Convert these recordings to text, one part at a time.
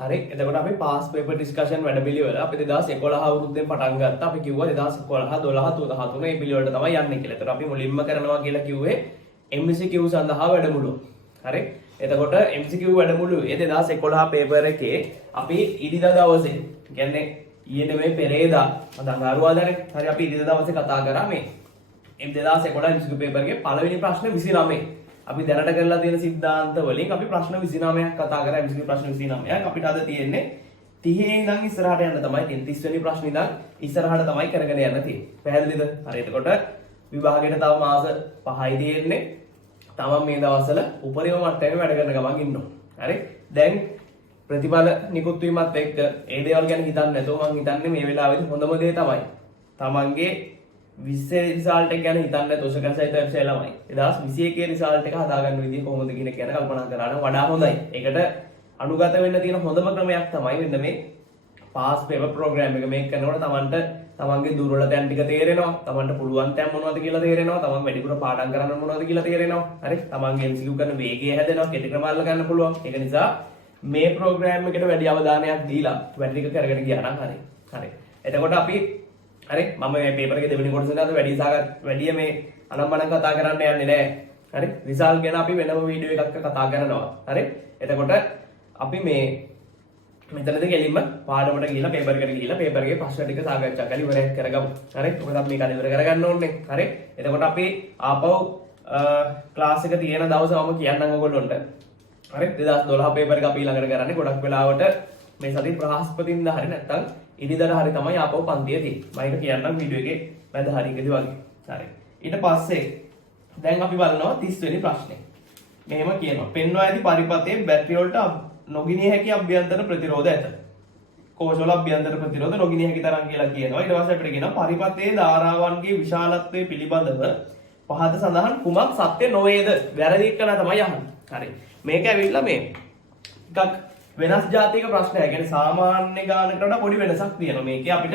හරි එතකොට අපි පාස් පේපර් ඩිස්කෂන් වැඩපිළිවෙල අපි 2011 අවුරුද්දෙන් පටන් ගත්තා. අපි කිව්වා 2011 12 13 මේ පිළිවෙලට තමයි යන්නේ කියලා. එතකොට අපි මුලින්ම කරනවා කියලා කිව්වේ MCQ සඳහා වැඩමුළුව. හරි එතකොට MCQ වැඩමුළුවේ 2011 පේපර් එකේ අපි ඉරිදා දවසේ කියන්නේ ඊයේ නෙමෙයි පෙරේදා මම අරුවාදනේ. හරි අපි ඉරිදා දවසේ කතා කරා මේ 2011 MCQ පේපර් එකේ පළවෙනි ප්‍රශ්න 29. අපි දැනට කරලා තියෙන සිද්ධාන්ත වලින් අපි ප්‍රශ්න 29ක් කතා කරා. MCQ ප්‍රශ්න 29ක් අපිට අද තියෙන්නේ 30 ඉඳන් ඉස්සරහට යන්න තමයි තියෙන්නේ. 30 වෙනි ප්‍රශ්න ඉඳන් ඉස්සරහට තමයි කරගෙන යන්න තියෙන්නේ. පැහැදිලිද? හරි එතකොට විභාගයට තව මාස 5යි තියෙන්නේ. තමන් මේ දවස්වල උපරිම මට්ටමේ වැඩ කරන ගමන් ඉන්නවා. හරි දැන් ප්‍රතිඵල නිකුත් වීමත් එක්ක ඒ දේවල් ගැන හිතන්නේ නැතුව මම හිතන්නේ මේ වෙලාවේදී හොඳම දේ තමයි තමන්ගේ 20 රිසල්ට් එක ගැන හිතන්නේ නැතුව සෙකන්ඩ් සයිට් වෙබ්සයිට් ළමයි 2021 රිසල්ට් එක හදාගන්න විදිය කොහොමද කියන එක ගැන කල්පනා කරලා නම් වඩා හොඳයි. ඒකට අනුගත වෙන්න තියෙන හොඳම ක්‍රමයක් තමයි මෙන්න මේ පාස් පේපර් ප්‍රෝග්‍රෑම් එක මේක කරනකොට තමන්ට තමන්ගේ දුර්වලතයන් ටික තේරෙනවා. තමන්ට පුළුවන් තැන් මොනවද කියලා තේරෙනවා. තමන් වැඩිපුර පාඩම් කරන්න මොනවද කියලා තේරෙනවා. හරි තමන්ගේ MCQ කරන වේගය හැදෙනවා. කෙටි ක්‍රම අල්ල ගන්න පුළුවන්. ඒක නිසා මේ ප්‍රෝග්‍රෑම් එකට වැඩි අවධානයක් දීලා වැඩ ටික කරගෙන ගියා නම් හරි. හරි. එතකොට අපි හරි මම මේ පේපර් එකේ දෙවෙනි කොටසෙන් අද වැඩි මේ අනම්මනම් කතා කරන්න යන්නේ නැහැ. හරි රිසල්ට් ගැන අපි වෙනම වීඩියෝ එකක් කතා කරනවා. හරි එතකොට අපි මේ මෙතනදී ගෙලින්ම පාඩමට ගිහිල්ලා පේපර් එකට ගිහිල්ලා පේපර් එකේ ප්‍රශ්න ටික සාකච්ඡා කරලා ඉවර කරගමු. හරි මොකද අපි මේක ඉවර කරගන්න ඕනේ. හරි එතකොට අපි ආපහු ක්ලාස් එක තියෙන දවස මම කියන්නම් ඔයගොල්ලොන්ට. හරි 2012 පේපර් එක අපි ඊළඟට කරන්නේ ගොඩක් වෙලාවට මේ සති බ්‍රහස්පතින්දා හරි නැත්නම් ඉරිදා හරි තමයි ආපහු පන්තිය තියෙන්නේ. මම ඒක කියන්නම් වීඩියෝ එකේ මැද හරියකදී වගේ. හරි. ඊට පස්සේ දැන් අපි බලනවා 30 වෙනි ප්‍රශ්නේ. මෙහෙම කියනවා. පෙන්වා ඇති පරිපථයේ බැටරි වලට නොගිනිය හැකි අභ්‍යන්තර ප්‍රතිරෝධ ඇත. කෝෂවල අභ්‍යන්තර ප්‍රතිරෝධ නොගිනිය හැකි තරම් කියලා කියනවා. ඊට පස්සේ අපිට කියනවා පරිපථයේ ධාරාවන්ගේ විශාලත්වය පිළිබඳව පහත සඳහන් කුමක් සත්‍ය නොවේද? වැරදි කියලා තමයි අහන්නේ. හරි. මේක ඇවිල්ලා මේ ටිකක් වෙනස් ජාතික ප්‍රශ්නයක්. يعني සාමාන්‍ය ගානකට වඩා පොඩි වෙනසක් තියෙනවා. මේකේ අපිට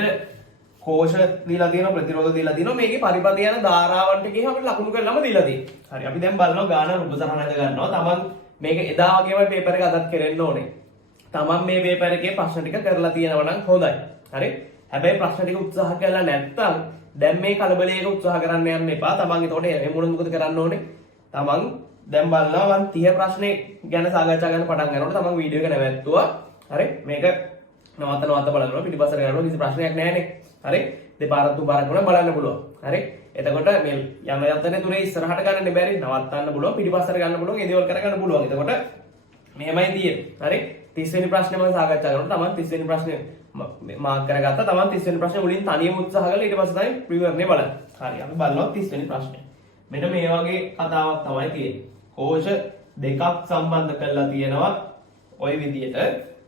කෝෂ දීලා තියෙනවා, ප්‍රතිරෝධ දීලා තියෙනවා. මේකේ පරිපථය යන ධාරාවන් ටිකේ අපිට ලකුණු කරලම දීලා තියෙනවා. හරි. අපි දැන් බලනවා ගාන රූපසහනද ගන්නවා. තමන් මේක එදා වගේම පේපර් එක අදත් කරෙන්න ඕනේ. තමන් මේ පේපර් එකේ ප්‍රශ්න ටික කරලා තියෙනවා නම් හොඳයි. හරි. හැබැයි ප්‍රශ්න ටික උත්සාහ කරලා නැත්නම් දැන් මේ කලබලයක උත්සාහ කරන්න යන්න එපා. තමන් ඒතකොට එමුණ මොකද කරන්න ඕනේ? තමන් දැන් බලනවා මම 30 ප්‍රශ්නේ ගැන සාකච්ඡා කරන්න පටන් ගන්නකොට තමන් වීඩියෝ එක නැවැත්තුවා. හරි. මේක නවත්ත බලනවා පිටිපස්සට ගන්නවා කිසි ප්‍රශ්නයක් නැහැනේ. හරි. දෙපාරක් තුන්පාරක් වුණා බලන්න පුළුවන්. හරි. එතකොට මේ යන යන්ත්‍රනේ තුනේ ඉස්සරහට ගන්න බැරි නවත්තන්න පුළුවන් පිටිපස්සට ගන්න පුළුවන් ඒ දේවල් කරගන්න පුළුවන්. එතකොට මෙහෙමයි තියෙන්නේ. හරි. 30 වෙනි ප්‍රශ්නේ මම සාකච්ඡා කරනවා. තමන් 30 වෙනි ප්‍රශ්නේ මාක් කරගත්තා. තමන් 30 වෙනි ප්‍රශ්නේ මුලින් තනියම උත්සාහ කරලා ඊට පස්සේ තමයි ප්‍රිවර්නේ බලන්න. හරි. අපි බලනවා 30 වෙනි ප්‍රශ්නේ. මෙන්න මේ වගේ කතාවක් තමයි තියෙන්නේ. කෝෂ දෙකක් සම්බන්ධ කරලා තියෙනවා ওই විදිහට.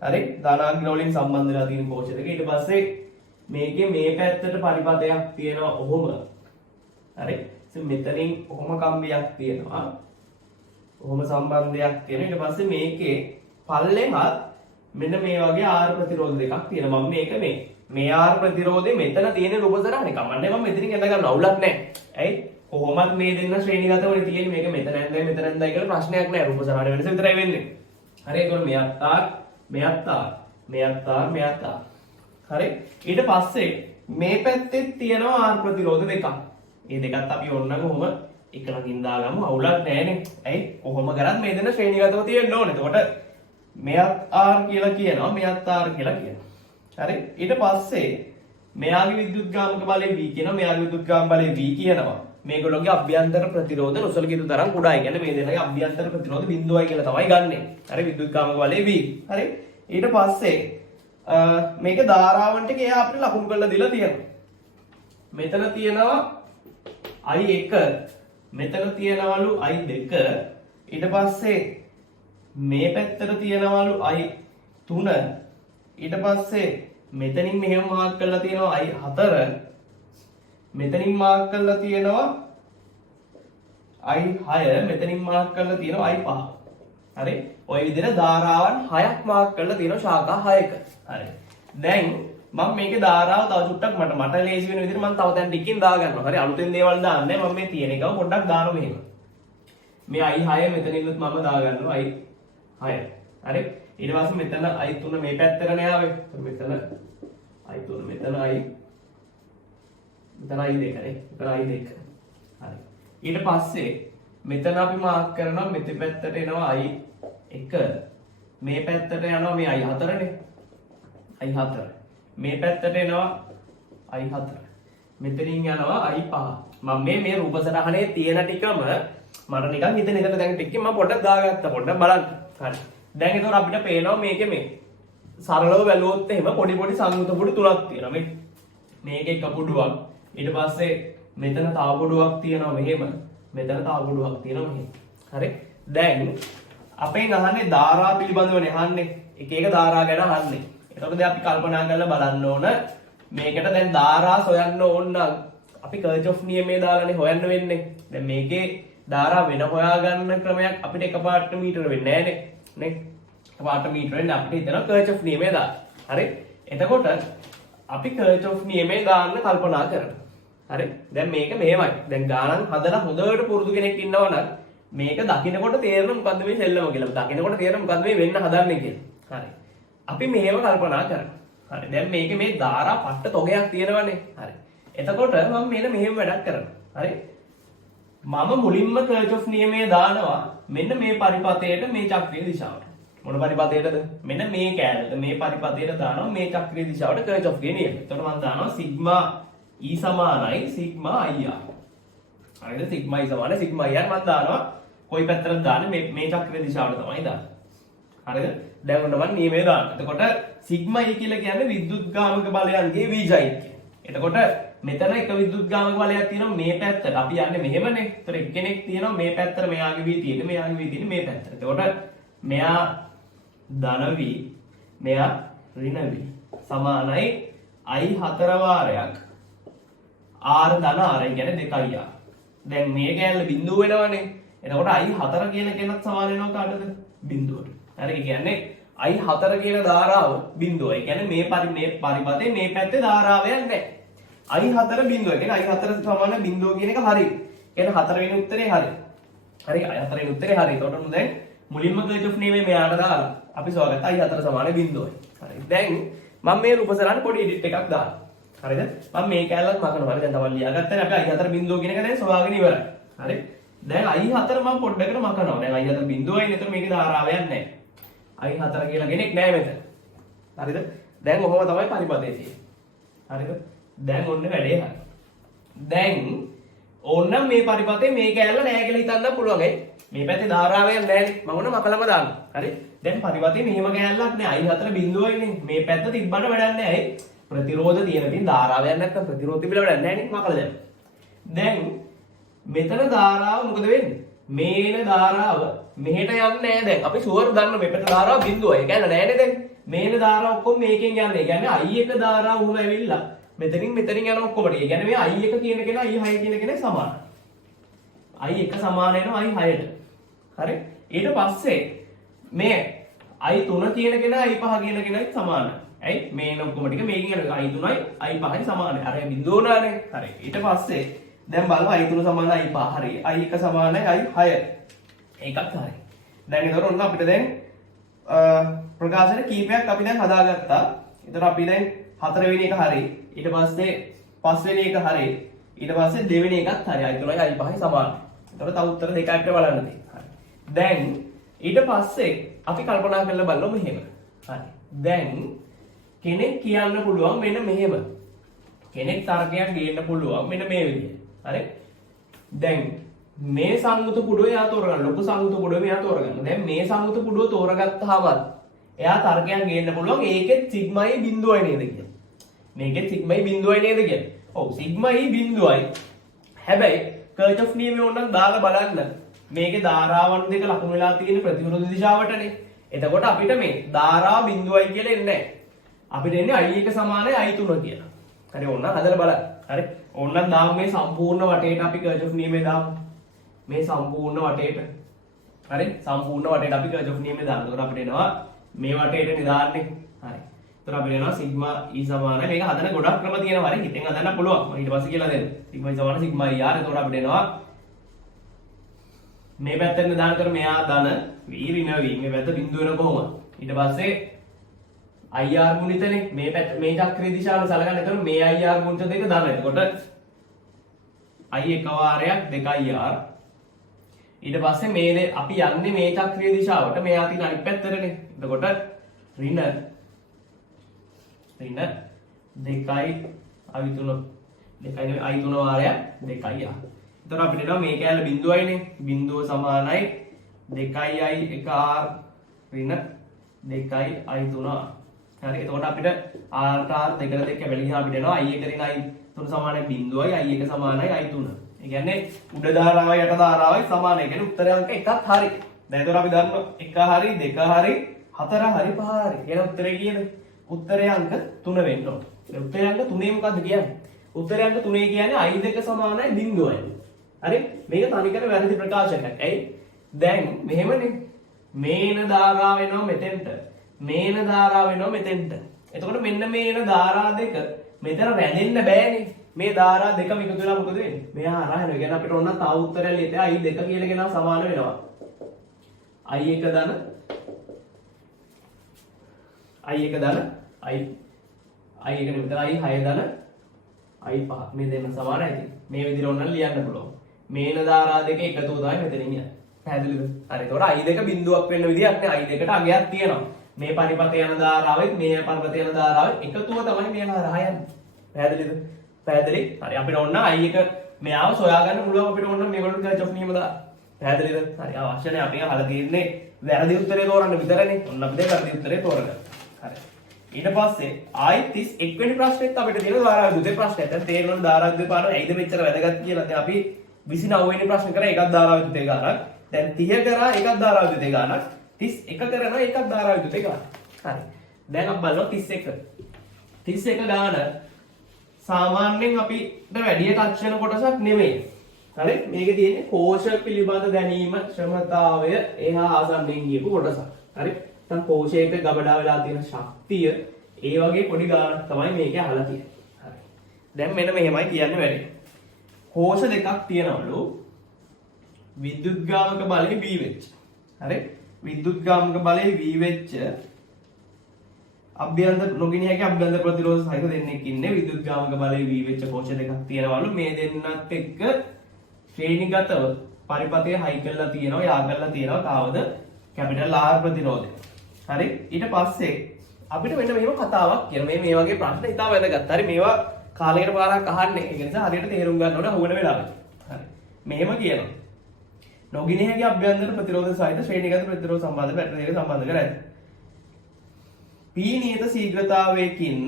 හරි. ධනාංග වලින් සම්බන්ධ වෙලා තියෙන කෝෂ දෙක. ඊට පස්සේ මේකේ මේ පැත්තට පරිපථයක් තියෙනවා ඔහොම. හරි. මෙතනින් ඔහොම කම්බියක් තියෙනවා. ඔහොම සම්බන්ධයක් තියෙනවා. ඊට පස්සේ මේකේ පල්ලෙහා මෙන්න මේ වගේ ආර ප්‍රතිරෝධ දෙකක් තියෙනවා. මම මේක මේ ආර ප්‍රතිරෝධේ මෙතන තියෙන රූපසරහනේ කමන්නේ මම මෙතනින් ඇඳ ගන්න අවුලක් නැහැ. ඇයි? කොහොමත් මේ දෙන්න ශ්‍රේණිගතවනේ තියෙන්නේ. මේක මෙතන ඇඳයි මෙතන ඇඳයි කියලා ප්‍රශ්නයක් නැහැ. රූපසරහනේ වෙනස විතරයි වෙන්නේ. හරි. ඒකෝර මෙයත් ආර්. හරි. ඊට පස්සේ මේ පැත්තේ තියෙනවා ආර් ප්‍රතිරෝධ දෙකක්. මේ දෙකත් අපි ඕනනම් කොහොම එකලකින් දාගමු අවුලක් නැහැනේ. ඇයි? කොහොම කරත් මේ දෙන්න ශ්‍රේණිගතව තියෙන්න ඕනේ. එතකොට මෙයත් ආර් කියලා කියනවා, මෙයත් ආර් කියලා කියනවා. හරි. ඊට පස්සේ මෙයාගේ විද්‍යුත්ගාමක බලය V කියනවා, මෙයාගේ විද්‍යුත්ගාමක බලය V කියනවා. මේගොල්ලෝගේ අභ්‍යන්තර ප්‍රතිරෝධ නොසලකිය යුතු තරම් කුඩායි. කියන්නේ මේ දෙන්නගේ අභ්‍යන්තර ප්‍රතිරෝධ බිඳුවයි කියලා තමයි ගන්නෙ. හරි. විද්‍යුත්ගාමක බලය V. හරි. ඊට පස්සේ මේක ධාරාවන් ටික එයා අපිට ලකුණු කරලා දීලා තියෙනවා. මෙතන තියෙනවා I1, මෙතන තියෙනවලු I2, ඊට පස්සේ මේ පැත්තට තියෙනවලු I3, ඊට පස්සේ මෙතනින් මෙහෙම මාර්ක් කරලා තියෙනවා I4, මෙතනින් මාර්ක් කරලා තියෙනවා I6, මෙතනින් මාර්ක් කරලා තියෙනවා I5. හරි. ඔය විදිහට ධාරාවන් 6ක් මාර්ක් කරලා තියෙනවා ශාඛා 6ක. හරි. දැන් මම මේකේ ධාරාව තව චුට්ටක් මට ලේසි වෙන විදිහට මම තව දැන් ටිකකින් දා ගන්නවා. හරි. අලුතෙන් දේවල් දාන්නේ මම මේ තියෙන එකම පොඩ්ඩක් දානවා මෙහෙම. මේ I6 මෙතනින්නුත් මම දා ගන්නවා I6. හරි. ඊට පස්සේ මෙතන i3 මේ පැත්තටනේ ආවේ. මෙතන i3 මෙතන i මෙතන i2 නේ. මෙතන i2. හරි. ඊට පස්සේ මෙතන අපි මාක් කරනවා මෙතෙ පැත්තට එනවා i1. මේ පැත්තට යනවා මේ i4 නේ. i4. මේ පැත්තට එනවා i4. මෙතනින් යනවා i5. මම මේ රූප සටහනේ තියෙන ටිකම මට නිකන් හිතෙන දැන් ටිකකින් මම පොඩ්ඩක් දාගත්තා. පොඩ්ඩක් බලන්න. හරි. දැන් ඒතකොට අපිට පේනවා මේකේ මේ සරලව බැලුවොත් එහෙම පොඩි පොඩි සංයුත පුඩු තුනක් තියෙනවා. මේක එක පුඩුවක්. ඊට පස්සේ මෙතන තව පුඩුවක් තියෙනවා මෙහෙම. මෙතන තව පුඩුවක් තියෙනවා මෙහෙම. හරි. දැන් අපෙන් අහන්නේ ධාරා පිළිබඳවනේ අහන්නේ. එක එක ධාරා ගැන අහන්නේ. එතකොට දැන් අපි කල්පනා කරලා බලන්න ඕන මේකට දැන් ධාරා සොයන්න ඕන නම් අපි කර්චොෆ් නියමයේ දාලානේ හොයන්න වෙන්නේ. දැන් මේකේ ධාරා වෙන හොයාගන්න ක්‍රමයක් අපිට එකපාරට මීටර වෙන්නේ නැහැ නේ. එකපාරට මීටර වෙන්න අපිට හිතනවා කර්චොෆ් නියමයේ දාන්න. හරි. එතකොට අපි කර්චොෆ් නියමයේ දාන්න කල්පනා කරනවා. හරි. දැන් මේක මෙහෙමයි. දැන් ගානක් හදලා හොඳට පුරුදු කෙනෙක් ඉන්නවා නම් මේක දකින්නකොට තේරෙනවා මොකද්ද මේ සෙල්ලම කියලා. දකින්නකොට තේරෙනවා මොකද්ද මේ වෙන්න හදන්නේ කියලා. හරි. අපි මෙහෙම කල්පනා කරනවා. හරි. දැන් මේකේ මේ ධාරා පට්ට තොගයක් තියෙනවනේ. හරි. එතකොට මම මෙහෙම වැඩක් කරනවා. හරි. මම මුලින්ම කර්චොෆ් නියමය දානවා මෙන්න මේ පරිපථයට මේ චක්‍රීය දිශාවට. මොන පරිපථයටද? මෙන්න මේ කෑල්ලට මේ පරිපථයට දානවා මේ චක්‍රීය දිශාවට කර්චොෆ්ගේ නියමය. එතකොට මම දානවා සිග්මා E සමානයි සිග්මා IR. හරිද? සිග්මා E සමානයි සිග්මා IR මම දානවා කොයි පැත්තටද දාන්නේ මේ චක්‍රීය දිශාවට තමයි දාන්නේ. හරිද? දැන් ඔන්න මම නියමය දානවා. එතකොට සිග්මා E කියලා කියන්නේ විද්‍යුත්ගාමක බලයන්ගේ වීජයිත්‍ය. එතකොට මෙතන එක විද්‍යුත්ගාමක බලයක් තියෙනවා මේ පැත්තට. අපි යන්නේ මෙහෙමනේ. ඒතර එක්කෙනෙක් තියෙනවා මේ පැත්තට මෙයාගේ වී තියෙන්නේ මෙයාගේ වී තියෙන්නේ මේ පැත්තට. එතකොට මෙයා ධන වී මෙයා ඍණ වී සමානයි i4 වාරයක් r ධන r කියන්නේ 2i r. දැන් මේ කැලේ බිඳුව වෙනවනේ. එතකොට i4 කියන කෙනත් සමාන වෙනවා කාටද? බිඳුවට. හරි. ඒ කියන්නේ i4 කියන ධාරාව බිඳුව. ඒ කියන්නේ මේ පරිපථයේ මේ පැත්තේ ධාරාවයක් නැහැ. i4 බිඳුව. ඒ කියන්නේ i4 සමාන බිඳුව කියන එක හරි. කියන්නේ 4 වෙනි උත්තරේ හරි. හරි. i4 වෙනි උත්තරේ හරි. එතකොට දැන් මුලින්ම කර්චොෆ් නියමයේ මෙයාට දාලා අපි සොයාගත්තා i4 සමාන බිඳුවයි. හරි. දැන් මම මේ රූප සටහන පොඩි එඩිට් එකක් දානවා. හරිද? මම මේ කැලලත් මකනවා. හරි. දැන් තමයි ලියාගත්තනේ අපි i4 බිඳුව කියන එක දැන් සොයාගෙන ඉවරයි. හරි. දැන් i4 මම පොඩ්ඩකට මකනවා. දැන් i4 බිඳුවයි නේද මේකේ ධාරාවයක් නැහැ. i4 කියලා කෙනෙක් නැහැ මෙතන. හරිද? දැන් ඔහොම තමයි පරිපථය තියෙන්නේ. හරිද? දැන් ඔන්න වැඩේ හරි. දැන් ඕන්නම් මේ පරිපථයේ මේ කැලල නැහැ කියලා හිතන්න පුළුවන්. මේ පැත්තේ ධාරාවයක් නැහැ. මම ඔන්න මකලම දානවා. හරි? දැන් පරිපථයේ මෙහෙම කැලලක් නැහැ. i4 බිඳුවයිනේ. මේ පැත්ත තිබ්බට වැඩක් නැහැ. ප්‍රතිරෝධ තියෙන තියෙන ධාරාවයක් නැත්නම් ප්‍රතිරෝධ තිබිලා වැඩක් නැහැ නේ. මකලා දැන්. දැන් මෙතන ධාරාව මොකද වෙන්නේ? මේන ධාරාව මෙහෙට යන්නේ නැහැ දැන්. අපි ෂුවර් දන්න මේ පැත්ත ධාරාව බිඳුවයි. ඒ කියන්නේ නැහැනේ දැන්. මේන ධාරාව ඔක්කොම මේකෙන් යන්නේ. ඒ කියන්නේ i1 ධාරාව උහුම ඇවිල්ලා මෙතනින් යන ඔක්කොමට. ඒ කියන්නේ මේ i1 කියන කෙනා i6 කියන කෙනා සමානයි. i1 සමාන වෙනවා i6ට. හරි? ඊට පස්සේ මේ i3 කියන කෙනා i5 කියන කෙනාත් සමානයි. ඇයි? මේන ඔක්කොම ටික මේකෙන් යන i3යි i5යි සමානයි. අර බිඳුව නානේ. හරි. ඊට පස්සේ දැන් බලමු i3 සමානයි i5. හරි. i1 සමානයි i6. ඒකත් හරි. දැන් ඒතර ඔන්න අපිට දැන් ප්‍රකාශන කීපයක් අපි දැන් හදාගත්තා. ඒතර අපි දැන් 4 වෙනි එක හරි. ඊට පස්සේ 5 වෙනි එක හරි. ඊට පස්සේ 2 වෙනි එකත් හරි. i3යි i5යි සමානයි. ඒතර තව උත්තර දෙකක් අපිට බලන්න තියෙනවා. හරි. දැන් ඊට පස්සේ අපි කල්පනා කරලා බලමු මෙහෙම. හරි. දැන් කෙනෙක් කියන්න පුළුවන් මෙන්න මෙහෙම. කෙනෙක් තර්කයක් ගේන්න පුළුවන් මෙන්න මේ විදිහට. හරි. දැන් මේ සංයුත පුඩුව එයා තෝරගන්න. ලොකු සංයුත පුඩුව මෙයා තෝරගන්න. දැන් මේ සංයුත පුඩුව තෝරගත්තාම එයා තර්කයක් ගේන්න පුළුවන් ඒකෙත් සිග්මා e බිඳුවයි නේද කියලා. මේකෙත් සිග්මා e බිඳුවයි නේද කියලා. ඔව් සිග්මා e බිඳුවයි. හැබැයි කර්චොෆ් නියමය ඕනනම් දාලා බලන්න. මේකේ ධාරාවන් දෙක ලකුණු වෙලා තියෙන ප්‍රතිවිරුද්ධ දිශාවටනේ. එතකොට අපිට මේ ධාරා බිඳුවයි කියලා එන්නේ නැහැ. අපිට එන්නේ i1 සමානයි i3 කියලා. හරි ඕනනම් හදලා බලන්න. හරි. ඕනනම් දාමු මේ සම්පූර්ණ වටේට අපි කර්චොෆ් නියමය දාමු. මේ සම්පූර්ණ වටේට. හරි. සම්පූර්ණ වටේට අපි කර්චොෆ් නියමය දානවා. එතකොට අපිට එනවා මේ වටේට නිදාන්නේ. හරි. එතකොට අපිට එනවා සිග්මා E සමානයි. මේක හදන ගොඩක් ක්‍රම තියෙනවා. හරි. හිතෙන් හදන්න පුළුවන්. මම ඊට පස්සේ කියලා දෙන්න. සිග්මා E සමාන සිග්මා ER. එතකොට අපිට එනවා මේ පැත්තෙන් දානකොට මෙයා ධන v ඍණ v මේ පැත්ත බිඳුව වෙන කොහොමද? ඊට පස්සේ IR ගුණිතනේ මේ පැත්ත මේ චක්‍රයේ දිශාව සලකන්න. එතකොට මේ IR ගුණිත දෙක ධන. එතකොට I එක වාරයක් 2IR. ඊට පස්සේ මේ අපි යන්නේ මේ චක්‍රීය දිශාවට මෙයා තියෙන අනිත් පැත්තටනේ. එතකොට ඍණ 2i වාරයක් 2ir. එතකොට අපිට එනවා මේ කැලේ බිඳුවයිනේ. බිඳුව සමානයි 2i1r ඍණ 2i3r. හරි. එතකොට අපිට r දෙකට දෙක කැපෙලා අපිට එනවා i1 ඍණ i3 සමානයි බිඳුවයි i1 සමානයි i3. ඒ කියන්නේ උඩ ධාරාවයි යට ධාරාවයි සමානයි. ඒ කියන්නේ උත්තර අංක එකක් හරි. දැන් ඒතර අපි දන්නවා 1 හරි 2 හරි 4 හරි 5 හරි. කියන උත්තරේ කීයද? උත්තරේ අංක 3 වෙන්න ඕන. ඒ උත්තරේ අංක 3 මොකද්ද කියන්නේ? උත්තරේ අංක 3 කියන්නේ i2 සමානයි බිඳුවයි. හරි? මේක තනිකර වැරදි ප්‍රකාශනයක්. ඇයි? දැන් මෙහෙමනේ. මේන ධාරාව වෙනවා මෙතෙන්ට. මේන ධාරාව වෙනවා මෙතෙන්ට. එතකොට මෙන්න මේන ධාරා දෙක මෙතන රැඳෙන්න බෑනේ. මේ ධාරා දෙකම එකතු වෙලා මොකද වෙන්නේ? මෙහා හරහා යනවා. කියන්නේ අපිට ඕන තව උත්තරයක් ලියලා i2 කියලා ගෙනා සමාන වෙනවා. i1 ධන i1 ධන i1 නෙමෙයි මෙතන i6 ධන i5 මේ දෙන්න සමානයි. මේ විදිහට ඕනනම් ලියන්න පුළුවන්. මේන ධාරා දෙක එකතු තමයි මෙතනින් යන්නේ. පැහැදිලිද? හරි. ඒතකොට i2 බිඳුවක් වෙන්න විදියක් නෑ. i2ට අගයක් තියෙනවා. මේ පරිපතේ යන ධාරාවෙත් මේ පරිපතේ යන ධාරාවෙත් එකතුව තමයි මේ හරහා යන්නේ. පැහැදිලිද? පැහැදිලි? හරි. අපිට ඕන i1 මෙයාව සොයා ගන්න පුළුවන්. අපිට ඕන මේගොල්ලෝ කර්චොෆ් නියම දා. පැහැදිලිද? හරි. අවශ්‍ය නැහැ. අපි අහලා තියෙන්නේ වැරදි උත්තරේ තෝරන්න විතරනේ. ඔන්න අපි දැන් වැරදි උත්තරේ තෝරගන්න. හරි. ඊට පස්සේ ආයි 31 වෙනි ප්‍රශ්නෙත් අපිට තියෙන ධාරා විද්‍යුතේ ප්‍රශ්නයක්. දැන් තේරෙනවා ධාරා විද්‍යුතේ පාඩම ඇයිද මෙච්චර වැදගත් කියලා. දැන් අපි 29 වෙනි ප්‍රශ්න කරා එකක් ධාරා විද්‍යුතේ ගානක්. දැන් 30 කරා එකක් ධාරා විද්‍යුතේ ගානක්. 31 කරනවා එකක් ධාරා විද්‍යුතේ ගානක්. හරි. දැන් අපි බලනවා 31 ගාන සාමාන්‍යයෙන් අපිට වැඩි තාක්ෂණ කොටසක් නෙමෙයි. හරි? මේකේ තියෙන්නේ කෝෂ පිළිබඳ දැනීම ක්ෂමතාවය එහා ආසන්නයෙන් කියපු කොටසක්. හරි? දැන් කෝෂයක ගබඩා වෙලා තියෙන ශක්තිය ඒ වගේ පොඩි ගානක් තමයි මේකේ අහලා තියෙන්නේ. හරි. දැන් මෙන්න මෙහෙමයි කියන්නේ වැඩි. කෝෂ දෙකක් තියෙනවලු. විද්‍යුත්ගාමක බලය V වෙච්ච. හරි? විද්‍යුත්ගාමක බලය V වෙච්ච අභ්‍යන්තර නොගිනිය හැකි අභ්‍යන්තර ප්‍රතිරෝධ සහිත දෙන්නෙක් ඉන්නේ. විද්‍යුත්ගාමක බලය V වෙච්ච කෝෂ දෙකක් තියෙනවලු. මේ දෙන්නත් එක්ක ශ්‍රේණිගතව පරිපතය හයි කරලා තියෙනවා, යා කරලා තියෙනවා. කාවද? කැපිටල් R ප්‍රතිරෝධය. හරි? ඊට පස්සේ අපිට මෙන්න මෙහෙම කතාවක් කියන මේ වගේ ප්‍රශ්න ඉතාල වැදගත්. හරි? මේවා කාලයකට පාරක් අහන්නේ. ඒ නිසා හරියට තේරුම් ගන්න ඕනේ අහුවෙන වෙලාවට. හරි. මෙහෙම කියනවා. නොගිනිය හැකි අභ්‍යන්තර ප්‍රතිරෝධ සහිත ශ්‍රේණිගත ප්‍රතිරෝධ සම්බන්ධ බැටරි දෙක සම්බන්ධ කර ඇත. P නියත ශීඝ්‍රතාවයකින්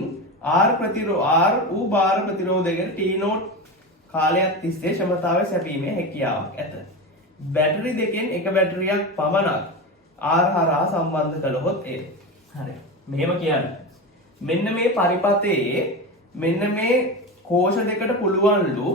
R වූ භාර ප්‍රතිරෝධයකට T0 කාලයක් තිස්සේ ක්ෂමතාවය සැපීමේ හැකියාවක් ඇත. බැටරි දෙකෙන් එක බැටරියක් පමණක් R හරහා සම්බන්ධ කළහොත් ඒ. හරි. මෙහෙම කියන්නේ. මෙන්න මේ පරිපතයේ මෙන්න මේ කෝෂ දෙකට පුළුවන්ලු.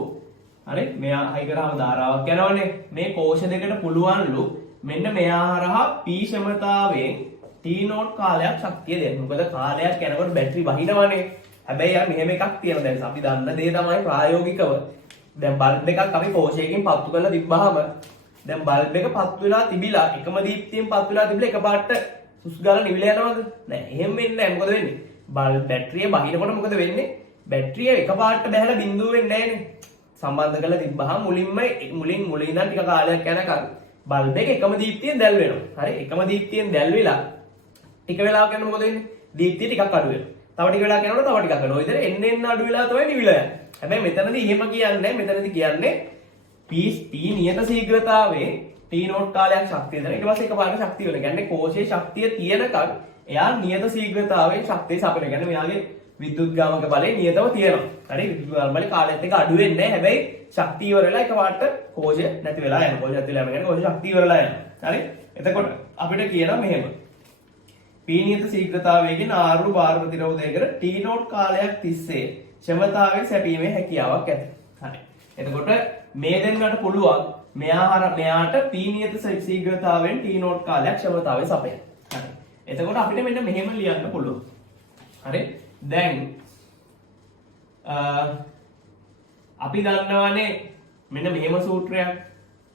හරි? මෙයා හයි කරාම ධාරාවක් යනවනේ. මේ කෝෂ දෙකට පුළුවන්ලු මෙන්න මෙයා හරහා P ක්ෂමතාවයෙන් T0 කාලයක් ශක්තිය දෙන්න. මොකද කාලයක් යනකොට බැටරි වහිනවනේ. හැබැයි යා මෙහෙම එකක් තියෙනවා. දැන් අපි දන්න දේ තමයි ප්‍රායෝගිකව. දැන් බල්බ් එකක් අපි කෝෂයකින් පත්තු කරලා තිබ්බහම දැන් බල්බ් එක පත්තු වෙලා තිබිලා එකම දීප්තියෙන් පත්තු වෙලා තිබිලා එකපාරට සුස් ගාලා නිවිල යනවද? නෑ. එහෙම වෙන්නේ නෑ. මොකද වෙන්නේ? බල්බ් බැටරිය බහිනකොට මොකද වෙන්නේ? බැටරිය එකපාරට බහැලා බිඳුව වෙන්නේ නෑනේ. සම්බන්ධ කරලා තිබ්බහම මුලින් ඉඳන් ටික කාලයක් යනකම් බල්බ් එක එකම දීප්තියෙන් දැල් වෙනවා. හරි? එකම දීප්තියෙන් දැල් වෙලා ටික වෙලාවක් යනකොට මොකද වෙන්නේ? දීප්තිය ටිකක් අඩු වෙනවා. තව ටික වෙලාවක් යනකොට තව ටිකක් අඩු. ඔය විදිහට එන්න අඩු වෙලා තමයි නිවිලා යන්නේ. හැබැයි මෙතනදී එහෙම කියන්නේ මෙතනදී කියන්නේ P නියත ශීඝ්‍රතාවයේ T0 කාලයක් ශක්තිය දෙන. ඊට පස්සේ එකපාරට ශක්තිය වෙන. කියන්නේ කෝෂයේ ශක්තිය තියෙනකන් එයා නියත ශීඝ්‍රතාවයෙන් ශක්තිය සපයන. කියන්නේ මෙයාගේ විද්‍යුත්ගාමක බලය නියතව තියෙනවා. හරි? විද්‍යුත්ගාමක බලය කාලයත් එක්ක අඩු වෙන්නේ නැහැ. හැබැයි ශක්තිය ඉවර වෙලා එකපාරට කෝෂය නැති වෙලා යනවා. කෝෂය නැති වෙලා යනවා කියන්නේ කෝෂ ශක්තිය ඉවර වෙලා යනවා. හරි? එතකොට අපිට කියනවා මෙහෙම. P නියත ශීඝ්‍රතාවයකින් R වූ භාර ප්‍රතිරෝධයකට T0 කාලයක් තිස්සේ ක්ෂමතාවයෙන් සැපීමේ හැකියාවක් ඇත. හරි. එතකොට මේ දෙන්නට පුළුවන් මෙයාට P නියත ශීඝ්‍රතාවයෙන් T0 කාලයක් ක්ෂමතාවය සපයන්න. හරි. එතකොට අපිට මෙන්න මෙහෙම ලියන්න පුළුවන්. හරි. දැන් අපි දන්නවානේ මෙන්න මෙහෙම සූත්‍රයක්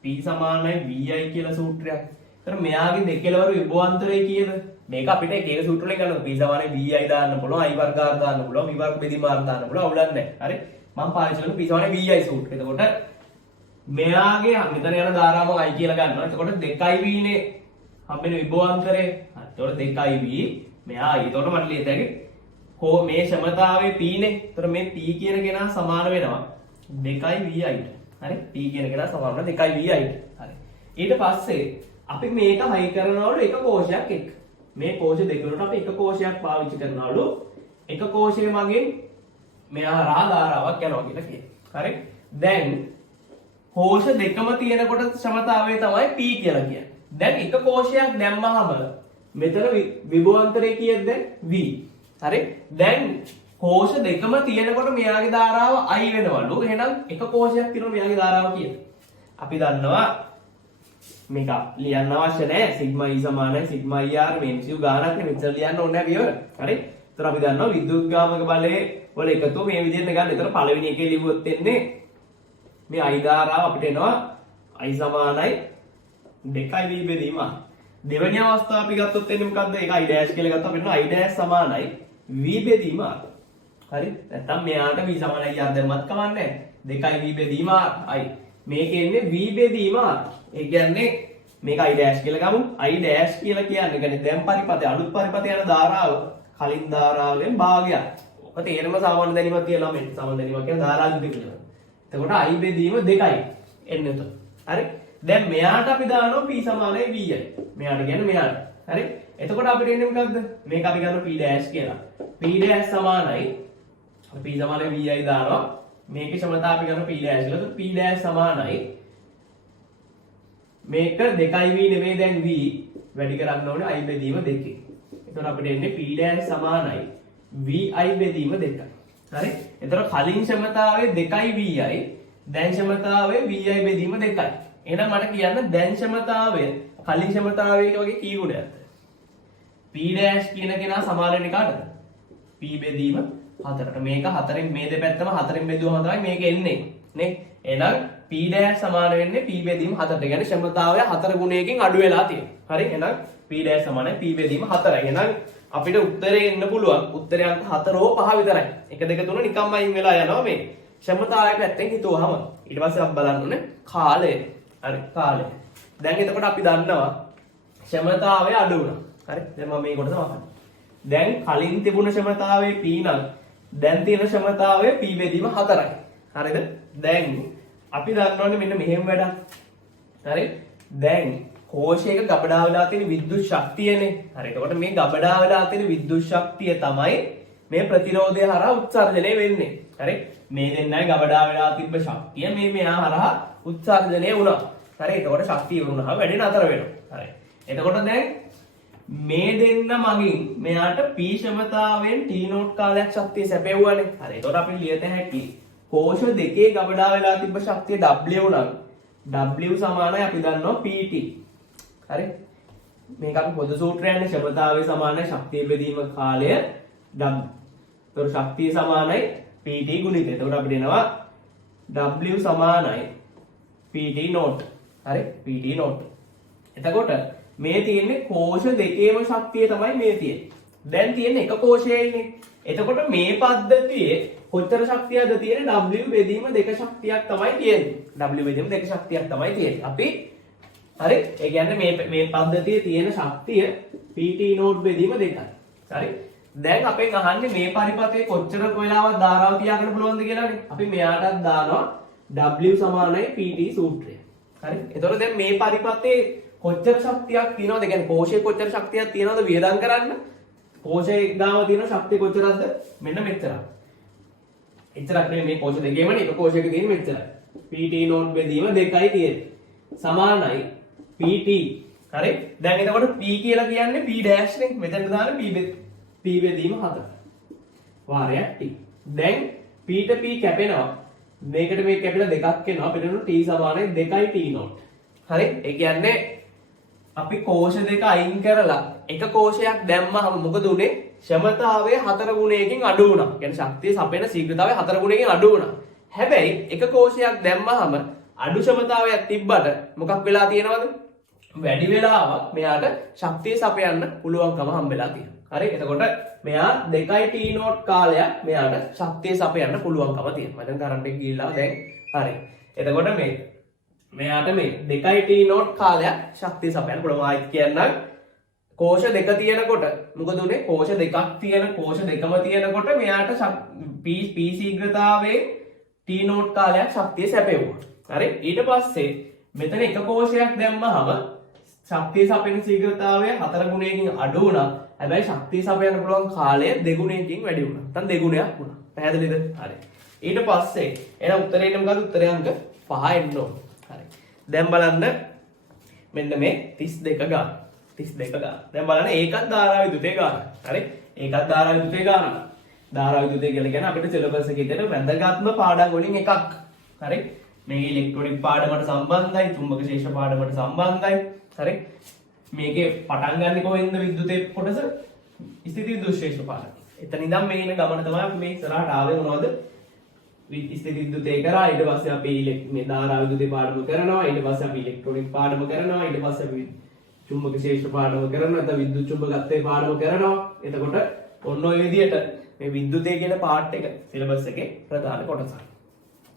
P සමානයි VI කියලා සූත්‍රයක්. ඒතර මෙයාගේ දෙකලවරු විභවාන්තරය කීයද? මේක අපිට එක එක සූත්‍ර වලින් ගන්නවා. P සමානයි VI දාන්න පුළුවන්, I වර්ග R දාන්න පුළුවන්, V වර්ග බෙදීම R දාන්න පුළුවන්. අවුලක් නැහැ. හරි. මම පාවිච්චි කරන P සමානයි VI සූත්‍රය. එතකොට මෙයාගේ මෙතන යන ධාරාව I කියලා ගන්නවා. එතකොට 2V නේ හම්බෙන විභවාන්තරය. එතකොට 2V මෙයා I. එතකොට මට ලියත හැකි කො මේ ක්ෂමතාවේ P නේ. එතකොට මේ P කියන කෙනා සමාන වෙනවා 2VI ට. හරි. P කියන කෙනා සමාන වෙනවා 2VI ට. හරි. ඊට පස්සේ අපි මේක හයි කරනවලු එක කෝෂයක් එක්ක. මේ කෝෂ දෙක වලට අපි එක කෝෂයක් පාවිච්චි කරනවලු. එක කෝෂයේ මගින් මෙයා හරහා ධාරාවක් යනවා කියලා කියනවා. හරි. දැන් කෝෂ දෙකම තියෙනකොට ක්ෂමතාවය තමයි P කියලා කියන්නේ. දැන් එක කෝෂයක් දැම්මහම මෙතන විභවාන්තරය කීයද දැන් V. හරි. දැන් කෝෂ දෙකම තියෙනකොට මෙයාගේ ධාරාව I වෙනවලු. එහෙනම් එක කෝෂයක් තියෙනවා මෙයාගේ ධාරාව කීයද? අපි දන්නවා මේක ලියන්න අවශ්‍ය නැහැ. සිග්මා E සමානයි සිග්මා ER මේ MCU ගානක් නේ මෙච්චර ලියන්න ඕනේ නැහැ පියවර. හරි. ඒතර අපි දන්නවා විද්‍යුත්ගාමක බලයේ වල එකතු මේ විදිහට ගන්න. ඒතර පළවෙනි එකේ ලිව්වොත් එන්නේ මේ I ධාරාව අපිට එනවා I සමානයි 2V බෙදීම R. දෙවෙනි අවස්ථාව අපි ගත්තොත් එන්නේ මොකද්ද? ඒක I dash කියලා ගත්තා අපිට I dash සමානයි V බෙදීම R. හරි. නැත්තම් මෙයාට V සමානයි R දැම්මත් කමන්නේ නැහැ. 2V බෙදීම R I. මේකේ ඉන්නේ V බෙදීම R. ඒ කියන්නේ මේක I dash කියලා ගමු. I dash කියලා කියන්නේ දැන් පරිපතේ අලුත් පරිපතේ යන ධාරාව කලින් ධාරාවලින් භාගයක්. ඔක තේරෙම සාමාන්‍ය දැනීමක් කියලා ළමෙන්. සාමාන්‍ය දැනීමක් කියන්නේ ධාරා යුද්ධ කියලා. එතකොට I බෙදීම 2යි එන්නේ උතන. හරි. දැන් මෙයාට අපි දානවා P සමානයි VI. මෙයාට කියන්නේ මෙයාට. හරි. එතකොට අපිට එන්නේ මොකද්ද? මේක අපි ගන්නවා P dash කියලා. P dash සමානයි P සමානයි VI දානවා. මේකේ ක්ෂමතාව අපි ගන්නවා P dash කියලා. P dash සමානයි මේක 2V නෙමෙයි දැන් V වැඩි කරන්න ඕනේ I බෙදීම 2. එතකොට අපිට එන්නේ P dash සමානයි VI බෙදීම 2. හරි. එතකොට කලින් ක්ෂමතාවේ 2VI දැන් ක්ෂමතාවේ VI බෙදීම 2යි. එහෙනම් මට කියන්න දැන් ක්ෂමතාවය කලින් ක්ෂමතාවයට වගේ කී ගුණයක්ද? P dash කියන කෙනා සමාන වෙන්නේ කාටද? P බෙදීම 4ට. මේක 4න් මේ දෙපැත්තම 4න් බෙදුවම තමයි මේක එන්නේ. නේ? එහෙනම් P dash සමාන වෙන්නේ P බෙදීම 4ට. කියන්නේ ක්ෂමතාවය 4 ගුණයකින් අඩු වෙලා තියෙනවා. හරි. එහෙනම් P dash සමානයි P බෙදීම 4යි. එහෙනම් අපිට උත්තරේ එන්න පුළුවන්. උත්තරේ අංක 4 හෝ 5 විතරයි. 1 2 3 නිකම්ම අයින් වෙලා යනවා මේ. ක්ෂමතාවය පැත්තෙන් හිතුවාම ඊට පස්සේ අපි බලන්න ඕනේ කාලය. හරි කාලය. දැන් එතකොට අපි දන්නවා ක්ෂමතාවය අඩු වුණා. හරි. දැන් මම මේ කොටස වහන්න. දැන් කලින් තිබුණ ක්ෂමතාවයේ P නම් දැන් තියෙන ක්ෂමතාවයේ P බෙදීම 4යි. හරිද? දැන් අපි දන්නවනේ මෙන්න මෙහෙම වැඩක්. හරි? දැන් කෝෂයක ගබඩා වෙලා තියෙන විද්‍යුත් ශක්තියනේ. හරි. එතකොට මේ ගබඩා වෙලා තියෙන විද්‍යුත් ශක්තිය තමයි මේ ප්‍රතිරෝධය හරහා උත්සර්ජනය වෙන්නේ. හරි? මේ දෙන්නයි ගබඩා වෙලා තිබ්බ ශක්තිය මේ මෙහා හරහා උත්සර්ජනය වුණා. හරි. එතකොට ශක්තිය වුණාම වැඩි නතර වෙනවා. හරි. එතකොට දැන් මේ දෙන්න මගින් මෙයාට P ක්ෂමතාවෙන් T නෝට් කාලයක් ශක්තිය සැපෙව්වනේ. හරි. එතකොට අපි ලියත හැකි කෝෂ දෙකේ ගබඩා වෙලා තිබ්බ ශක්තිය W නම් W සමානයි අපි දන්නවා PT. හරි. මේක අපි පොදු සූත්‍රයන්නේ ක්ෂමතාවය සමානයි ශක්තිය බෙදීම කාලය W. එතකොට ශක්තිය සමානයි PT ගුණිතය. එතකොට අපිට එනවා W සමානයි PT නෝට්. හරි. PT note. එතකොට මේ තියෙන්නේ කෝෂ දෙකේම ශක්තිය තමයි මේ තියෙන්නේ. දැන් තියෙන්නේ එක කෝෂයයිනේ. එතකොට මේ පද්ධතියේ කොච්චර ශක්තියක්ද තියෙන්නේ? W බෙදීම 2 ශක්තියක් තමයි තියෙන්නේ. W බෙදීම 2 ශක්තියක් තමයි තියෙන්නේ. අපි හරි. ඒ කියන්නේ මේ පද්ධතියේ තියෙන ශක්තිය PT නෝට් බෙදීම 2යි. හරි. දැන් අපෙන් අහන්නේ මේ පරිපතේ කොච්චර වෙලාවක් ධාරාව තියාගන්න පුළුවන්ද කියලානේ. අපි මෙයාටත් දානවා W සමානයි PT සූත්‍රය. හරි. එතකොට දැන් මේ පරිපතේ කොච්චර ශක්තියක් තියෙනවද? කියන්නේ කෝෂයේ කොච්චර ශක්තියක් තියෙනවද වියදම් කරන්න? කෝෂයේ ගාම තියෙන ශක්තිය කොච්චරද? මෙන්න මෙච්චරයි. එච්චරක් නෙමෙයි මේ කෝෂ දෙකේමනේ එක කෝෂයක තියෙන මෙච්චරයි. PT නෝට් බෙදීම 2යි තියෙන්නේ. සමානයි PT. හරි. දැන් එතකොට P කියලා කියන්නේ P dash නේ. මෙතන දාන P බෙදීම 4. වාරයක් T. දැන් P ට P කැපෙනවා. මේකට මේ කැපිලා දෙකක් එනවා. අපිට T සමානයි 2යි T නෝට්. හරි. ඒ කියන්නේ අපි කෝෂ දෙක අයින් කරලා එක කෝෂයක් දැම්මම මොකද උනේ? ක්ෂමතාවය 4 ගුණයකින් අඩු වුණා. කියන්නේ ශක්තිය සපයන ශීඝ්‍රතාවය 4 ගුණයකින් අඩු වුණා. හැබැයි එක කෝෂයක් දැම්මම අඩු ක්ෂමතාවයක් තිබ්බට මොකක් වෙලා තියෙනවද? වැඩි වෙලාවක් මෙයාට ශක්තිය සපයන්න පුළුවන්කම හම්බෙලා තියෙනවා. හරි? එතකොට මෙයා 2t නෝට් කාලයක් මෙයාට ශක්තිය සපයන්න පුළුවන්කම තියෙනවා. දැන් කරන්ට් එක ගිහිල්ලා දැන් හරි. එතකොට මෙයාට මේ 2t නෝට් කාලයක් ශක්තිය සපයන්න පුළුවන්. ආයිත් කියන්නම් කෝෂ දෙක තියෙනකොට මොකද උනේ? කෝෂ දෙකක් තියෙන කෝෂ දෙකම තියෙනකොට මෙයාට p ශීඝ්‍රතාවයේ t නෝට් කාලයක් ශක්තිය සැපෙවුවා. හරි? ඊට පස්සේ මෙතන එක කෝෂයක් දැම්මහම ශක්තිය සපයන ශීඝ්‍රතාවය 4 ගුණයකින් අඩු වුණා. හැබැයි ශක්තිය සපයන්න පුළුවන් කාලය 2 ගුණයකින් වැඩි වුණා. නැත්නම් 2 ගුණයක් වුණා. පැහැදිලිද? හරි. ඊට පස්සේ එන උත්තරේ එන්නේ මොකද්ද? උත්තරේ අංක 5 එන්න ඕන. හරි. දැන් බලන්න මෙන්න මේ 32 ගාන. 32 ගාන. දැන් බලන්න ඒකත් ධාරා විදුලිතේ ගාන. හරි? ඒකත් ධාරා විදුලිතේ ගාන. ධාරා විදුලිතේ කියලා කියන්නේ අපිට සිලබස් එකේ තියෙන වැදගත්ම පාඩම් වලින් එකක්. හරි? මේ ඉලෙක්ට්‍රොනික පාඩමට සම්බන්ධයි, චුම්බක ශේෂ්ත්‍ර පාඩමට සම්බන්ධයි. හරි? මේකේ පටන් ගන්න කොහෙන්ද විද්‍යුතේ කොටස? ස්ථිති විද්‍යුත් ශේෂ්ත්‍ර පාඩම. එතන ඉඳන් මේ ඉන ගමන තමයි අපි මේ ඉස්සරහට ආවේ මොනවද? ස්ථිති විද්‍යුතේ කරා ඊට පස්සේ අපි මේ ධාරා විද්‍යුතේ පාඩම කරනවා, ඊට පස්සේ අපි ඉලෙක්ට්‍රොනික පාඩම කරනවා, ඊට පස්සේ අපි චුම්බක ශේෂ්ත්‍ර පාඩම කරනවා, නැත්නම් විද්‍යුත් චුම්බකත්වයේ පාඩම කරනවා. එතකොට ඔන්න ඔය විදිහට මේ විද්‍යුතේ කියන පාර්ට් එක සිලබස් එකේ ප්‍රධාන කොටසක්.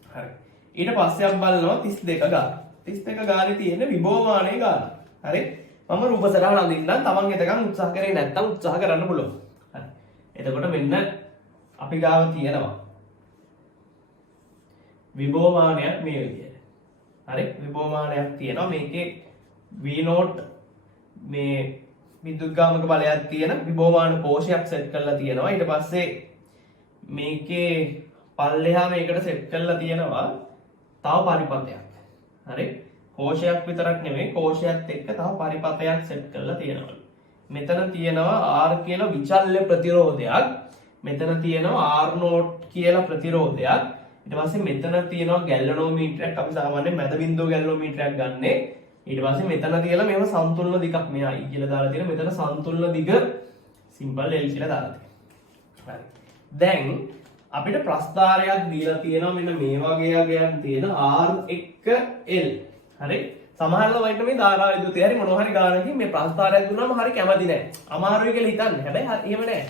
හරි. ඊට පස්සේ අපි බලනවා 32 ගාන. 32 ගානේ තියෙන විභවමානයේ ගාන. හරි? මම රූප සටහන අඳින්නම්. තමන් එතකන් උත්සාහ කරේ නැත්නම් උත්සාහ කරන්න පුළුවන්. හරි. එතකොට මෙන්න අපි ගාව තියෙනවා විභවමානයක් මේ විදිහට. හරි? විභවමානයක් තියෙනවා. මේකේ V0 මේ විද්‍යුත්ගාමක බලයක් තියෙන විභවමාන කෝෂයක් සෙට් කරලා තියෙනවා. ඊට පස්සේ මේකේ පල්ලෙහා මේකට සෙට් කරලා තියෙනවා තව පරිපථයක්. හරි? කෝෂයක් විතරක් නෙමෙයි කෝෂයත් එක්ක තව පරිපථයක් සෙට් කරලා තියෙනවා. මෙතන තියෙනවා R කියලා විචල්්‍ය ප්‍රතිරෝධයක්. මෙතන තියෙනවා R0 කියලා ප්‍රතිරෝධයක්. ඊට පස්සේ මෙතන තියෙනවා ගැල්වනෝමීටරයක්. අපි සාමාන්‍යයෙන් මැද බිඳුව ගැල්වනෝමීටරයක් ගන්නෙ. ඊට පස්සේ මෙතන තියලා මේව සම්තුලන දිගක් මෙහා I කියලා දාලා තියෙනවා. මෙතන සම්තුලන දිග සිම්පල් L කියලා දාලා තියෙනවා. හරි. දැන් අපිට ප්‍රස්ථාරයක් දීලා තියෙනවා මෙන්න මේ වගේ අගයන් තියෙන R1L. හරි? සමහරවල් වයින්ට මේ ධාරා විද්‍යුතය හරි මොනවා හරි ගානකින් මේ ප්‍රස්ථාරයක් දුන්නාම හරි කැමති නැහැ. අමාරුයි කියලා හිතන්නේ. හැබැයි එහෙම නැහැ.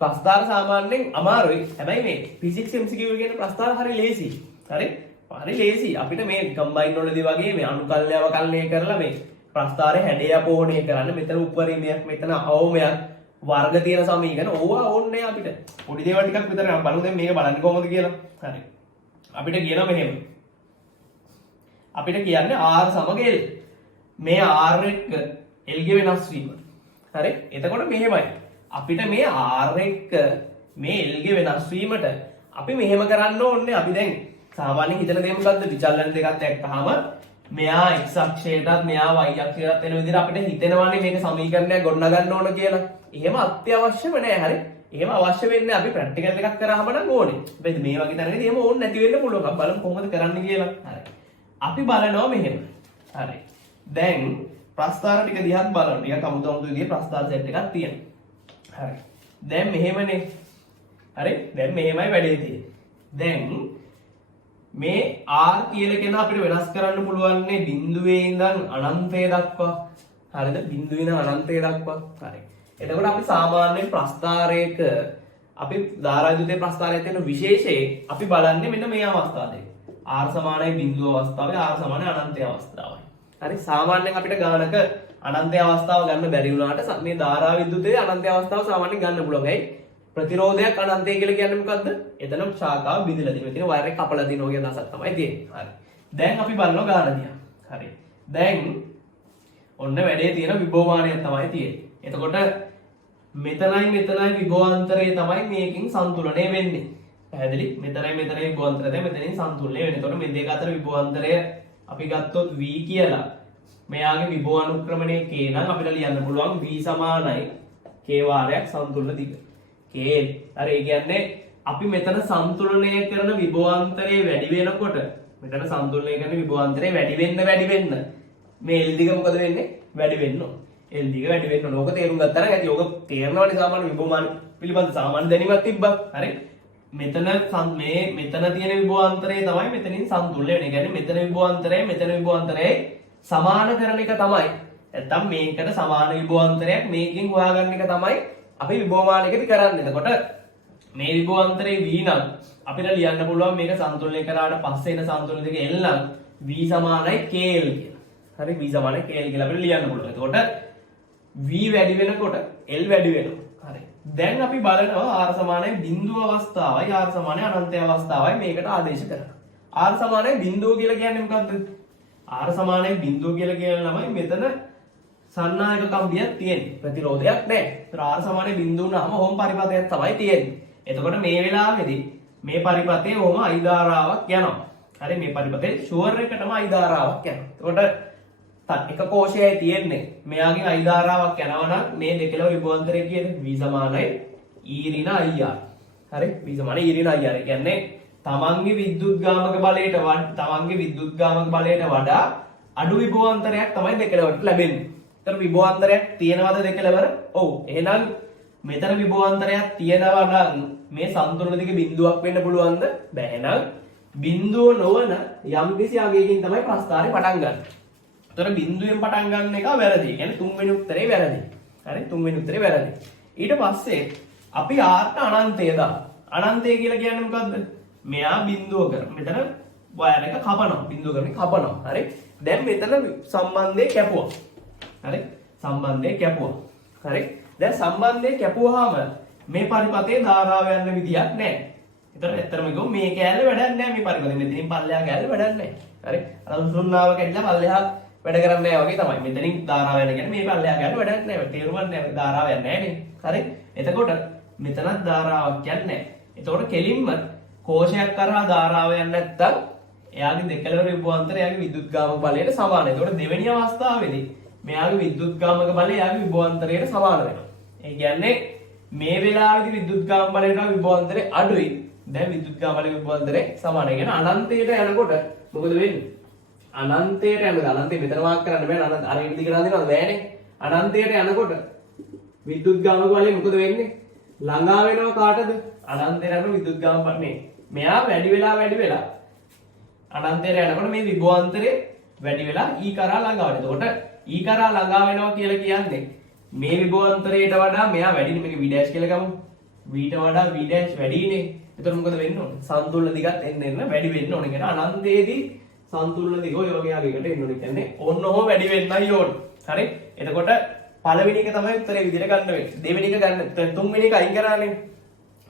ප්‍රස්ථාර සාමාන්‍යයෙන් අමාරුයි. හැබැයි මේ ෆිසික්ස් MCQ කියන ප්‍රස්ථාර හරි ලේසි. හරි? හරි ලේසි. අපිට මේ කම්බයින් වලදී වගේ මේ අනුකල්ය අවකලනය කරලා මේ ප්‍රස්ථාරේ හැඩය අපෝහණය කරන්න මෙතන උපරිමයක් මෙතන අවමයක් වර්ග තියෙන සමීකරණ ඕවා ඕනේ අපිට. පොඩි දේවල් ටිකක් විතර බලමු දැන් මේක බලන්න කොහොමද කියලා. හරි. අපිට කියනවා මෙහෙම. අපිට කියන්නේ R සමග L. මේ R එක්ක L ගේ වෙනස් වීම. හරි? එතකොට මෙහෙමයි. අපිට මේ R එක්ක මේ L ගේ වෙනස් වීමට අපි මෙහෙම කරන්න ඕනේ. අපි දැන් සාමාන්‍යයෙන් හිතන දේ මොකද්ද? විචලන දෙකත් එක්කහම මෙයා x අක්ෂයටත් මෙයා y අක්ෂයටත් වෙන විදිහට අපිට හිතෙනවානේ මේක සමීකරණයක් ගොඩනගන්න ඕන කියලා. එහෙම අත්‍යවශ්‍යම නෑ. හරි? එහෙම අවශ්‍ය වෙන්නේ අපි ප්‍රැක්ටිකල් එකක් කරාම නම් ඕනේ. හැබැයි මේ වගේ තැනකදී එහෙම ඕනේ නැති වෙන්න පුළුවන්. අපි බලමු කොහොමද කරන්න කියලා. හරි. අපි බලනවා මෙහෙම. හරි. දැන් ප්‍රස්ථාර ටික දිහාත් බලන්න. ටිකක් අමුතු විදිහේ ප්‍රස්ථාර සෙට් එකක් තියෙනවා. හරි. දැන් මෙහෙමනේ. හරි? දැන් මෙහෙමයි වැඩේ තියෙන්නේ. දැන් මේ R කියන කෙනා අපිට වෙනස් කරන්න පුළුවන්නේ බිඳුවේ ඉඳන් අනන්තය දක්වා. හරිද? බිඳුවේ ඉඳන් අනන්තය දක්වා. හරි. එතකොට අපි සාමාන්‍යයෙන් ප්‍රස්ථාරයක අපි ධාරාවිද්‍යුතේ ප්‍රස්ථාරයේ තියෙන විශේෂයේ අපි බලන්නේ මෙන්න මේ අවස්ථාවේ. R සමානයි බිඳුව අවස්ථාවේ R සමානයි අනන්තය අවස්ථාවයි. හරි? සාමාන්‍යයෙන් අපිට ගානක අනන්තය අවස්ථාව ගන්න බැරි වුණාට මේ ධාරාවිද්‍යුතේ අනන්තය අවස්ථාව සාමාන්‍යයෙන් ගන්න පුළුවන්. ඇයි? ප්‍රතිරෝධයක් අනන්තය කියලා කියන්නේ මොකද්ද? එතන ශාඛාව බිඳලා දිනවා. එතන වයර් එක කපලා දිනවා කියන අදහසක් තමයි තියෙන්නේ. හරි. දැන් අපි බලනවා ගාන දිහා. හරි. දැන් ඔන්න වැඩේ තියෙන විභවමානය තමයි තියෙන්නේ. එතකොට මෙතනයි විභවාන්තරය තමයි මේකෙන් සන්තුලනය වෙන්නේ. පැහැදිලි? මෙතනයි විභවාන්තරය තමයි මෙතනින් සන්තුලනය වෙන්නේ. එතකොට මේ දෙක අතර විභවාන්තරය අපි ගත්තොත් v කියලා. මෙයාගේ විභව අනුක්‍රමණය k නම් අපිට ලියන්න පුළුවන් v සමානයි k වාරයක් සන්තුලන දිග. k. හරි. ඒ කියන්නේ අපි මෙතන සන්තුලනය කරන විභවාන්තරය වැඩි වෙනකොට මෙතන සන්තුලනය කරන විභවාන්තරය වැඩි වෙන්න මේ L දිග මොකද වෙන්නේ? වැඩි වෙන්න ඕන. L දිග වැඩි වෙන්න ඕන. ඕක තේරුම් ගත්තා නම් ඇති. ඕක තේරෙනවනේ සාමාන්‍ය විභවමාන පිළිබඳ සාමාන්‍ය දැනීමක් තිබ්බා. හරි. මෙතන මෙතන තියෙන විභවාන්තරය තමයි මෙතනින් සම්තුල්‍ය වෙන්නේ. කියන්නේ මෙතන විභවාන්තරය මෙතන විභවාන්තරයයි සමාන කරන එක තමයි. නැත්තම් මේකට සමාන විභවාන්තරයක් මේකෙන් හොයාගන්න එක තමයි අපි විභවමානයකදී කරන්නේ. එතකොට මේ විභවාන්තරේ v නම් අපිට ලියන්න පුළුවන් මේක සම්තුලනය කරාට පස්සේ එන සම්තුලන දෙක l නම් v සමානයි kl කියලා. හරි v සමානයි kl කියලා අපිට ලියන්න පුළුවන්. එතකොට v වැඩි වෙනකොට l වැඩි වෙනවා. හරි. දැන් අපි බලනවා r සමානයි බිඳුව අවස්ථාවයි r සමානයි අනන්තය අවස්ථාවයි මේකට ආදේශ කරනවා. r සමානයි බිඳුව කියලා කියන්නේ මොකද්ද? r සමානයි බිඳුව කියලා කියන ළමයි මෙතන සන්නායක කම්බියක් තියෙන්නේ. ප්‍රතිරෝධයක් නැහැ. ඒතර r සමානයි බිඳුව වුණාම ඕම් පරිපථයක් තමයි තියෙන්නේ. එතකොට මේ වෙලාවේදී මේ පරිපථයේ ඕම I ධාරාවක් යනවා. හරි මේ පරිපථයේ ෂුවර් එකටම I ධාරාවක් යනවා. එතකොට එක කෝෂයයි තියෙන්නේ. මෙයාගෙන් I ධාරාවක් යනවා නම් මේ දෙකලම විභවාන්තරය කියන්නේ V සමානයි E ඍණ IR. හරි V සමානයි E ඍණ IR. ඒ කියන්නේ තමන්ගේ විද්‍යුත්ගාමක බලයට වඩා අඩු විභවාන්තරයක් තමයි දෙකලවට ලැබෙන්නේ. ඒතර විභවාන්තරයක් තියෙනවද දෙකලවර? ඔව්. එහෙනම් මෙතන විභවාන්තරයක් තියෙනවා නම් මේ සම්තුලන දෙක බිඳුවක් වෙන්න පුළුවන්ද? බැහැ. එහෙනම් බිඳුව නොවන යම්කිසි අගයකින් තමයි ප්‍රස්ථාරය පටන් ගන්න. ඒතර බිඳුවෙන් පටන් ගන්න එක වැරදි. ඒ කියන්නේ තුන්වෙනි උත්තරේ වැරදි. හරි තුන්වෙනි උත්තරේ වැරදි. ඊට පස්සේ අපි r ට අනන්තය දාමු. අනන්තය කියලා කියන්නේ මොකද්ද? මෙයා බිඳුව කර. මෙතන වයර් එක කපනවා. බිඳුව කරන්නේ කපනවා. හරි. දැන් මෙතන සම්බන්ධය කැපුවා. හරි. සම්බන්ධය කැපුවා. හරි. දැන් සම්බන්ධය කැපුවාම මේ පරිපථයේ ධාරාව යන විදියක් නැහැ. ඒතර ඇත්තටම ගියොත් මේ කෑල්ල වැඩක් නැහැ මේ පරිපථයේ. මෙතනින් පල්ලෙහා කෑල්ල වැඩක් නැහැ. හරි. අර උසුන්නාව කැඩිලා පල්ලෙහා වැඩ කරන්නේ නැහැ වගේ තමයි. මෙතනින් ධාරාව යන කියන්නේ මේ පල්ලෙහා කෑල්ල වැඩක් නැහැ. තේරුමක් නැහැ. ධාරාව යන්නේ නැහැ නේ. හරි. එතකොට මෙතනත් ධාරාවක් යන්නේ නැහැ. එතකොට කෙලින්ම කෝෂයක් කරා ධාරාව යන්නේ නැත්තම් එයාගේ දෙකලවර විභවාන්තරය එයාගේ විද්‍යුත්ගාමක බලයට සමානයි. එතකොට දෙවෙනි අවස්ථාවේදී මෙයාගේ විද්‍යුත්ගාමක බලය එයාගේ විභවාන්තරයට සමාන වෙනවා. ඒ කියන්නේ මේ වෙලාවේදී විද්‍යුත්ගාම බලයට විභවාන්තරය අඩුයි. දැන් විද්‍යුත්ගාම බලයේ විභවාන්තරය සමානයි. කියන අනන්තයට යනකොට මොකද වෙන්නේ? අනන්තයට යනකොට අනන්තය මෙතන වාක් කරන්න බෑ. අනන්ත අර ඉඳි කරලා දෙනවද බෑනේ. අනන්තයට යනකොට විද්‍යුත්ගාමක බලය මොකද වෙන්නේ? ළඟා වෙනවා කාටද? අනන්තයට යන විද්‍යුත්ගාම බලනේ. මෙයා වැඩි වෙලා අනන්තයට යනකොට මේ විභවාන්තරය වැඩි වෙලා E කරා ළඟා වෙනවා. එතකොට E කරා ළඟා වෙනවා කියලා කියන්නේ මේ විභවාන්තරයට වඩා මෙයා වැඩිනේ. මේක V' කියලා ගමු. V ට වඩා V' වැඩිනේ. එතකොට මොකද වෙන්න ඕනේ? සම්තුලන දිගත් එන්න වැඩි වෙන්න ඕනේ. කියන අනන්තයේදී සම්තුලන දිග ඔය වගේ ආගයකට එන්න ඕනේ. කියන්නේ ඕනෝම වැඩි වෙන්නයි ඕනේ. හරි? එතකොට පළවෙනි එක තමයි උත්තරේ විදිහට ගන්න වෙන්නේ. දෙවෙනි එක ගන්න තුන්වෙනි එක අයින් කරානේ.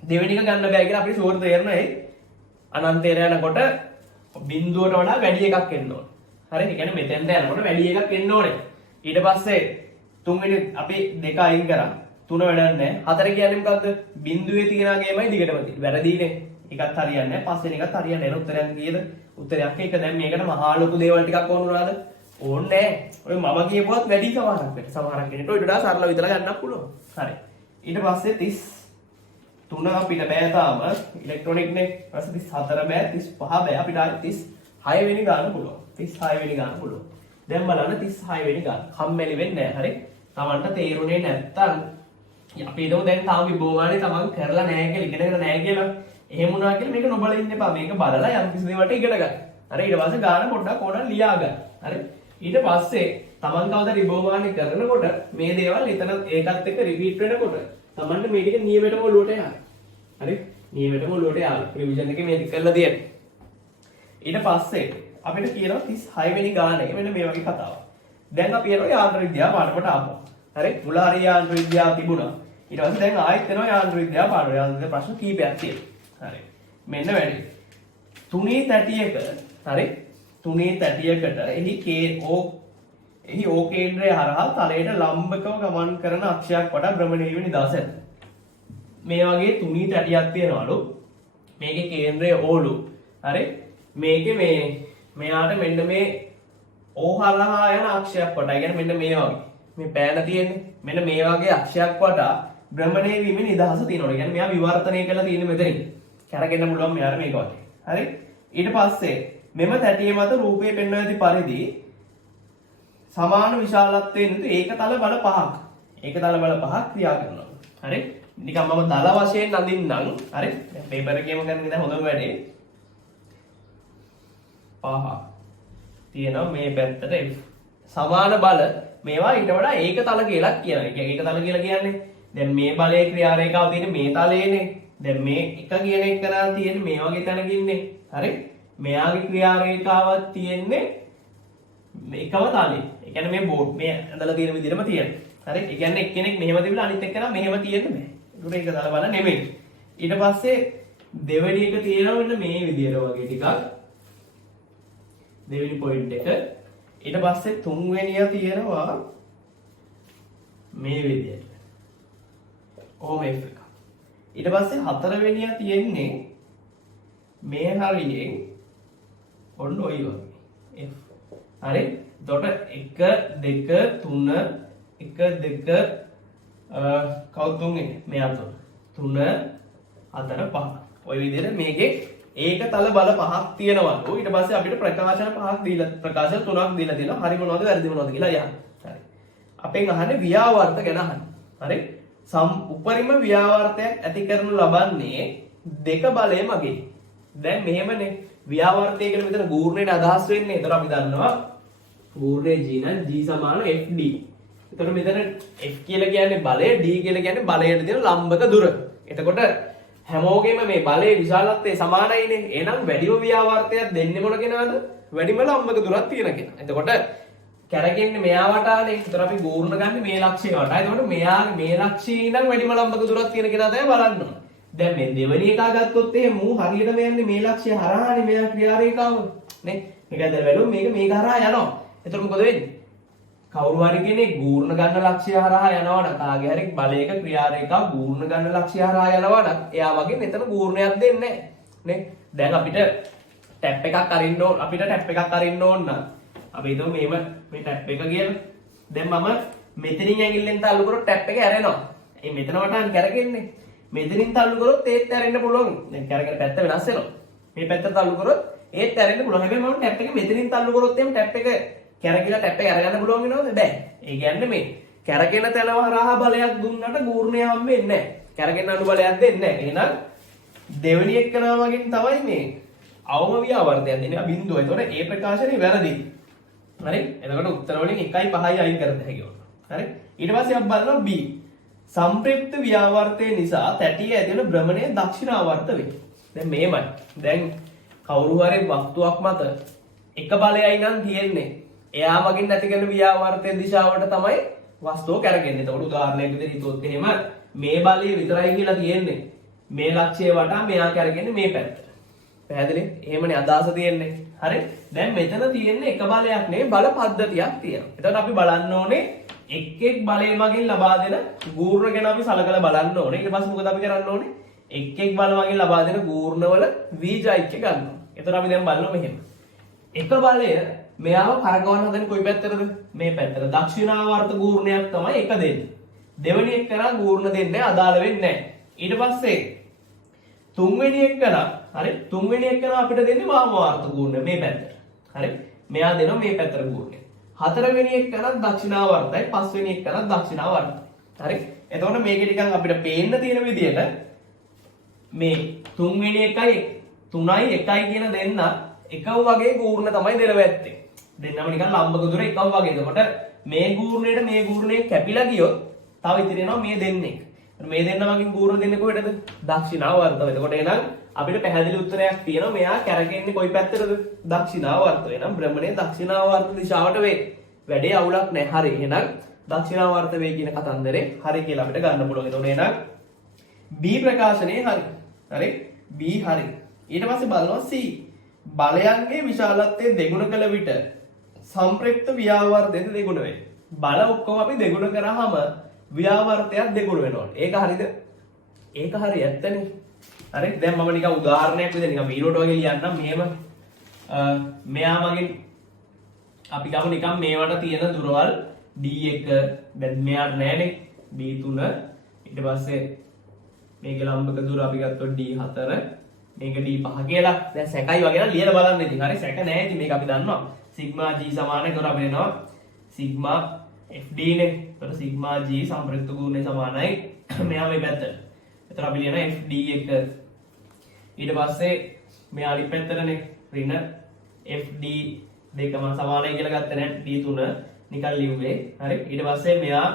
දෙවෙනි එක ගන්න බෑ කියලා අපිට ෂෝර් තේරෙනවා. අනන්තයට යනකොට බිඳුවට වඩා වැඩි එකක් එන්න ඕනේ. හරි? ඒ කියන්නේ මෙතෙන්ට යනකොට වැඩි එකක් එන්න ඕනේ. ඊට පස්සේ තුන්වෙනි අපි දෙක අයින් කරා. තුන වැඩක් නැහැ. හතර කියන්නේ මොකද්ද? බිඳුවේ තියෙනාගේමයි දිගටම තියෙන්නේ. වැරදීනේ. එකත් හරියන්නේ නැහැ. පස්වෙනි එකත් හරියන්නේ නැහැ. උත්තරයක් කීයද? උත්තරයක් එක. දැන් මේකට මහා ලොකු දේවල් ටිකක් ඕන වුණාද? ඕනේ නැහැ. ඔය මම කියපුවත් වැඩි සමහරක් වෙන්න. සමහරක් කෙනෙක්ට ඊට වඩා සරල විතර ගන්නත් පුළුවන්. හරි. ඊට පස්සේ 33 අපිට බෑ තාම. ඉලෙක්ට්‍රොනික නේ. ඊට පස්සේ 34 බෑ, 35 බෑ. අපිට 36 වෙනි ගන්න පුළුවන්. 36 වෙනි ගන්න පුළුවන්. දැන් බලන්න 36 වෙනි ගන්න. කම්මැලි වෙන්නේ නැහැ. හරි. Tamanට තේරුනේ නැත්තම් අපි හිතමු දැන් තාම විභවමානේ තමන් කරලා නැහැ කියලා ඉගෙනගෙන නැහැ කියලා. එහෙම වුණා කියලා මේක නොබල ඉන්න එපා. මේක බලලා යම් කිසි දේවල්ට ඉගෙන ගන්න. හරි. ඊට පස්සේ ගාන පොඩ්ඩක් ඕනනම් ලියා ගන්න. හරි. ඊට පස්සේ තමන් කවදා විභවමානේ කරනකොට මේ දේවල් එතන ඒකත් එක්ක රිපීට් වෙනකොට තමන්ට මේ ටික නියමෙටම ඔලුවට යනවා. හරි. නියමෙටම ඔලුවට යනවා. රිවිෂන් එකේ මේක කරලා දෙන්න. ඊට පස්සේ අපිට කියනවා 36 වෙනි ගානේ මෙන්න මේ වගේ කතාවක්. දැන් අපි යනවා යාන්ත්‍ර විද්‍යාව පාඩමට ආපහු. හරි. මුල හරි යාන්ත්‍ර විද්‍යාව තිබුණා. ඊට පස්සේ දැන් ආයෙත් එනවා යාන්ත්‍ර විද්‍යාව පාඩම. යාන්ත්‍ර ප්‍රශ්න කීපයක් තියෙනවා. හරි. මෙන්න වැඩි. තුනේ තැටියක හරි. තුනේ තැටියකට එහි O කේන්ද්‍රය හරහා තලයට ලම්බකව ගමන් කරන අක්ෂයක් වඩා භ්‍රමණය වීම නිදහස. මේ වගේ තුනී තැටියක් තියෙනවලු. මේකේ කේන්ද්‍රය O'ලු. හරි. මේකේ මෙයාට මෙන්න මේ O හරහා යන අක්ෂයක් වටා. ඒ කියන්නේ මෙන්න මේ වගේ. මේ පෑන තියෙන්නේ. මෙන්න මේ වගේ අක්ෂයක් වටා භ්‍රමණය වීමේ නිදහස තියෙනවා. ඒ කියන්නේ මෙයා විවර්තනය කරලා තියෙන්නේ මෙතනින්. කරගෙන පුළුවන් මෙයාට මේක වගේ. හරි? ඊට පස්සේ මෙම තැටිය මත රූපයේ පෙන්වා ඇති පරිදි සමාන විශාලත්වයෙන් යුතු ඒකතල බල පහක්. ඒකතල බල පහක් ක්‍රියා කරනවා. හරි නිකන් මම දල වශයෙන් අඳින්නම් හරි දැන් පේපර් එකේම කරන ඉතින් හොඳම වැඩේ පහ තියෙනවා මේ පැත්තට F සමාන බල මේවා ඊට වඩා ඒක තල කියලා කියනවා. ඒක තල කියලා කියන්නේ දැන් මේ බලයේ ක්‍රියා රේඛාව තියෙන්නේ මේ තලයේනේ. දැන් මේ එක කියන එක කරා තියෙන්නේ මේ වගේ තැනක ඉන්නේ. හරි? මෙයාගේ ක්‍රියා රේඛාවක් තියෙන්නේ එකම තලයේ. ඒ කියන්නේ මේ බෝඩ් මේ ඇඳලා තියෙන විදිහටම තියෙනවා. හරි? ඒ කියන්නේ එක්කෙනෙක් මෙහෙම තිබිලා අනිත් එක්කෙනා මෙහෙම තියෙන්න බෑ. ඒක තල බල නෙමෙයි. ඊට පස්සේ දෙවෙනි එක තියෙනවා මෙන්න මේ විදිහට වගේ ටිකක්. දෙවෙනි පොයින්ට් එක ඊට පස්සේ තුන්වෙනිය තියෙනවා මේ විදිහට. ඕම F එක. ඊට පස්සේ හතරවෙනිය තියෙන්නේ මේ හරියෙන් ඔන්න ඔය වගේ. F. හරි? එතකොට 1 2 3 1 2 කවුද තුන්වෙනි? මෙයා තුන 3 4 5. ඔය විදිහට මේකේ ඒක තල බල පහක් තියෙනවා. ඊට පස්සේ අපිට ප්‍රකාශන පහක් දීලා ප්‍රකාශන තුනක් දීලා තියෙනවා. හරි මොනවද වැරදි මොනවද කියලා යන්න. හරි. අපෙන් අහන්නේ ව්‍යාවර්ත ගැන අහන්නේ. හරි. උපරිම ව්‍යාවර්තයක් ඇති කරනු ලබන්නේ දෙක බලය මගින්. දැන් මෙහෙමනේ ව්‍යාවර්තය කියලා මෙතන ගූර්ණයට අදහස් වෙන්නේ. ඒතර අපි දන්නවා ගූර්ණයේ G නම් G සමාන FD. ඒතර මෙතන F කියලා කියන්නේ බලය, D කියලා කියන්නේ බලයට දෙන ලම්බක දුර. එතකොට හැමෝගෙම මේ බලයේ විශාලත්වය සමානයිනේ. එහෙනම් වැඩිම ව්‍යාවර්තයක් දෙන්නේ මොන කෙනාද? වැඩිම ලම්බක දුරක් තියෙන කෙනා. එතකොට කැරකෙන්නේ මෙයා වටානේ. ඒතර අපි ගූර්ණ ගන්න මේ ලක්ෂය වටා. එතකොට මෙයා මේ ලක්ෂයේ ඉඳන් වැඩිම ලම්බක දුරක් තියෙන කෙනා තමයි බලන්න ඕනේ. දැන් මේ දෙවෙනි එකා ගත්තොත් එහෙම මූ හරියටම යන්නේ මේ ලක්ෂය හරහානේ මෙයා ක්‍රියා රේඛාව. නේ? මේක දැන් බැලුවොත් මේක හරහා යනවා. එතකොට මොකද වෙන්නේ? කවුරු හරි කෙනෙක් ගූර්ණ ගන්න ලක්ෂ්‍ය හරහා යනවා නම් කාගේ හරි බලයක ක්‍රියා රේඛාව ගූර්ණ ගන්න ලක්ෂ්‍ය හරහා යනවා නම් එයා වගේ මෙතන ගූර්ණයක් දෙන්නේ නැහැ නේ දැන් අපිට ටැප් එකක් අරින්න ඕන නම් අපි හිතමු මේ ටැප් එක කියලා දැන් මම මෙතනින් ඇඟිල්ලෙන් තල්ලු කරොත් ටැප් එක ඇරෙනවා ඒ මෙතන වටාන් කැරකෙන්නේ මෙතනින් තල්ලු කරොත් ඒත් ඇරෙන්න පුළුවන් දැන් කැරකෙන පැත්ත වෙනස් වෙනවා මේ පැත්ත තල්ලු කරොත් ඒත් ඇරෙන්න පුළුවන් හැබැයි මම ටැප් එක මෙතනින් තල්ලු කරොත් එම් ටැප් එක කැරකිලා ටැප් එක අරගන්න පුළුවන් වෙනවද? බෑ. ඒ කියන්නේ මේ කැරකෙන තැනව හරහා බලයක් දුන්නට ගූර්ණය හම් වෙන්නේ නැහැ. කැරකෙන අණු බලයක් දෙන්නේ නැහැ. එහෙනම් දෙවෙනි එක්කනා වගේ තමයි මේ අවම ව්‍යාවර්තයක් දෙන්නේ. බිඳුව. ඒතකොට ඒ ප්‍රකාශනේ වැරදි. හරි? එතකොට උත්තර වලින් 1යි 5යි අයින් කරන්න හැකියි. හරි? ඊට පස්සේ අපි බලනවා B. සම්ප්‍රයුක්ත ව්‍යාවර්තය නිසා තැටියේ ඇතිවන භ්‍රමණය දක්ෂිණාවර්ත වේ. දැන් මේමයි. දැන් කවුරු හරි වස්තුවක් මත එක බලයයි නම් තියෙන්නේ එයා වගේ නැති කරන ව්‍යාවර්තයේ දිශාවට තමයි වස්තුව කැරකෙන්නේ. ඒකට උදාහරණයක් විදිහට හිතුවොත් එහෙම මේ බලය විතරයි කියලා තියෙන්නේ. මේ ලක්ෂ්‍යය වටා මෙයා කැරකෙන්නේ මේ පැත්ත. පැහැදිලි? එහෙමනේ අදහස තියෙන්නේ. හරි? දැන් මෙතන තියෙන්නේ එක බලයක් නෙවෙයි බල පද්ධතියක් තියෙනවා. එතකොට අපි බලන්න ඕනේ එක් බලය මගින් ලබා දෙන ගූර්ණ ගැන අපි සලකලා බලන්න ඕනේ. ඊට පස්සේ මොකද අපි කරන්න ඕනේ? එක් බල මගින් ලබා දෙන ගූර්ණවල වීජයික්‍ය ගන්නවා. එතකොට අපි දැන් බලනවා මෙහෙම. එක බලය මෙයාව කරකවන්න හදන්නේ කොයි පැත්තටද? මේ පැත්තට. දක්ෂිණාවර්ත ගූර්ණයක් තමයි එක දෙන්නේ. දෙවෙනි එක කරා ගූර්ණ දෙන්නේ අදාළ වෙන්නේ නැහැ. ඊට පස්සේ තුන්වෙනි එක කරා හරි තුන්වෙනි එක කරා අපිට දෙන්නේ වාමවාර්ත ගූර්ණය මේ පැත්තට. හරි? මෙයා දෙනවා මේ පැත්තට ගූර්ණය. හතරවෙනි එක කරා දක්ෂිණාවර්තයි පස්වෙනි එක කරා දක්ෂිණාවර්තයි. හරි? එතකොට මේකේ නිකන් අපිට පේන්න තියෙන විදිහට මේ තුන්වෙනි එකයි 3යි 1යි කියන දෙන්න එකම වගේ ගූර්ණ තමයි දෙලව ඇත්තේ. දෙන්නම නිකන් ලම්බක දුර එකම වගේ. එතකොට මේ ගූර්ණයට මේ ගූර්ණය කැපිලා ගියොත් තව ඉතිරි වෙනවා මේ දෙන්නෙක්. මේ දෙන්න මගින් ගූර්ණ දෙන්නේ කොහෙටද? දක්ෂිණාවර්තව. එතකොට එහෙනම් අපිට පැහැදිලි උත්තරයක් තියෙනවා මෙයා කැරකෙන්නේ කොයි පැත්තටද? දක්ෂිණාවර්තව. එහෙනම් භ්‍රමණය දක්ෂිණාවර්ත දිශාවට වේ. වැඩේ අවුලක් නැහැ. හරි. එහෙනම් දක්ෂිණාවර්ත වේ කියන කතන්දරේ හරි කියලා අපිට ගන්න පුළුවන්. එතකොට එහෙනම් B ප්‍රකාශනයේ හරි. හරි? B හරි. ඊට පස්සේ බලනවා C. බලයන්ගේ විශාලත්වය දෙගුණ කළ විට සම්ප්‍රයුක්ත ව්‍යාවර්තය දෙගුණ වේ. බල ඔක්කොම අපි දෙගුණ කරාම ව්‍යාවර්තයක් දෙගුණ වෙනවා. ඒක හරිද? ඒක හරි ඇත්තනේ. හරි? දැන් මම නිකන් උදාහරණයක් විදිහට නිකන් වීඩියෝට වගේ ලියන්නම්. මෙහෙම මෙයා මගෙන් අපි ගමු නිකන් මේවට තියෙන දුරවල් D1 දැන් මෙයාට නෑනේ D3 ඊට පස්සේ මේකේ ලම්බක දුර අපි ගත්තොත් D4 මේක D5 කියලා. දැන් සැකයි වගේ නම් ලියලා බලන්න ඉතින්. හරි සැක නෑ ඉතින් මේක අපි දන්නවා. සිග්මා G සමාන ඒතර අපි දෙනවා සිග්මා FD නේ. ඒතර සිග්මා G සම්ප්‍රයුක්ත ගුණය සමානයි මෙයා මේ පැත්තට. එතකොට අපි ලියනවා FD එක. ඊට පස්සේ මෙයා අනිත් පැත්තටනේ ඍණ FD දෙකම සමානයි කියලා ගත්තේ නැහැ. D3 නිකන් ලිව්වේ. හරි. ඊට පස්සේ මෙයා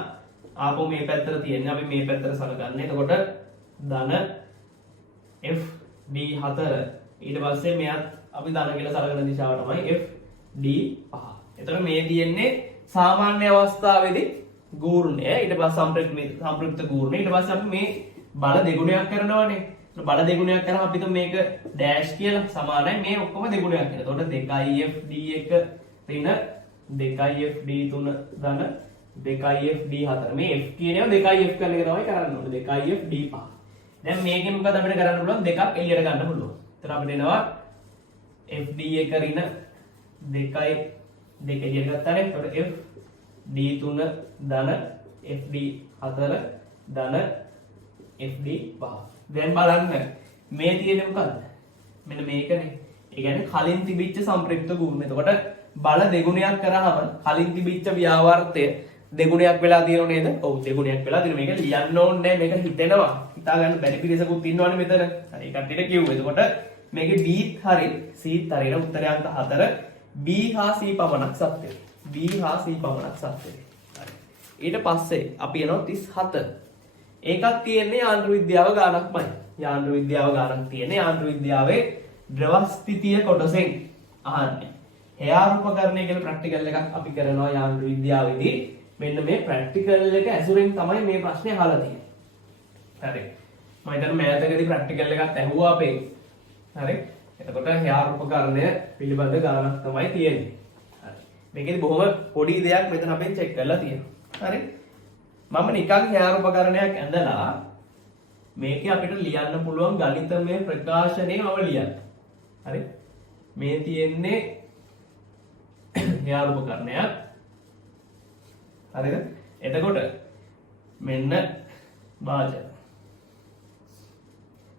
ආපහු මේ පැත්තට තියෙන්නේ. අපි මේ පැත්තට සලකන්නේ. එතකොට ධන FD4. ඊට පස්සේ මෙයාත් අපි ධන කියලා සලකන දිශාව තමයි FD5. එතකොට මේ තියෙන්නේ සාමාන්‍ය අවස්ථාවේදී ගූර්ණය. ඊට පස්සේ සම්ප්‍රයුක්ත ගූර්ණය. ඊට පස්සේ අපි මේ බල දෙගුණයක් කරනවානේ. බල දෙගුණයක් කරාම අපිට මේක ඩෑෂ් කියලා සමානයි මේ ඔක්කොම දෙගුණයක් කියලා. එතකොට 2FD1 ඍණ 2FD3 ධන 2FD4. මේ F කියන ඒවා 2F කරන එක තමයි කරන්න ඕනේ. 2FD5. දැන් මේකෙන් මොකද අපිට කරන්න පුළුවන්? දෙකක් එළියට ගන්න පුළුවන්. එතන අපිට එනවා FD1 ඍණ 2 එළියට ගත්තානේ. එතකොට FD3 ධන FD4 ධන FD5. දැන් බලන්න මේ තියෙන්නේ මොකද්ද? මෙන්න මේකනේ. ඒ කියන්නේ කලින් තිබිච්ච සම්ප්‍රයුක්ත ගුණ. එතකොට බල දෙගුණයක් කරාම කලින් තිබිච්ච ව්‍යාවර්තය දෙගුණයක් වෙලා තියෙනව නේද? ඔව් දෙගුණයක් වෙලා තියෙනවා. මේක ලියන්න ඕනේ නැහැ. මේක හිතෙනවා. හිතා ගන්න බැරි පිරිසකුත් ඉන්නවනේ මෙතන. හරි ඒ කට්ටියට කිව්වේ. එතකොට මේකේ B හරි C හරින උත්තරය අංක 4 B හා C පමණක් සත්‍යයි. B හා C පමණක් සත්‍යයි. හරි. ඊට පස්සේ අපි යනවා 37. ඒකක් තියෙන්නේ යාන්ත්‍ර විද්‍යාව ගානක්මයි. යාන්ත්‍ර විද්‍යාව ගානක් තියෙන්නේ යාන්ත්‍ර විද්‍යාවේ ද්‍රව ස්ථිතිය කොටසෙන් අහන්නේ. හේයාරූපකරණය කියලා ප්‍රැක්ටිකල් එකක් අපි කරනවා යාන්ත්‍ර විද්‍යාවේදී. මෙන්න මේ ප්‍රැක්ටිකල් එක ඇසුරෙන් තමයි මේ ප්‍රශ්නේ අහලා තියෙන්නේ. හරි. මම හිතන්නේ මෑතකදී ප්‍රැක්ටිකල් එකක් ඇහුවා අපේ. හරි. එතකොට හේයාරූපකරණය පිළිබඳ ගානක් තමයි තියෙන්නේ. හරි. මේකෙදි බොහොම පොඩි දෙයක් මෙතන අපෙන් චෙක් කරලා තියෙනවා. හරි. මම නිකන් හේයාරූපකරණයක් ඇඳලා මේකේ අපිට ලියන්න පුළුවන් ගණිතමය ප්‍රකාශනය මම ලියන්න. හරි. මේ තියෙන්නේ හේයාරූපකරණයක්. හරිද? එතකොට මෙන්න වාචක.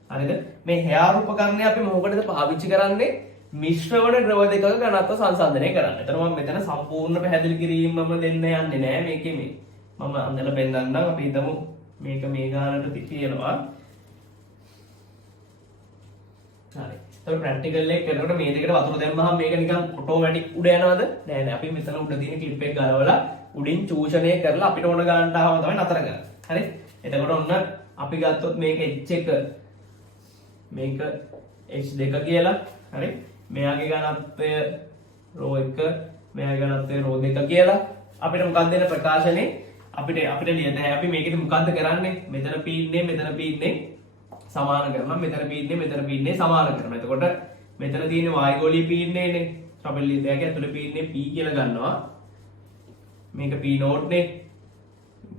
හරිද? මේ හේයාරූපකරණය අපි මොකටද පාවිච්චි කරන්නේ? මිශ්‍ර වන ද්‍රව දෙකක ඝනත්ව සංසන්දනය කරන්න. එතන මම මෙතන සම්පූර්ණ පැහැදිලි කිරීමම දෙන්න යන්නේ නැහැ මේකේ මේ. මම අඳලා පෙන්නන්නම්. අපි හිතමු මේක මේ ගානට තියෙනවා. හරි. ඒතකොට ප්‍රැක්ටිකල් එක කරනකොට මේ දෙකට වතුර දැම්මහම මේක නිකන් ඔටෝමැටික් උඩ යනවද? නෑ නෑ. අපි මෙතන උඩ තියෙන ක්ලිප් එක ගලවලා උඩින් චූෂණය කරලා අපිට ඕන ගානට ආවම තමයි නතර කරන්නේ. හරි? එතකොට ඔන්න අපි ගත්තොත් මේක H1 මේක H2 කියලා. හරි? මෙයාගේ ඝනත්වය ρ1 මෙයාගේ ඝනත්වය ρ2 කියලා. අපිට මොකක්ද දෙන ප්‍රකාශනේ? අපිට ලියන්න හැබැයි අපි මේකෙදි මොකද්ද කරන්නේ? මෙතන පීඩනේ සමාන කරනවා. මෙතන පීඩනේ සමාන කරනවා. එතකොට මෙතන තියෙන වායුගෝලීය පීඩනයනේ. අපි ලියද්දී ඇතුලේ පීඩනේ P කියලා ගන්නවා. මේක P නෝට් නේ.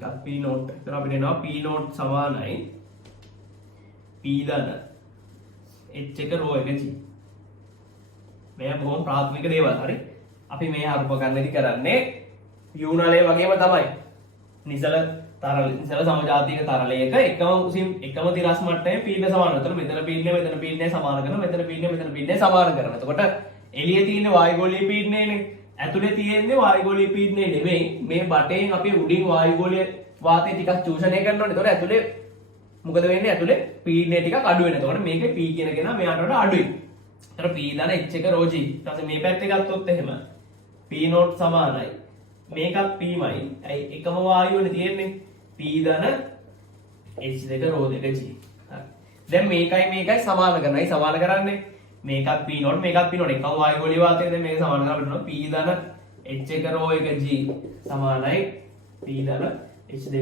මේක P නෝට්. එතන අපිට එනවා P නෝට් සමානයි P ධන H1 ρ1 G. මේ බොහොම ප්‍රාථමික දේවල්. හරි. අපි මේ අරුපකරණයේදී කරන්නේ යූනලයේ වගේම තමයි. නිසල සමජාතික තරලයක එකම තිරස් මට්ටමේ පීඩන සමාන. එතකොට මෙතන පීඩනය සමාන කරනවා. මෙතන පීඩනය සමාන කරනවා. එතකොට එළියේ තියෙන වායුගෝලීය පීඩනයනේ. ඇතුලේ තියෙන්නේ වායුගෝලීය පීඩනය නෙමෙයි. මේ බටෙන් අපි උඩින් වායුගෝලීය වාතය ටිකක් චූෂණය කරනවානේ. එතකොට ඇතුලේ මොකද වෙන්නේ? ඇතුලේ පීඩනය ටිකක් අඩු වෙනවා. එතකොට මේකේ P කියන කෙනා මෙයාට වඩා අඩුයි. එතකොට P ධන H1 ρg. ඊට පස්සේ මේ පැත්තේ ගත්තොත් එහෙම P නෝට් සමානයි. මේකත් Pමයි. ඇයි එකම වායුවනේ තියෙන්නේ. P ධන H2 ρ2 G. හරි. දැන් මේකයි සමාන කරනයි සමාන කරන්නේ. මේකත් P නෝට් මේකත් P නෝට් එකම වායුගෝලීය වාතයද මේක සමාන කරලා අපිට P ධන H1 ρ1 G සමානයි P ධන H2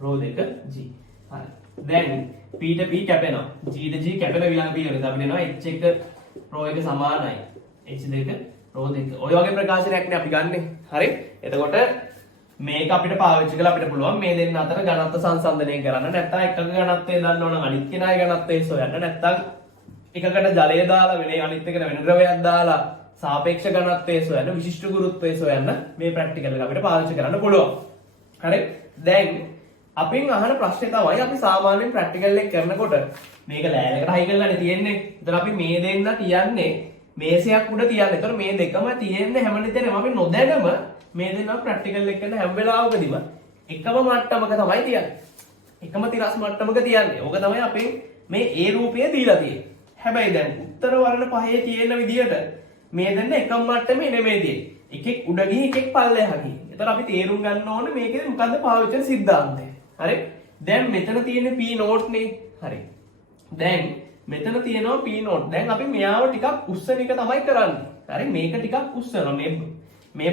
ρ2 G. හරි. දැන් P ට P කැපෙනවා. G ට G කැපෙන විලංග පිළිවෙල. අපිට එනවා H1 ρ1 සමානයි H2 ρ2. ඔය වගේ ප්‍රකාශනයක් නේ අපි ගන්නෙ. හරි. එතකොට මේක අපිට පාවිච්චි කරලා අපිට පුළුවන් මේ දෙන්න අතර ඝනත්ව සංසන්දනය කරන්න. නැත්නම් එකක ඝනත්වය දන්න ඕන අනිත් කෙනාගේ ඝනත්වය සොයන්න. නැත්නම් එකකට ජලය දාලා වෙන අනිත් එකට වෙන ද්‍රවයක් දාලා සාපේක්ෂ ඝනත්වය සොයන්න, විශිෂ්ට ගුරුත්වය සොයන්න මේ ප්‍රැක්ටිකල් එක අපිට පාවිච්චි කරන්න පුළුවන්. හරි. දැන් අපින් අහන ප්‍රශ්නේ තමයි අපි සාමාන්‍යයෙන් ප්‍රැක්ටිකල් එක කරනකොට මේක ලෑල්ලකට හයි කරලානේ තියෙන්නේ. ඒතර අපි මේ දෙන්න තියන්නේ මේසයක් උඩ තියන්නේ. ඒතර මේ දෙකම තියෙන්නේ හැමනිතරම අපි නොදැනම මේ දෙන්නා ප්‍රැක්ටිකල් එක කරන හැම වෙලාවකදීම එකම මට්ටමක තමයි තියන්නේ. එකම තිරස් මට්ටමක තියන්නේ. ඕක තමයි අපේ මේ ඒ රූපය දීලා තියෙන්නේ. හැබැයි දැන් උත්තර වර්ණ පහේ තියෙන විදියට මේ දෙන්න එකම මට්ටමේ නෙමෙයි තියෙන්නේ. එකෙක් උඩ ගිහින් එකෙක් පල්ලෙහා ගිහින්. ඒතර අපි තේරුම් ගන්න ඕනේ මේකේ මොකද්ද පාවිච්චි සිද්ධාන්තය. හරි? දැන් මෙතන තියෙන P නෝට් නේ. හරි. දැන් මෙතන තියෙනවා P නෝට්. දැන් අපි මෙයාව ටිකක් උස්සන එක තමයි කරන්නේ. හරි? මේක ටිකක් උස්සනවා. මේ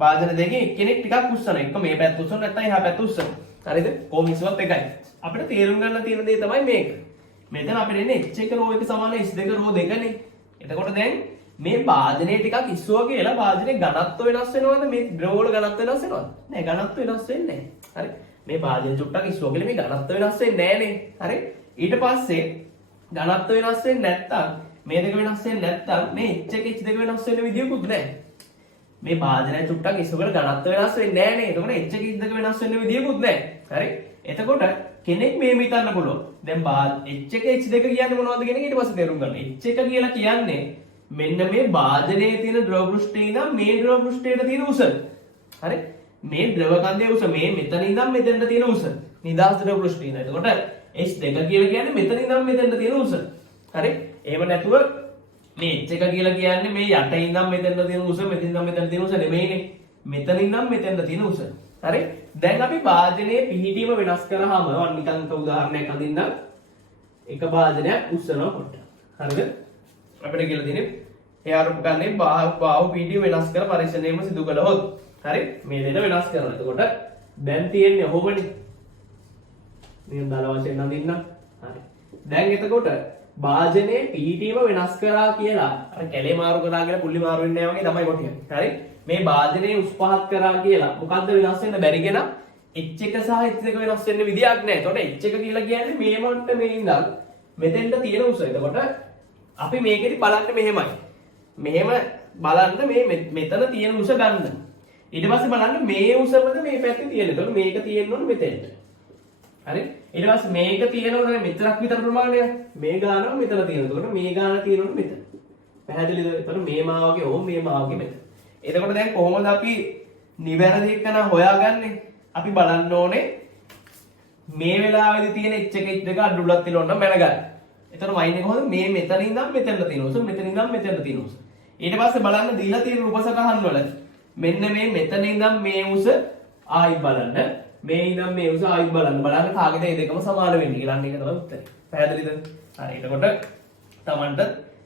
භාජන දෙකේ එක්කෙනෙක් ටිකක් උස්සනවා. එක මේ පැත්ත උස්සන නැත්නම් එහා පැත්ත උස්සන. හරිද? කොහොම ඉස්සුවත් එකයි. අපිට තේරුම් ගන්න තියෙන දේ තමයි මේක. මෙතන අපිට එන්නේ h1 රෝ 1 සමාන h2 රෝ 2 නේ. එතකොට දැන් මේ භාජනයේ ටිකක් ඉස්සුවා කියලා භාජනයේ ඝනත්ව වෙනස් වෙනවද? මේ ද්‍රව වල ඝනත්ව වෙනස් වෙනවද? නෑ ඝනත්ව වෙනස් වෙන්නේ නෑ. හරි? මේ භාජන චුට්ටක් ඉස්සුවා කියලා මේ ඝනත්ව වෙනස් වෙන්නේ නෑනේ. හරි? ඊට පස්සේ ඝනත්ව වෙනස් වෙන්නේ නැත්තම් මේ දෙක වෙනස් වෙන්නේ නැත්තම් මේ h1 h2 වෙනස් වෙන්න විදියකුත් නෑ. මේ භාජනය චුට්ටක් ඉස්සුවකට ඝනත්ව වෙනස් වෙන්නේ නෑනේ. එතකොට h1 h2 වෙනස් වෙන්න විදියකුත් නෑ. හරි? එතකොට කෙනෙක් මේම හිතන්න පුළුවන්. දැන් h1 h2 කියන්නේ මොනවද කියන එක ඊට පස්සේ තේරුම් ගන්න. h1 කියලා කියන්නේ මෙන්න මේ භාජනයේ තියෙන ද්‍රව පෘෂ්ඨයේ ඉඳන් මේ ද්‍රව පෘෂ්ඨයට තියෙන උස. හරි? මේ ද්‍රව කන්දේ උස මේ මෙතන ඉඳන් මෙතෙන්ට තියෙන උස. නිදහස් ද්‍රව පෘෂ්ඨය. එතකොට h2 කියලා කියන්නේ මෙතන ඉඳන් මෙතෙන්ට තියෙන උස. හරි? එහෙම නැතුව මේ h1 කියලා කියන්නේ මේ යට ඉඳන් මෙතෙන්ට තියෙන උස මෙතන ඉඳන් මෙතෙන්ට තියෙන උස නෙමෙයිනේ. මෙතන ඉඳන් මෙතෙන්ට තියෙන උස. හරි? දැන් අපි භාජනයේ පිහිටීම වෙනස් කරාම නිකන් උදාහරණයක් අදින්න එක භාජනයක් උස්සනකොට. හරිද? අපිට කියලා තියෙන්නේ එයා රූපකන්නේ බාහුව පිහිටීම වෙනස් කර පරීක්ෂණයෙන්ම සිදු කළහොත්. හරි? මේ දෙක වෙනස් කරනවා. එතකොට දැන් තියෙන්නේ ඔහොමනේ. මේ දල වශයෙන් අදින්න. හරි. දැන් එතකොට භාජනයේ පිහිටීම වෙනස් කරා කියලා අර කැලේ මාරු කරා කියලා පුල්ලි මාරු වෙන්නේ නැහැ වගේ තමයි කොටිය. හරි? මේ භාජනයේ උස් පහත් කරා කියලා මොකද්ද වෙනස් වෙන්න බැරිගෙන h1 සහ h2 වෙනස් වෙන්න විදියක් නැහැ. එතකොට h1 කියලා කියන්නේ මේ මට්ටමේ ඉඳන් මෙතෙන්ට තියෙන උස. එතකොට අපි මේකෙදි බලන්න මෙහෙමයි. මෙහෙම බලන්න මේ මෙතන තියෙන උස ගන්න. ඊට පස්සේ බලන්න මේ උසමද මේ පැත්තේ තියෙන. එතකොට මේක තියෙන්න ඕනේ මෙතෙන්ට. හරි? ඊට පස්සේ මේක තියෙනවනේ මෙතරක් විතර ප්‍රමාණයක්. මේ ගානම මෙතන තියෙනවා. එතකොට මේ ගාන තියෙනවනේ මෙතන. පැහැදිලිද? එතකොට මේ මාවගේ ඕම් මේ මාවගේ මෙතන. එතකොට දැන් කොහොමද අපි නිවැරදි එකන හොයාගන්නේ? අපි බලන්න ඕනේ මේ වෙලාවේදී තියෙන h1 h2 අඩුලක් තියලා ඕන මැන ගන්න. එතකොට වයින් එක කොහොමද මේ මෙතන ඉඳන් මෙතනට තියෙන උස මෙතන ඉඳන් මෙතනට තියෙන උස. ඊට පස්සේ බලන්න දීලා තියෙන රූපසටහන් වල මෙන්න මේ මෙතන ඉඳන් මේ උස ආයි බලන්න මේ ඉඳන් මේ උස ආයි බලන්න කාගෙද මේ දෙකම සමාන වෙන්නේ කියලා. අන්න ඒක තමයි උත්තරේ. පැහැදිලිද? හරි. එතකොට Tamanට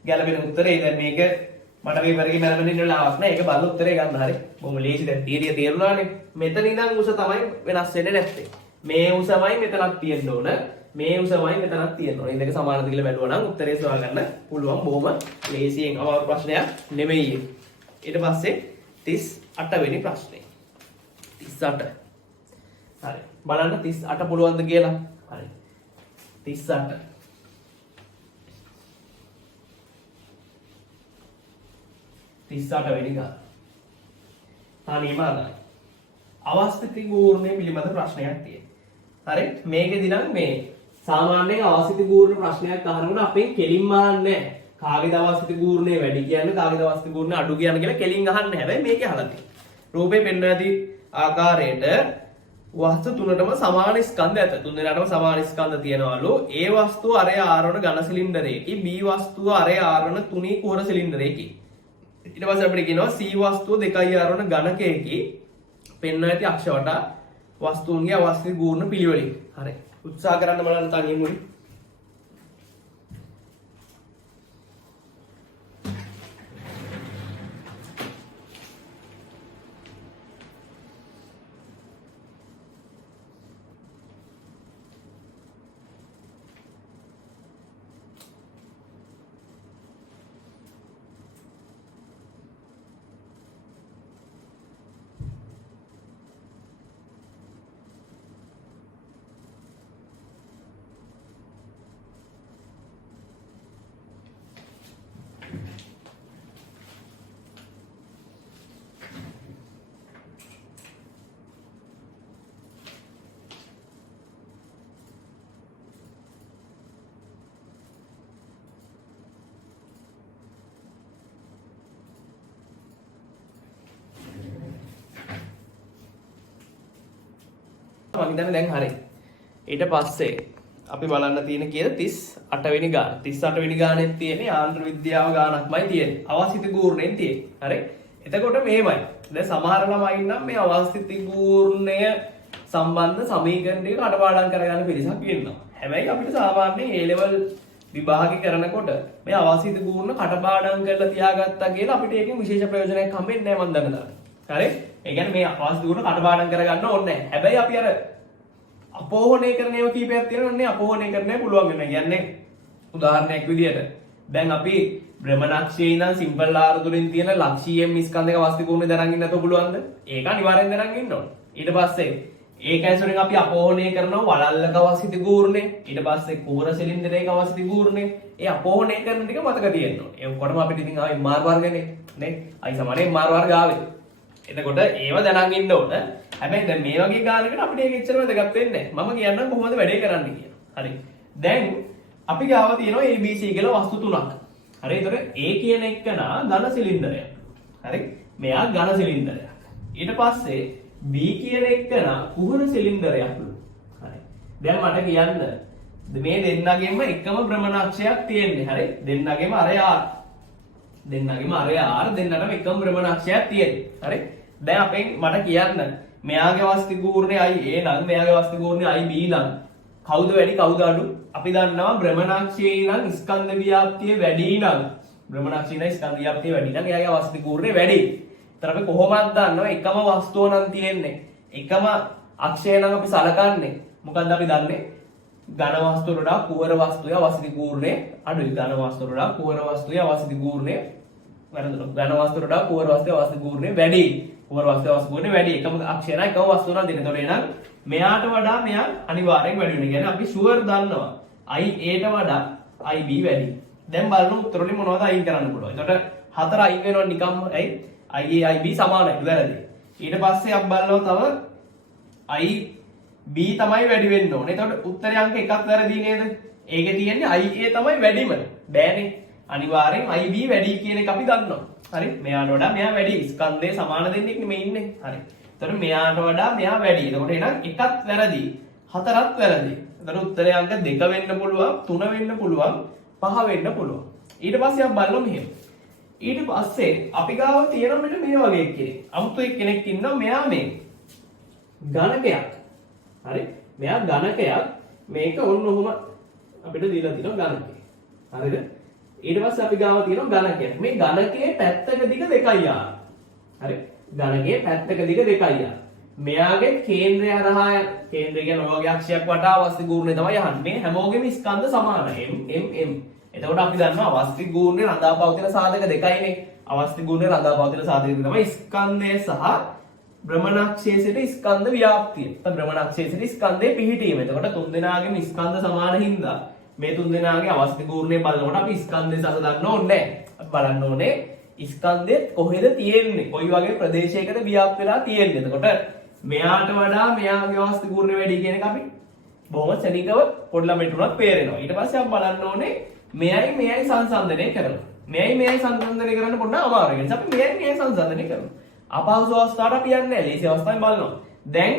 ගැළපෙන උත්තරේ දැන් මේක මට පේපර් එකේ මැරෙන්න ඉන්න වෙලාවක් නෑ. ඒක බලලා උත්තරේ ගන්න. හරි. බොහොම ලේසි. දැන් තීරිය තේරුණානේ. මෙතන ඉඳන් උස තමයි වෙනස් වෙන්නේ නැත්තේ. මේ උසමයි මෙතනක් තියෙන්න ඕන. මේ උසමයි මෙතනක් තියෙන්න ඕන. මේ දෙක සමානද කියලා බැලුවා නම් උත්තරේ සොයාගන්න පුළුවන්. බොහොම ලේසියෙන් අමාරු ප්‍රශ්නයක් නෙමෙයි. ඊට පස්සේ 38 වෙනි ප්‍රශ්නේ. 38. හරි. බලන්න 38 පුළුවන්ද කියලා. හරි. 38. වෙනි ගාන. තනියම අදායි. අවස්ථිති ගූර්ණය පිළිබඳ ප්‍රශ්නයක් තියෙනවා. හරි? මේකෙදි නම් මේ සාමාන්‍යයෙන් අවස්ථිති ගූර්ණ ප්‍රශ්නයක් අහනකොට අපෙන් කෙලින්ම අහන්නේ නැහැ. කාගේද අවස්ථිති ගූර්ණය වැඩි කියන්නේ කාගේද අවස්ථිති ගූර්ණය අඩු කියන්නේ කියලා කෙලින් අහන්නේ. හැබැයි මේකේ අහලා තියෙනවා. රූපේ පෙන්වන ඇති ආකාරයට වස්තු තුනටම සමාන ස්කන්ධ ඇත. තුන් දෙනාටම සමාන ස්කන්ධ තියනවලු. ඒ වස්තුව අරය ආරවන ඝන සිලින්ඩරයකි. B වස්තුව අරය ආරවන තුනී කුහර සිලින්ඩරයකි. ඊට පස්සේ අපිට කියනවා C වස්තුව 2 ආරවන ඝනකයකි. පෙන්වන ඇති අක්ෂ වටා වස්තුන්ගේ අවස්ථිති ගූර්ණ පිළිවෙලින්. හරි. උත්සාහ කරන්න බලන්න තනියම උනි. මම හිතන්නේ දැන් හරි. ඊට පස්සේ අපි බලන්න තියෙන කීයද 38 වෙනි ගාන. 38 වෙනි ගානේ තියෙන්නේ ආන්ත්‍ර විද්‍යාව ගානක්මයි තියෙන්නේ. අවස්ථිත ගූර්ණයෙන් තියෙන්නේ. හරි. එතකොට මේමයි. දැන් සමහර ළමයි නම් මේ අවස්ථිත ගූර්ණය සම්බන්ධ සමීකරණ ටික කටපාඩම් කරගන්න පිරිසක් ඉන්නවා. හැබැයි අපිට සාමාන්‍යයෙන් A level විභාගය කරනකොට මේ අවස්ථිත ගූර්ණ කටපාඩම් කරලා තියාගත්තා කියලා අපිට ඒකෙන් විශේෂ ප්‍රයෝජනයක් හම්බෙන්නේ නැහැ මම දන්නවා. හරි? ඒ කියන්නේ මේ අවස්ථිත ගූර්ණ කටපාඩම් කරගන්න ඕනේ නැහැ. හැබැයි අපි අර අපෝහණය කරන ඒවා කීපයක් තියෙනවනේ අපෝහණය කරන්න පුළුවන් වෙනවා. කියන්නේ උදාහරණයක් විදියට දැන් අපි භ්‍රමණක්ෂයේ ඉඳන් සිම්පල් ආර්දුලින් තියෙන ලක්ෂීයම් ස්කන්ධයක අවස්ථිත ගූර්ණය දරන් ඉන්නතෝ පුළුවන්ද? ඒක අනිවාර්යෙන් දරන් ඉන්න ඕනේ. ඊට පස්සේ ඒක ඇසුරෙන් අපි අපෝහණය කරනවා වලල්ලක අවස්ථිත ගූර්ණය. ඊට පස්සේ කුහර සිලින්ඩරයක අවස්ථිත ගූර්ණය. ඒ අපෝහණය කරන ටික මතක තියෙන්න ඕනේ. ඒ ඔක්කොටම අපිට ඉතින් ආයි මාර් වර්ගනේ නේ. අයි සමානේ මාර් වර්ග ආවේ. එතකොට ඒව දැනන් ඉන්න ඕන. හැබැයි දැන් මේ වගේ ගානකට අපිට ඒක එච්චර වැදගත් වෙන්නේ නැහැ. මම කියන්නම් කොහොමද වැඩේ කරන්න කියලා. හරි. දැන් අපි ගාව තියෙනවා ABC කියලා වස්තු තුනක්. හරි. ඒතර A කියන එක ඝන සිලින්ඩරයක්. හරි. මෙයා ඝන සිලින්ඩරයක්. ඊට පස්සේ B කියන එක කුහර සිලින්ඩරයක්. හරි. දැන් මට කියන්න මේ දෙන්නගෙම එකම භ්‍රමණාක්ෂයක් තියෙන්නේ. හරි. දෙන්නගෙම අරය R. දෙන්නගෙම අරය R දෙන්නටම එකම භ්‍රමණාක්ෂයක් තියෙන්නේ. හරි. දැන් අපෙන් මට කියන්න මෙයාගේ අවස්ථිත ගූර්ණය I A නම් මෙයාගේ අවස්ථිත ගූර්ණය I B නම් කවුද වැඩි කවුද අඩු? අපි දන්නවා භ්‍රමණාක්ෂයේ නම් ස්කන්ධ ව්‍යාප්තිය වැඩි නම් භ්‍රමණාක්ෂයේ නම් ස්කන්ධ ව්‍යාප්තිය වැඩි නම් එයාගේ අවස්ථිත ගූර්ණය වැඩි. ඒතර අපි කොහොමද දන්නව එකම වස්තුව නම් තියෙන්නේ එකම අක්ෂය නම් අපි සලකන්නේ මොකද්ද අපි දන්නේ ඝන වස්තුවට වඩා කුහර වස්තුවේ අවස්ථිත ගූර්ණය අඩුයි. ඝන වස්තුවට වඩා කුහර වස්තුවේ අවස්ථිත ගූර්ණය වැරදුනා. ඝන වස්තුවට වඩා කුහර වස්තුවේ අවස්ථිත ගූර්ණය වැඩි. කුහර වස්තුවේ අවස්ථිත ගූර්ණය වැඩි. එකම අක්ෂය නම් එකම වස්තුව නම් දෙන්නේ. ඒතකොට එහෙනම් මෙයාට වඩා මෙයා අනිවාර්යෙන් වැඩි වෙනවා. කියන්නේ අපි ෂුවර් දන්නවා I A ට වඩා I B වැඩි. දැන් බලමු උත්තර වලින් මොනවද අයින් කරන්න පුළුවන්. එතකොට 4 අයින් වෙනවා නිකම්ම I A I B සමානයි. වැරදි. ඊට පස්සේ අපි බලනවා තව I B තමයි වැඩි වෙන්න ඕනේ. එතකොට උත්තරේ අංක එකක් වැරදි නේද? ඒකේ තියෙන්නේ I A තමයි වැඩිම. බෑනේ. අනිවාර්යෙන් I B වැඩි කියන එක අපි දන්නවා. හරි. මෙයාට වඩා මෙයා වැඩි. ස්කන්ධේ සමාන දෙන්නෙක් නෙමෙයි ඉන්නේ. හරි. එතකොට මෙයාට වඩා මෙයා වැඩි. එතකොට එහෙනම් එකක් වැරදි. 4ක් වැරදි. එතකොට උත්තරේ අංක 2 වෙන්න පුළුවන්, 3 වෙන්න පුළුවන්, 5 වෙන්න පුළුවන්. ඊට පස්සේ අපි බලමු මෙහෙම. ඊට පස්සේ අපි ගාව තියෙන මෙන්න මේ වගේ කෙනෙක්. අමුතු කෙනෙක් ඉන්නවා මෙයා මේ ඝනකයක්. හරි. මෙයා ඝනකයක්. මේක ඔන්න ඔහොම අපිට දීලා තියෙනවා ඝනකය. හරිද? ඊට පස්සේ අපි ගාව තියෙනවා ඝනකයක්. මේ ඝනකයේ පැත්තක දිග 2යි r. හරි. ඝනකයේ පැත්තක දිග 2යි r. මෙයාගේ කේන්ද්‍රය හරහා කේන්ද්‍රය කියන ඔයගේ අක්ෂයක් වටා අවස්ථිත ගූර්ණය තමයි යහන්නේ. මේ හැමෝගෙම ස්කන්ධ සමානයි. m. එතකොට අපි දන්නවා අවස්ථිත ගූර්ණය රඳා පවතින සාධක දෙකයිනේ. අවස්ථිත ගූර්ණය රඳා පවතින සාධක දෙක තමයි ස්කන්ධය සහ භ්‍රමණාක්ෂයේ සිට ස්කන්ධ ව්‍යාප්තිය. නැත්නම් භ්‍රමණාක්ෂයේ සිට ස්කන්ධයේ පිහිටීම. එතකොට තුන් දෙනාගේම ස්කන්ධ සමාන හින්දා මේ තුන් දෙනාගේ අවස්ථිත ගූර්ණය බලනකොට අපි ස්කන්ධය සස දන්න ඕනේ නැහැ. අපි බලන්න ඕනේ ස්කන්ධය කොහෙද තියෙන්නේ? කොයි වගේ ප්‍රදේශයකද ව්‍යාප්ත වෙලා තියෙන්නේ? එතකොට මෙයාට වඩා මෙයාගේ අවස්ථිත ගූර්ණය වැඩි කියන එක අපි බොහොම සැලීකව පොඩි ළමයිට උනත් තේරෙනවා. ඊට පස්සේ අපි බලන්න ඕනේ මෙයයි සංසන්දනය කරනවා. මෙයයි සංසන්දනය කරන්න පොඩ්ඩක් අමාරුයි. ඒ නිසා අපි මෙයයි සංසන්දනය කරනවා. අපහසු අවස්ථාවට අපි යන්නේ නැහැ. ලේසි අවස්ථාවෙන් බලනවා. දැන්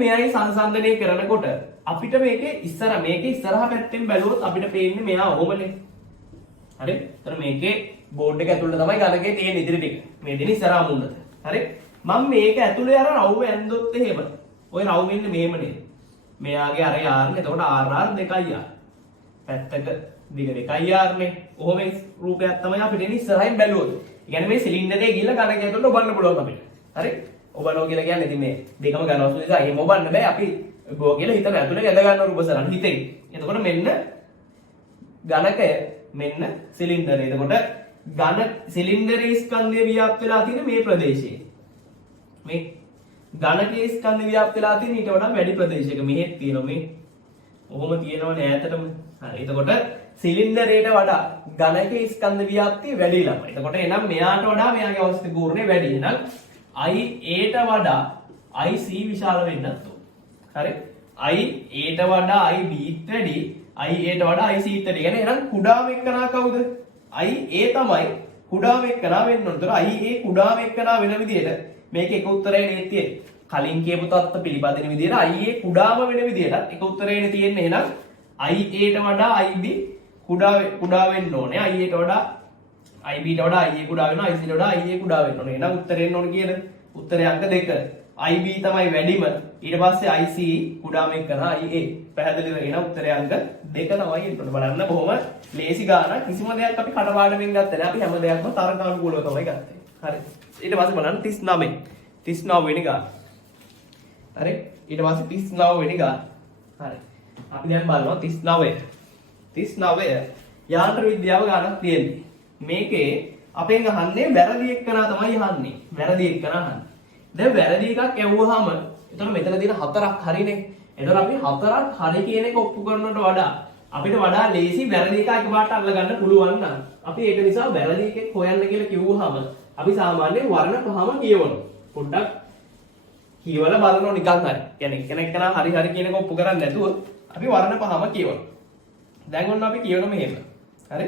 මෙයයි සංසන්දනය කරනකොට අපිට මේකේ ඉස්සරහා පැත්තෙන් බැලුවොත් අපිට පේන්නේ මෙයා ඔහොමනේ. හරි? ඒතර මේකේ බෝඩ් එක ඇතුළේ තමයි ඝනකයේ තියෙන ඉදිරි ටික. මේ දෙන ඉස්සරහා මුන්නත. හරි? මම මේක ඇතුළේ අර රවුම ඇන්දොත් එහෙම. ඔය රවුම ඉන්නේ මෙහෙම නේද? මෙයාගේ අර R නේ. එතකොට R 2යි R. පැත්තක දිග 2යි R නේ. ඔහොම රූපයක් තමයි අපිට එන්නේ ඉස්සරහින් බැලුවොත්. ඒ කියන්නේ මේ සිලින්ඩරේ ගිහලා ඝනකය ඇතුළට ඔබන්න පුළුවන් අපිට. හරි? ඔබනවා කියලා කියන්නේ ඉතින් මේ දෙකම ඝන වස්තු නිසා එහෙම ඔබන්න බෑ. අපි ගෝ කියලා හිතන ඇතුළේ ඇද ගන්න රූප සරණ හිතෙන්. එතකොට මෙන්න ඝනකය මෙන්න සිලින්ඩරේ. එතකොට ඝන සිලින්ඩරේ ස්කන්ධය ව්‍යාප්ත වෙලා තියෙන මේ ප්‍රදේශයේ. මේ ඝනකයේ ස්කන්ධ ව්‍යාප්ත වෙලා තියෙන ඊට වඩා වැඩි ප්‍රදේශයක මෙහෙත් තියෙනවා මේ. ඔහොම තියෙනවනේ ඈතටම. හරි. එතකොට සිලින්ඩරේට වඩා ඝනකයේ ස්කන්ධ ව්‍යාප්තිය වැඩි ළමයි. එතකොට එනම් මෙයාට වඩා මෙයාගේ අවස්ථිත ගූර්ණය වැඩි. එහෙනම් I A ට වඩා I C විශාල වෙන්නත් ඕන. හරි? I A ට වඩා I B ට වැඩි. I A ට වඩා I C ට වැඩි. يعني එහෙනම් කුඩාම එක්කනා කවුද? I A තමයි කුඩාම එක්කනා වෙන්න ඕන. ඒතර I A කුඩාම එක්කනා වෙන විදිහට මේක එක උත්තරයයි නේ තියෙන්නේ. කලින් කියපු තත්ත්ව පිළිපදින විදිහට IA කුඩාම වෙන විදිහට එක උත්තරේනේ තියෙන්නේ. එහෙනම් IAට වඩා IB කුඩා වෙන්න ඕනේ. IAට වඩා IBට වඩා IA කුඩා වෙනවා. ICට වඩා IA කුඩා වෙන්න ඕනේ. එහෙනම් උත්තරේ එන්න ඕනේ කීයද? උත්තරේ අංක 2. IB තමයි වැඩිම. ඊට පස්සේ IC කුඩාම එක කරා IA. පැහැදිලිද? එහෙනම් උත්තරේ අංක 2 තමයි එන්න ඕනේ. බලන්න බොහොම ලේසි ගානක්. කිසිම දෙයක් අපි කටපාඩමින් ගත්තේ නැහැ. අපි හැම දෙයක්ම තර්කානුකූලව තමයි ගත්තේ. හරි. ඊට පස්සේ බලන්න 39 වෙනි ගාන. හරි. ඊට පස්සේ 39 වෙනි ගාන. හරි. අපි දැන් බලනවා 39 යාන්ත්‍ර විද්‍යාව ගානක් තියෙන්නේ. මේකේ අපෙන් අහන්නේ වැරදි එක්කනා තමයි අහන්නේ. වැරදි එක්කනා අහන්නේ. දැන් වැරදි එකක් ඇහුවාම එතකොට මෙතන තියෙන 4ක් හරිනේ. එතකොට අපි 4ක් හරි කියන එක ඔප්පු කරනවට වඩා අපිට වඩා ලේසි වැරදි එක එකපාරට අල්ලගන්න පුළුවන් නම් අපි ඒක නිසා වැරදි එකක් හොයන්න කියලා කිව්වහම අපි සාමාන්‍යයෙන් වර්ණ පහම කියවනවා. පොඩ්ඩක් කියවලා බලනවා නිකන් හරි. කියන්නේ එක්කෙනා හරි කියන එක ඔප්පු කරන්නේ නැතුව අපි වර්ණ පහම කියවනවා. දැන් ඔන්න අපි කියවන මෙහෙම. හරි?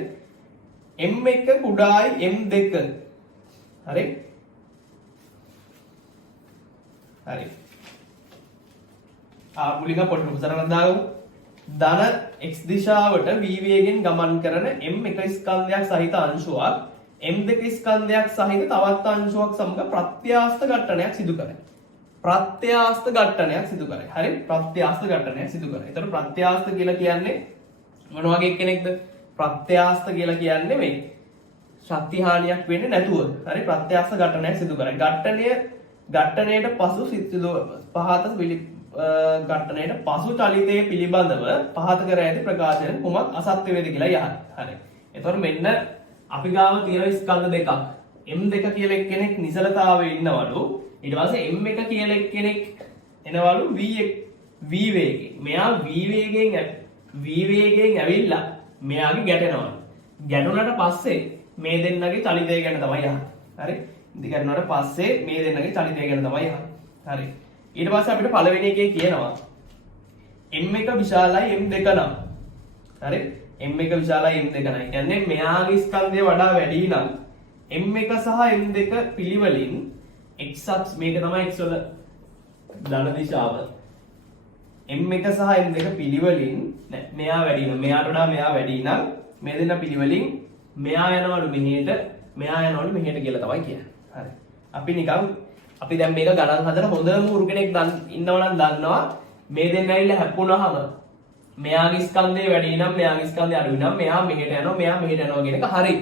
M1 කුඩායි M2. හරි? හරි. මුලින්ම පොඩ්ඩක් උසරන දාගමු. ධන x දිශාවට v වේගෙන් ගමන් කරන m1 ස්කන්ධයක් සහිත අංශුවක් m2 ස්කන්ධයක් සහිත තවත් අංශුවක් සමග ප්‍රත්‍යාස්ත ඝට්ටනයක් සිදු කරයි. ප්‍රත්‍යාස්ත ඝට්ටනයක් සිදු කරයි. හරි? ප්‍රත්‍යාස්ත ඝට්ටනයක් සිදු කරයි. එතකොට ප්‍රත්‍යාස්ත කියලා කියන්නේ මොන වගේ කෙනෙක්ද? ප්‍රත්‍යාස්ත කියලා කියන්නේ මේ ශක්ති හානියක් වෙන්නේ නැතුව. හරි? ප්‍රත්‍යාස්ත ඝට්ටනයක් සිදු කරයි. ඝට්ටනයට පසු ඝට්ටනයට පසු චලිතය පිළිබඳව පහත කර ඇති ප්‍රකාශන කුමක් අසත්‍ය වේද කියලා යහන. හරි. එතකොට මෙන්න අපි ගාව තියෙන ස්කන්ධ දෙකක්. M2 කියලා එක්කෙනෙක් නිසලතාවයේ ඉන්නවලු. ඊට පස්සේ M1 කියලා එක්කෙනෙක් එනවලු V වේගයෙන්. මෙයා V වේගයෙන් ඇවිල්ලා මෙයාගේ ගැටෙනවලු. ගැටුණාට පස්සේ මේ දෙන්නගේ චලිතය ගැන තමයි යහන්නේ. හරි. ඉතින් ගැටුණාට පස්සේ මේ දෙන්නගේ චලිතය ගැන තමයි යහන්නේ. හරි. ඊට පස්සේ අපිට පළවෙනි එකේ කියනවා M1 විශාලයි M2 නම්. හරි? M1 විශාලයි M2 නම්. කියන්නේ මෙයාගේ ස්කන්ධය වඩා වැඩි නම් M1 සහ M2 පිළිවෙලින් x අක්ෂ මේක තමයි x වල ධන දිශාව. M1 සහ M2 පිළිවෙලින් මෙයා වැඩි නම් මෙයාට වඩා මෙයා වැඩි නම් මේ දෙන්න පිළිවෙලින් මෙයා යනවලු මෙහෙට මෙයා යනවලු මෙහෙට කියලා තමයි කියන්නේ. හරි. අපි දැන් මේක ගණන් හදන හොඳම උරු කෙනෙක් ඉන්නවනම් දන්නවා මේ දෙන්න ඇවිල්ලා හැප්පුණාම මෙයාගේ ස්කන්ධය වැඩි නම් මෙයාගේ ස්කන්ධය අඩු නම් මෙයා මෙහෙට යනවා මෙයා මෙහෙට යනවා කියන එක හරි.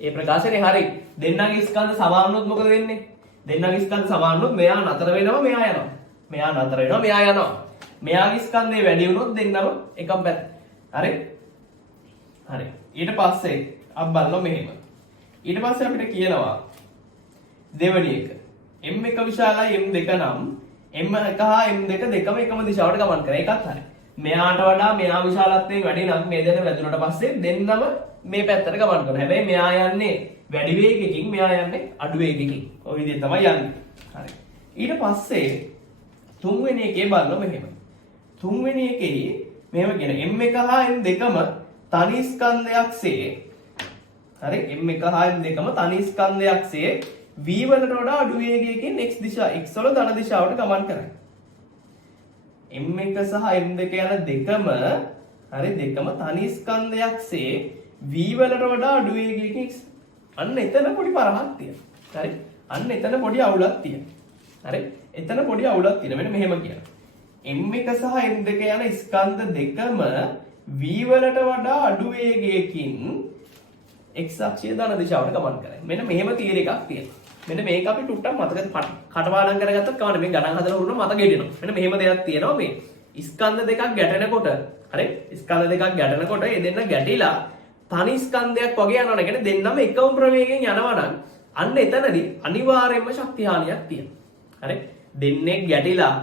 ඒ ප්‍රකාශනේ හරි. දෙන්නගේ ස්කන්ධ සමාන වුණොත් මොකද වෙන්නේ? දෙන්නගේ ස්කන්ධ සමාන වුණොත් මෙයා නතර වෙනවා මෙයා යනවා. මෙයා නතර වෙනවා මෙයා යනවා. මෙයාගේ ස්කන්ධය වැඩි වුණොත් දෙන්නම එකම පැත්ත. හරි? හරි. ඊට පස්සේ අපි බලනවා මෙහෙම. ඊට පස්සේ අපිට කියනවා දෙවෙනි එක M1 විශාලයි M2 නම් M1 හා M2 දෙකම එකම දිශාවට ගමන් කරා. ඒකත් හරි. මෙයාට වඩා මෙයා විශාලත්වයෙන් වැඩි නම් මේ දෙන්න වැදුනට පස්සේ දෙන්නම මේ පැත්තට ගමන් කරනවා. හැබැයි මෙයා යන්නේ වැඩි වේගයකින් මෙයා යන්නේ අඩු වේගයකින්. ඔය විදිහට තමයි යන්නේ. හරි. ඊට පස්සේ තුන්වෙනි එකේ බලන්න මෙහෙම. තුන්වෙනි එකේ මෙහෙම කියන M1 හා M2ම තනි ස්කන්ධයක්සේ හරි M1 හා M2ම තනි ස්කන්ධයක්සේ v වලට වඩා අඩු වේගයකින් x වල ධන දිශාවට ගමන් කරයි. M1 සහ M2 යන දෙකම හරි දෙකම තනි ස්කන්ධයක්සේ v වලට වඩා අඩු වේගයකින් අන්න එතන පොඩි පරහක් තියෙනවා. හරි. අන්න එතන පොඩි අවුලක් තියෙනවා. හරි. එතන පොඩි අවුලක් තියෙනවා. මෙන්න මෙහෙම කියනවා. M1 සහ M2 යන ස්කන්ධ දෙකම v වලට වඩා අඩු වේගයකින් x අක්ෂයේ ධන දිශාවට ගමන් කරයි. මෙන්න මෙහෙම තියර එකක් තියෙනවා. මෙන්න මේක අපි ටුට්ටක් මතක කටපාඩම් කරගත්තත් කවන්න මේ ගණන් හදලා උරුම මතක ගෙඩිනවා. මෙන්න මෙහෙම දෙයක් තියෙනවා මේ ස්කන්ධ දෙකක් ගැටෙනකොට හරි ස්කන්ධ දෙකක් ගැටෙනකොට ඒ දෙන්න ගැටිලා තනි ස්කන්ධයක් වගේ යනවා. ඒ කියන්නේ දෙන්නම එකම ප්‍රවේගයෙන් යනවා නම් අන්න එතනදී අනිවාර්යයෙන්ම ශක්ති හානියක් තියෙනවා. හරි දෙන්නේ ගැටිලා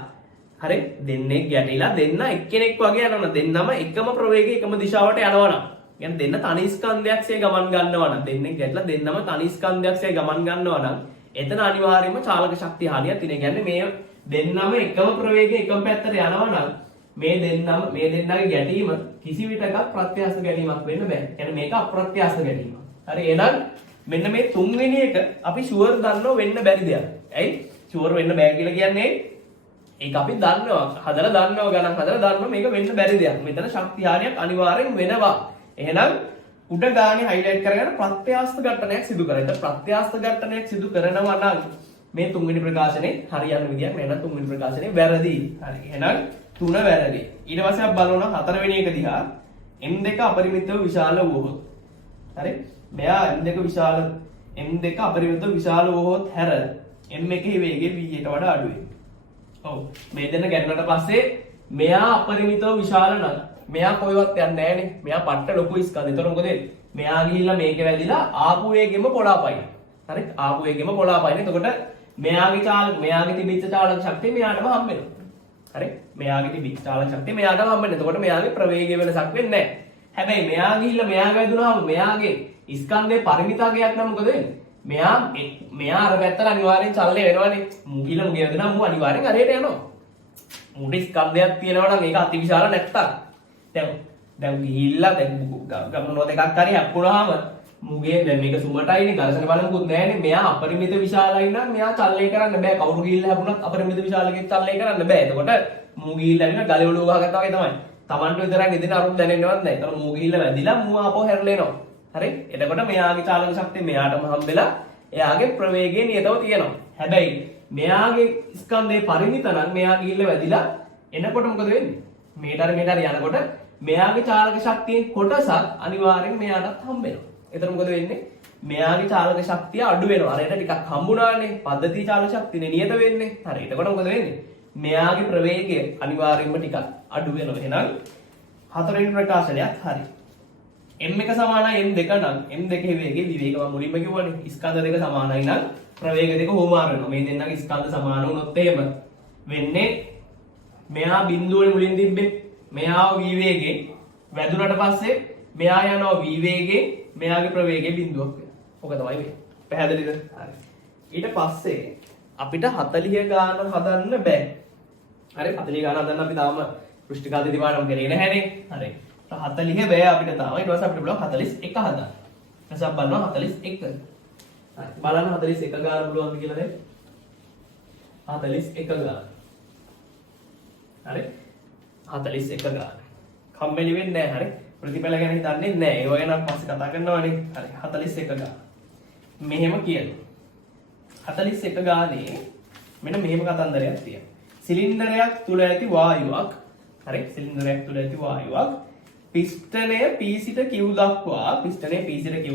හරි දෙන්නේ ගැටිලා දෙන්න එක්කෙනෙක් වගේ යනවා. දෙන්නම එකම ප්‍රවේගයේ එකම දිශාවට යනවා නම් يعني දෙන්න තනි ස්කන්ධයක්සේ ගමන් ගන්නවා නම් දෙන්නේ ගැටලා දෙන්නම තනි ස්කන්ධයක්සේ ගමන් ගන්නවා නම් එතන අනිවාර්යයෙන්ම චාලක ශක්තිය හානියක් තියෙනවා. කියන්නේ මේ දෙන්නම එකම ප්‍රවේගයේ එකම පැත්තට යනවා නම් මේ දෙන්නගේ ගැටීම කිසි විටක ප්‍රත්‍යස්ත ගැටීමක් වෙන්න බෑ. කියන්නේ මේක අප්‍රත්‍යස්ත ගැටීමක්. හරි එහෙනම් මෙන්න මේ තුන්වෙනි එක අපි ෂුවර් දන්නව වෙන්න බැරි දෙයක්. ඇයි? ෂුවර් වෙන්න බෑ කියලා කියන්නේ ඒක අපි දන්නවා. හදලා දන්නවා ගණන් හදලා දන්නවා මේක වෙන්න බැරි දෙයක්. මෙතන ශක්ති හානියක් අනිවාර්යෙන් වෙනවා. එහෙනම් උඩ ගානේ highlight කරගෙන ප්‍රත්‍යස්ත ඝට්ටනයක් සිදු කරා. ඒත් ප්‍රත්‍යස්ත ඝට්ටනයක් සිදු කරනවා නම් මේ තුන්වෙනි ප්‍රකාශනේ හරියන විදියක් නෑ. එහෙනම් තුන්වෙනි ප්‍රකාශනේ වැරදි. හරි. එහෙනම් 3 වැරදි. ඊට පස්සේ අපි බලනවා හතරවෙනි එක දිහා. m2 අපරිමිතව විශාල වුවහොත්. හරි. මෙයා m2 අපරිමිතව විශාල වුවහොත් හැර m1 වේගය v1ට වඩා අඩුයි. ඔව්. මේ දෙන්න ගැටුණාට පස්සේ මෙයා අපරිමිතව විශාල නම් මෙයා කොහෙවත් යන්නේ නැහනේ. මෙයා පට්ට ලොකු ස්කන්ධ. ඒතර මොකද වෙන්නේ? මෙයා ගිහිල්ලා මේක වැදිලා ආපු වේගෙම පොළාපයින්. හරි? ආපු වේගෙම පොළාපයින්. එතකොට මෙයාගේ තිබිච්ච චාලක ශක්තිය මෙයාටම හම්බ වෙනවා. හරි? මෙයාගේ තිබිච්ච චාලක ශක්තිය මෙයාටම හම්බ වෙනවා. එතකොට මෙයාගේ ප්‍රවේගය වෙනසක් වෙන්නේ නැහැ. හැබැයි මෙයා ගිහිල්ලා මෙයා වැදුනහම මෙයාගේ ස්කන්ධේ පරිමිතකයක් නම් මොකද වෙන්නේ? මෙයා අර පැත්තට අනිවාර්යෙන් චලනය වෙනවනේ. මුගිල මුගේ වැදුනම මු අනිවාර්යෙන් අරයට යනවා. මුඩ ස්කන්ධයක් තියෙනවා නම් ඒක අතිවිශාල නැත්තම් දැන් ගිහිල්ලා දැන් ගමනෝ දෙකක් හරි හැප්පුණාම මුගේ දැන් මේක සුමටයිනේ ඝර්ෂණ බලමුකුත් නැහැනේ. මෙයා අපරිමිත විශාලයි නම් මෙයා චලනය කරන්න බෑ. කවුරු ගිහිල්ලා හැපුණත් අපරිමිත විශාලකෙක් චලනය කරන්න බෑ. එතකොට මු ගිහිල්ලා ඇවිල්ලා ගලේ ඔලුව ගහගත්තා වගේ තමයි. Tamanට විතරක් ඉදින අරුත් දැනෙන්නවත් නැහැ. ඒතර මු ගිහිල්ලා වැදිලා මු ආපහු හැරලෙනවා. හරි? එතකොට මෙයාගේ චාලක ශක්තිය මෙයාටම හම්බෙලා එයාගේ ප්‍රවේගය නියතව තියෙනවා. හැබැයි මෙයාගේ ස්කන්ධේ පරිමිත නම් මෙයා ගිහිල්ලා වැදිලා එනකොට මොකද වෙන්නේ? මේටර යනකොට මෙයාගේ චාලක ශක්තියෙන් කොටසක් අනිවාර්යෙන් මෙයාටත් හම්බ වෙනවා. එතන මොකද වෙන්නේ? මෙයාගේ චාලක ශක්තිය අඩු වෙනවා. අරයට ටිකක් හම්බුණානේ. පද්ධති චාලක ශක්තියනේ නියත වෙන්නේ. හරි. එතකොට මොකද වෙන්නේ? මෙයාගේ ප්‍රවේගය අනිවාර්යෙන්ම ටිකක් අඩු වෙනවා. එහෙනම් හතරවෙනි ප්‍රකාශනයත් හරි. m1 සමානයි m2 නම් m2 වේගයේ විවේග මම මුලින්ම කිව්වනේ. ස්කන්ධ දෙක සමානයි නම් ප්‍රවේග දෙක හෝමාර වෙනවා. මේ දෙන්නගේ ස්කන්ධ සමාන වුණොත් එහෙම වෙන්නේ මෙයා බිඳුවේ මුලින් තිබ්බේ මෙයා v වේගයෙන් වැදුනට පස්සේ මෙයා යනවා v වේගයෙන් මෙයාගේ ප්‍රවේගය බිඳුවක් වෙනවා. ඔක තමයි වෙන්නේ. පැහැදිලිද? හරි. ඊට පස්සේ අපිට 40 ගාන හදන්න බෑ. හරි 40 ගාන හදන්න අපි තාම පෘෂ්ඨකාදී දිවාණම කරේ නැහැනේ. හරි. 40 බෑ අපිට තාම. ඊට පස්සේ අපිට පුළුවන් 41 හදන්න. ඊටසක් බලනවා 41. හරි. බලන්න 41 ගාන පුළුවන්ද කියලා දැන්. 41 ගාන. හරි 41 ගාන කම්මැලි වෙන්නේ නැහැ. හරි ප්‍රතිඵල ගැන හිතන්නේ නැහැ. ඒව ගැන පස්සේ කතා කරනවානේ. හරි 41 ගාන මෙහෙම කියනවා. 41 ගානේ මෙන්න මෙහෙම කතන්දරයක් තියෙනවා. සිලින්ඩරයක් තුල ඇති වායුවක් හරි සිලින්ඩරයක් තුල ඇති වායුවක් පිස්ටනය P සිට Q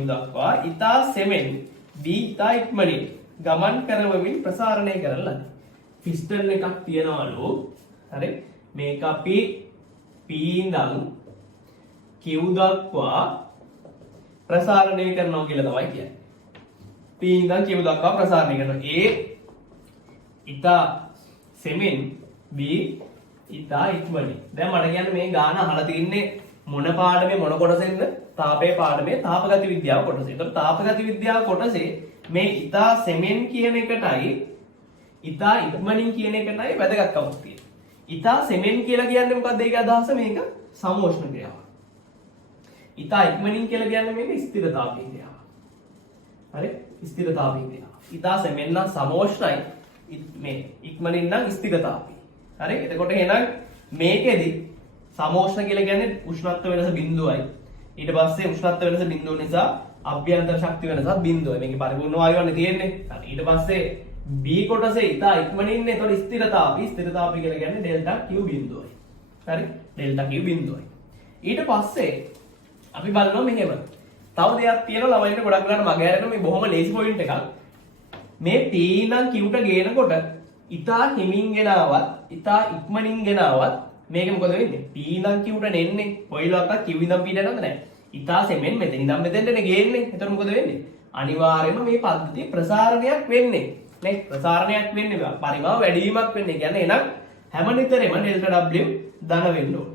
දක්වා ඉතා සෙමෙන් B ඉතා ඉක්මනින් ගමන් කරවමින් ප්‍රසාරණය කරලා පිස්ටන් එකක් තියනවලු. හරි මේක අපි P ඉඳන් Q දක්වා ප්‍රසාරණය කරනවා කියලා තමයි කියන්නේ. P ඉඳන් Q දක්වා ප්‍රසාරණය කරනවා. A ඉතා සෙමෙන් B ඉතා ඉක්මනින්. දැන් මට කියන්න මේ ගාන අහලා තින්නේ මොන පාඩමේ මොන කොටසෙන්ද? තාපයේ පාඩමේ තාපගති විද්‍යාව කොටසේ. ඒතකොට තාපගති විද්‍යාව කොටසේ මේ ඉතා සෙමෙන් කියන එකටයි ඉතා ඉක්මනින් කියන එකටයි වැදගත්කමක් තියෙනවා. ඉතා සෙමෙන් කියලා කියන්නේ මොකක්ද? ඒකේ අදහස මේක සමෝෂ්ණ ක්‍රියාවක්. ඉතා ඉක්මනින් කියලා කියන්නේ මේක ස්ථිරතාවී ක්‍රියාවක්. හරි? ස්ථිරතාවී ක්‍රියාවක්. ඉතා සෙමෙන් නම් සමෝෂ්ණයි, මේ ඉක්මනින් නම් ස්ථිරතාවී. හරි? එතකොට එහෙනම් මේකෙදි සමෝෂ්ණ කියලා කියන්නේ උෂ්ණත්ව වෙනස බිඳුවයි. ඊට පස්සේ උෂ්ණත්ව වෙනස බිඳුව නිසා අභ්‍යන්තර ශක්ති වෙනස බිඳුවයි. මේකේ පරිපූර්ණ වායුවන්නේ තියෙන්නේ. හරි. ඊට පස්සේ B කොටසේ ඉතා ඉක්මනින් එතකොට ස්ථිරතාවී කියලා කියන්නේ ඩෙල්ටා Q බිඳුවයි. හරි? Delta Q බිඳුවයි. ඊට පස්සේ අපි බලනවා මෙහෙම. තව දෙයක් තියෙනවා ළමයින්ට ගොඩක් ගන්න මග ඇරෙන මේ බොහොම ලේසි පොයින්ට් එකක්. මේ P නම් Q ට ගේනකොට ඉතා හිමින් ගෙනාවත් ඉතා ඉක්මනින් ගෙනාවත් මේක මොකද වෙන්නේ? P ඉඳන් Q ට නෙන්නේ. කොයිලක්වත් Q ඉඳන් P ට යනවද නැහැ. ඉතා සෙමෙන් මෙතන ඉඳන් මෙතෙන්ට ගේන්නේ. එතකොට මොකද වෙන්නේ? අනිවාර්යයෙන්ම මේ පද්ධතිය ප්‍රසාරණයක් වෙන්නේ. නේ? ප්‍රසාරණයක් වෙන්නේ පරිමාව වැඩි වීමක් වෙන්නේ. කියන්නේ එහෙනම් හැම නිතරම ඩෙල්ටා W ධන වෙන්න ඕන.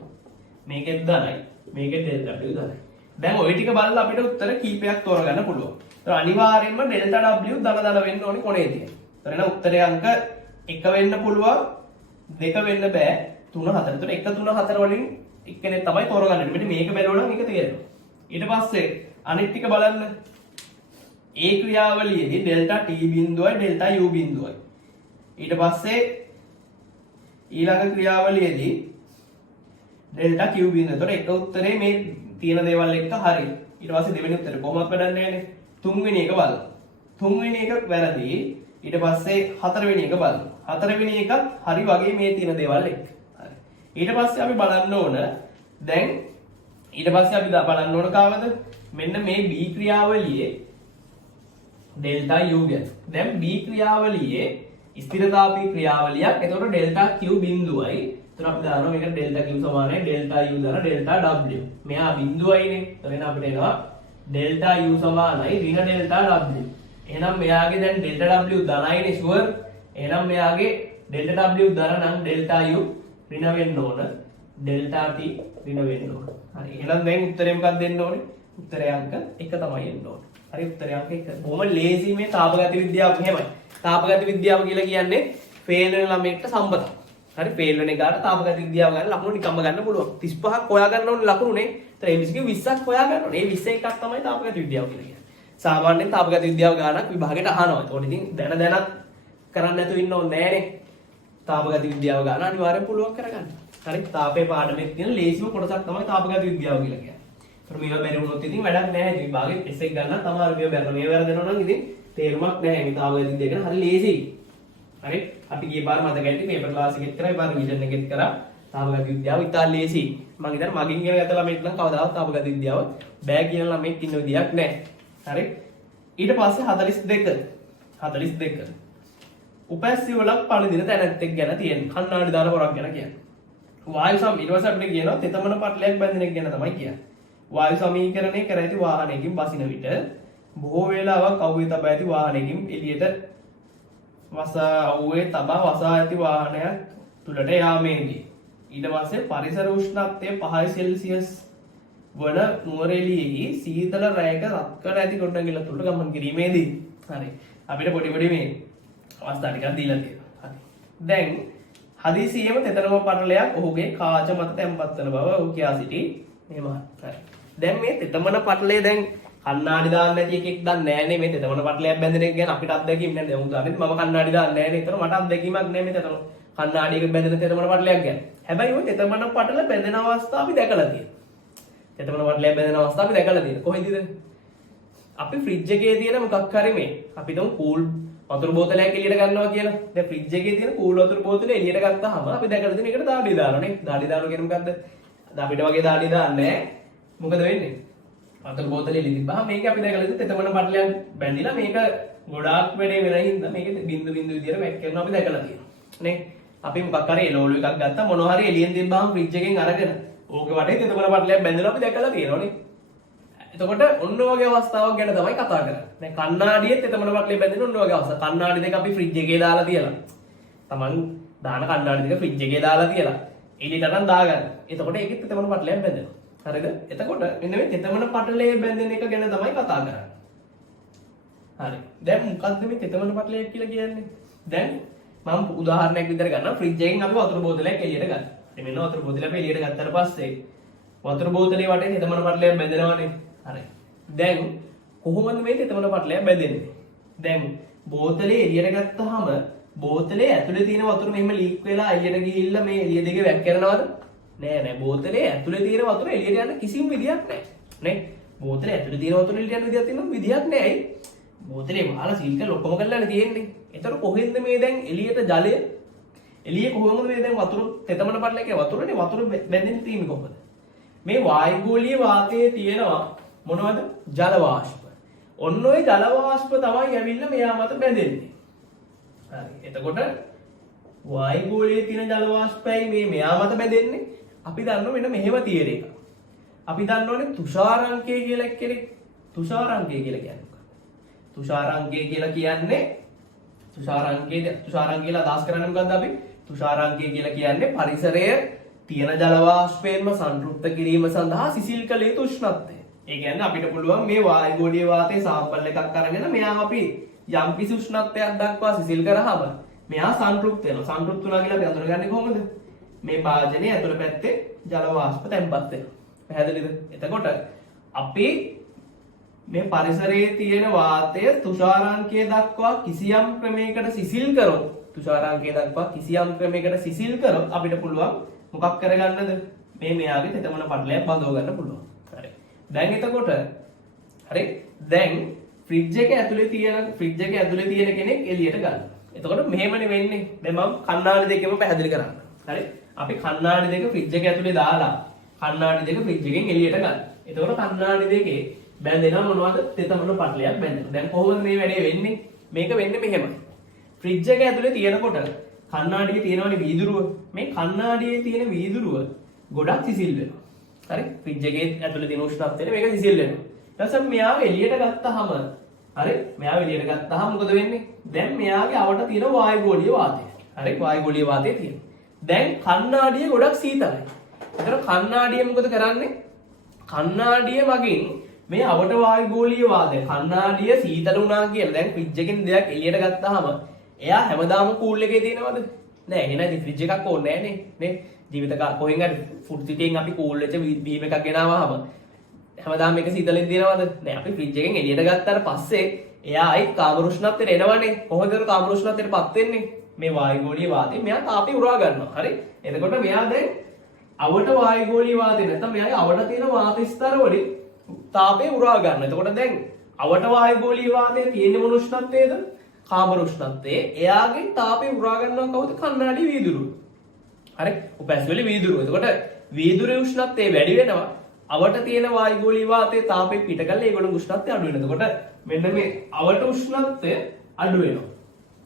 මේකෙත් ධනයි. මේකෙත් ඩෙල්ටා W ධනයි. දැන් ওই ටික බලලා අපිට උත්තර කීපයක් තෝරගන්න පුළුවන්. ඒතර අනිවාර්යයෙන්ම ඩෙල්ටා W ධන වෙන්න ඕනේ කොනේදී. ඒතර එන උත්තරේ අංක 1 වෙන්න පුළුවන්, 2 වෙන්න බෑ, 3 4. ඒතර 1 3 4 වලින් එක්කෙනෙක් තමයි තෝරගන්නේ. මෙන්න මේක බැලුවා නම් ඒක තේරෙනවා. ඊට පස්සේ අනිත් ටික බලන්න. ඒ ක්‍රියාවලියේදී ඩෙල්ටා T බිඳුවයි ඩෙල්ටා U බිඳුවයි. ඊට පස්සේ ඊළඟ ක්‍රියාවලියේදී ඩෙල්ටා Q බිඳ. එතකොට එක උත්තරේ මේ තියෙන දේවල් එක්ක හරි. ඊට පස්සේ දෙවෙනි උත්තරේ කොහොමවත් වැඩක් නැහැනේ. තුන්වෙනි එක බලමු. තුන්වෙනි එක වැරදි. ඊට පස්සේ හතරවෙනි එක බලමු. හතරවෙනි එකත් හරි වගේ මේ තියෙන දේවල් එක්ක. හරි. ඊට පස්සේ අපි බලන්න ඕන දැන් ඊට පස්සේ අපි බලන්න ඕන කාවද? මෙන්න මේ B ක්‍රියාවලියේ ඩෙල්ටා U ගැන. දැන් B ක්‍රියාවලියේ ස්ථිරතාවී ක්‍රියාවලියක්. එතකොට ඩෙල්ටා Q බිඳුවයි. එතකොට අපි දානවා මේක ඩෙල්ටා Q සමානයි ඩෙල්ටා U දාන ඩෙල්ටා W. මෙහා බිඳුවයිනේ. එතකොට අපිට එනවා ඩෙල්ටා U සමානයි ඍණ ඩෙල්ටා W. එහෙනම් මෙයාගේ දැන් ඩෙල්ටා W ධනයිනේ ෂුවර්. එහෙනම් මෙයාගේ ඩෙල්ටා W ධන නම් ඩෙල්ටා U ඍණ වෙන්න ඕන. ඩෙල්ටා T ඍණ වෙන්න ඕන. හරි. එහෙනම් දැන් උත්තරේ මොකක්ද දෙන්න ඕනේ? උත්තරේ අංක 1 තමයි එන්න ඕනේ. හරි උත්තරේ අංක 1. බොහොම ලේසි මේ තාපගත විද්‍යාව මෙහෙමයි. තාපගත විද්‍යාව කියලා කියන්නේ ෆේල් වෙන ළමයෙක්ට සම්බතක්. හරි ෆේල් වෙන එකට තාපගත විද්‍යාව ගන්න ලකුණු නිකම්ම ගන්න පුළුවන්. 35ක් හොයා ගන්න ඕනේ ලකුණුනේ. ඒතර MCQ 20ක් හොයා ගන්න ඕනේ. මේ 21ක් තමයි තාපගත විද්‍යාව කියලා කියන්නේ. සාමාන්‍යයෙන් තාපගත විද්‍යාව ගානක් විභාගයට අහනවා. ඒකට ඉතින් දැනත් කරන්න නැතුව ඉන්න ඕනේ නෑනේ. තාපගත විද්‍යාව ගාන අනිවාර්යෙන් පුළුවන් කරගන්න. හරි තාපේ පාඩමේ තියෙන ලේසිම කොටසක් තමයි තාපගත විද්‍යාව කියලා කියන්නේ. ඒතර මේවා බැරි වුණොත් ඉතින් වැඩක් නැහැ. ඉතින් විභාගෙත් S1 ගන්න තමයි මේවා බැරි. මේ වැරදෙනවා නම් ඉතින් තේරුමක් නැහැ. මේ තාපගත විද්‍යාව ගැන හරි ලේසියි. හරි අපි ගිය පාර මතක ඇති පේපර් ක්ලාස් එකෙත් කරා, පාර රිවිෂන් එකෙත් කරා. තාපගත විද්‍යාව ඉතාල ලේසියි. මම හිතන්නේ මගින් ඉගෙන ගත්ත ළමෙක් නම් කවදාවත් තාපගත විද්‍යාව බෑ කියන ළමෙක් ඉන්න විදියක් නැහැ. හරි ඊට පස්සේ 42 උපැස්සි වලක් පළදින තැනැත්තෙක් ගැන තියෙන කන්නාඩි දාන පොරක් ගැන කියන්නේ. වායු ඊට පස්සේ අපිට කියනවා තෙතමන පටලයක් බැඳෙන එක ගැන තමයි කියන්නේ. වායු සමීකරණය කර ඇති වාහනයකින් බසින විට බොහෝ වේලාවක් අවුවේ තබා ඇති වාහනයකින් එළියට අවුවේ තබා වසා ඇති වාහනයක් තුලට යාමේදී ඊට පස්සේ පරිසර උෂ්ණත්වය 5 සෙල්සියස් වන නුවරඑළියෙහි සීතල රැයක රත්කඩ ඇති ගොඩනැගිල්ල තුලට ගමන් කිරීමේදී හරි අපිට පොඩි මේ අවස්ථා ටිකක් දීලා තියෙනවා. හරි. දැන් හදිසියෙම තෙතනම පටලයක් ඔහුගේ කාච මත තැන්පත් වෙන බව ඔහු කියා සිටි මෙහෙම. හරි. දැන් මේ තෙතමන පටලය දැන් කණ්ණාඩි දාන්න නැති එකෙක් දන්නේ නැහැනේ මේ තෙතමන පටලයක් බැඳෙන එක ගැන අපිට අත්දැකීම් නැහැ. උන් දන්නේ මම කණ්ණාඩි දාන්නේ නැහැනේ. ඒතර මට අත්දැකීමක් නැහැ මේ තෙතමන කණ්ණාඩියක බැඳෙන තෙතමන පටලයක් ගැන. හැබැයි ඔය තෙතමන පටල බැඳෙන අවස්ථාව අපි දැකලා තියෙනවා. තෙතමන පටලයක් බැඳෙන අවස්ථාව අපි දැකලා තියෙනවා. කොහෙන්ද? අපි ෆ්‍රිජ් එකේ තියෙන මොකක් හරි මේ අපි තුන් කූල් වතුර බෝතලයක් එළියට ගන්නවා කියලා. දැන් ෆ්‍රිජ් එකේ තියෙන කූල් වතුර බෝතලය එළියට ගත්තාම අපි දැකලා තියෙන එකට දාඩිය දානවා නේ. දාඩිය දානවා කියන්නේ මොකද්ද? අපිට වගේ දාඩිය දාන්නේ මොකද වෙන්නේ? වතුර බෝතලේ එළිය තිබ්බහම මේක අපි දැකලා තියෙන තෙතමන පටලයක් බැඳිලා මේක ගොඩාක් වැඩේ වෙන හින්දා මේක බින්දු විදියට වැක් කරනවා අපි දැකලා තියෙනවා. නේ? අපි මොකක් හරි එළවලු එකක් ගත්තා මොනවා හරි එළියෙන් තිබ්බහම ෆ්‍රිජ් එකෙන් අරගෙන ඕකේ වටේ තෙතමන පටලයක් බැඳලා අපි දැකලා තියෙනවා නේ. එතකොට ඔන්න වගේ අවස්ථාවක් ගැන තමයි කතා කරන්නේ. දැන් කණ්ණාඩියෙත් තෙතමන පටලේ බැඳෙන ඔන්න වගේ අවස්ථා. කණ්ණාඩි දෙක අපි ෆ්‍රිජ් එකේ දාලා තියලා. Taman දාන කණ්ණාඩි දෙක ෆ්‍රිජ් එකේ දාලා තියලා. එළියට අරන් දාගන්න. එතකොට ඒකෙත් තෙතමන පටලයක් බැඳෙනවා. හරිද? එතකොට මෙන්න මේ තෙතමන පටලේ බැඳෙන එක ගැන තමයි කතා කරන්නේ. හරි. දැන් මොකද්ද මේ තෙතමන පටලයක් කියලා කියන්නේ? දැන් මම උදාහරණයක් විදිහට ගන්නම්. ෆ්‍රිජ් එකෙන් අපි වතුර බෝතලයක් එළියට ගත්තා. මෙන්න වතුර බෝතලය අපි එළියට ගත්තාට පස්සේ වතුර බෝතලේ වටේ තෙතමන පටලයක් බැඳෙනවානේ. හරි. දැන් කොහොමද මේ තෙතමන පටලයක් බැඳෙන්නේ? දැන් බෝතලේ එළියට ගත්තාම බෝතලේ ඇතුලේ තියෙන වතුර මෙහෙම ලීක් වෙලා එළියට ගිහිල්ලා මේ එළිය දෙක වැක් කරනවද? නෑ. බෝතලේ ඇතුලේ තියෙන වතුර එළියට යන කිසිම විදියක් නෑ. නේ? බෝතලේ ඇතුලේ තියෙන වතුර එළියට යන විදියක් තියෙනවා විදියක් නෑ. ඇයි? බෝතලේ වහලා සීල් කරලා ඔක්කොම කරලානේ තියෙන්නේ. ඒතර කොහෙන්ද මේ දැන් එළියට ජලය? එළියේ කොහොමද මේ දැන් වතුර තෙතමන පටලයක වතුරනේ වතුර බැඳෙන්න තියෙන්නේ කොහොමද? මේ වායුගෝලීය වාතයේ තියෙනවා මොනවද? ජල වාෂ්ප. ඔන්න ඔය ජල වාෂ්ප තමයි ඇවිල්ලා මෙයා මත බැඳෙන්නේ. හරි. එතකොට වායුගෝලීය තියෙන ජල වාෂ්පයයි මේ මෙයා මත බැඳෙන්නේ. අපි දන්නවා මෙන්න මෙහෙම තියෙන එක. අපි දන්නවනේ තුෂාරාංකය කියලා කෙනෙක්. තුෂාරාංකය කියලා කියන්නේ මොකක්ද? තුෂාරාංකය කියලා කියන්නේ තුෂාරාංකයලා අදහස් කරන්නේ මොකද්ද අපි? තුෂාරාංකය කියලා කියන්නේ පරිසරයේ තියෙන ජල වාෂ්පයෙන්ම සංතෘප්ත කිරීම සඳහා සිසිල් කළ යුතු උෂ්ණත්වය. ඒ කියන්නේ අපිට පුළුවන් මේ වායුගෝලීය වාතයේ සාම්පල් එකක් අරගෙන මෙයා අපි යම් කිසි උෂ්ණත්වයක් දක්වා සිසිල් කරාම මෙයා සංතෘප්ත වෙනවා. සංතෘප්ත වුණා කියලා අපි අඳුරගන්නේ කොහොමද? මේ භාජනයේ ඇතුළ පැත්තේ ජල වාෂ්ප තැන්පත් වෙනවා. පැහැදිලිද? එතකොට අපි මේ පරිසරයේ තියෙන වාතය තුෂාරාංකය දක්වා කිසියම් ක්‍රමයකට සිසිල් කරොත් තුෂාරාංකය දක්වා කිසියම් ක්‍රමයකට සිසිල් කරොත් අපිට පුළුවන් මොකක් කරගන්නද? මේ මෙයාගේ තෙතමන පටලයක් බඳව ගන්න පුළුවන්. හරි. දැන් එතකොට හරි. දැන් ෆ්‍රිජ් එක ඇතුලේ තියෙන කෙනෙක් එළියට ගන්න. එතකොට මෙහෙමනේ වෙන්නේ. දැන් මම කණ්ණාඩි දෙකම පැහැදිලි කරන්න. හරි. අපි කණ්ණාඩි දෙක ෆ්‍රිජ් එක ඇතුලේ දාලා කණ්ණාඩි දෙක ෆ්‍රිජ් එකෙන් එළියට ගන්න. එතකොට කණ්ණාඩි දෙකේ බැඳෙනවා මොනවද? තෙතමන පටලයක් බැඳෙනවා. දැන් කොහොමද මේ වැඩේ වෙන්නේ? මේක වෙන්නේ මෙහෙමයි. ෆ්‍රිජ් එක ඇතුලේ තියෙනකොට කණ්ණාඩියේ තියෙනවනේ වීදුරුව. මේ කණ්ණාඩියේ තියෙන වීදුරුව ගොඩක් සිසිල් වෙනවා. හරි? ෆ්‍රිජ් එකේ ඇතුලේ තියෙන උෂ්ණත්වයට මේක සිසිල් වෙනවා. ඊට පස්සේ මෙයාව එළියට ගත්තාම හරි? මෙයාව එළියට ගත්තාම මොකද වෙන්නේ? දැන් මෙයාගේ අවට තියෙන වායුගෝලීය වාතය. හරි? වායුගෝලීය වාතය තියෙනවා. දැන් කණ්ණාඩිය ගොඩක් සීතලයි. ඒතර කණ්ණාඩිය මොකද කරන්නේ? කණ්ණාඩිය මගින් මේ අවට වායුගෝලීය වාතය කණ්ණාඩිය සීතල වුණා කියලා දැන් ෆ්‍රිජ් එකෙන් දෙයක් එළියට ගත්තාම එයා හැමදාම කූල් එකේ තියෙනවද? නෑ. එහෙනම් ඉතින් ෆ්‍රිජ් එකක් ඕනේ නෑනේ. නේ? ජීවිත කොහෙන් හරි ෆුඩ් සිටියෙන් අපි කූල් වෙච්ච බීම් එකක් ගෙනාවහම හැමදාම මේක සීතලෙන් තියෙනවද? නෑ. අපි ෆ්‍රිජ් එකෙන් එළියට ගත්තාට පස්සේ එයා ආයි කාම උෂ්ණත්වයට එනවනේ. කොහොමද ඒක කාම උෂ්ණත්වයටපත් වෙන්නේ? මේ වායුගෝලීය වාතය මෙයා තාපේ උරා ගන්නවා. හරි? එතකොට මෙයා දැන් අවට වායුගෝලීය වාතය නැත්නම් මෙයාගේ අවට තියෙන වාත ස්තර වලින් තාපේ උරා ගන්න. එතකොට දැන් අවට වායුගෝලීය වාතය තියෙන්නේ මොන උෂ්ණත්වයේද? කාම උෂ්ණත්වයේ. එයාගේ තාපේ උරා ගන්නවා කවුද? කණ්ණාඩි වීදුරුව. හරි? උපැස්වල වීදුරුව. එතකොට වීදුරුවේ උෂ්ණත්වය වැඩි වෙනවා. අවට තියෙන වායුගෝලීය වාතයේ තාපේ පිට කරලා ඒගොල්ලෝ උෂ්ණත්වය අඩු වෙනවා. එතකොට මෙන්න මේ අවට උෂ්ණත්වය අඩු වෙනවා.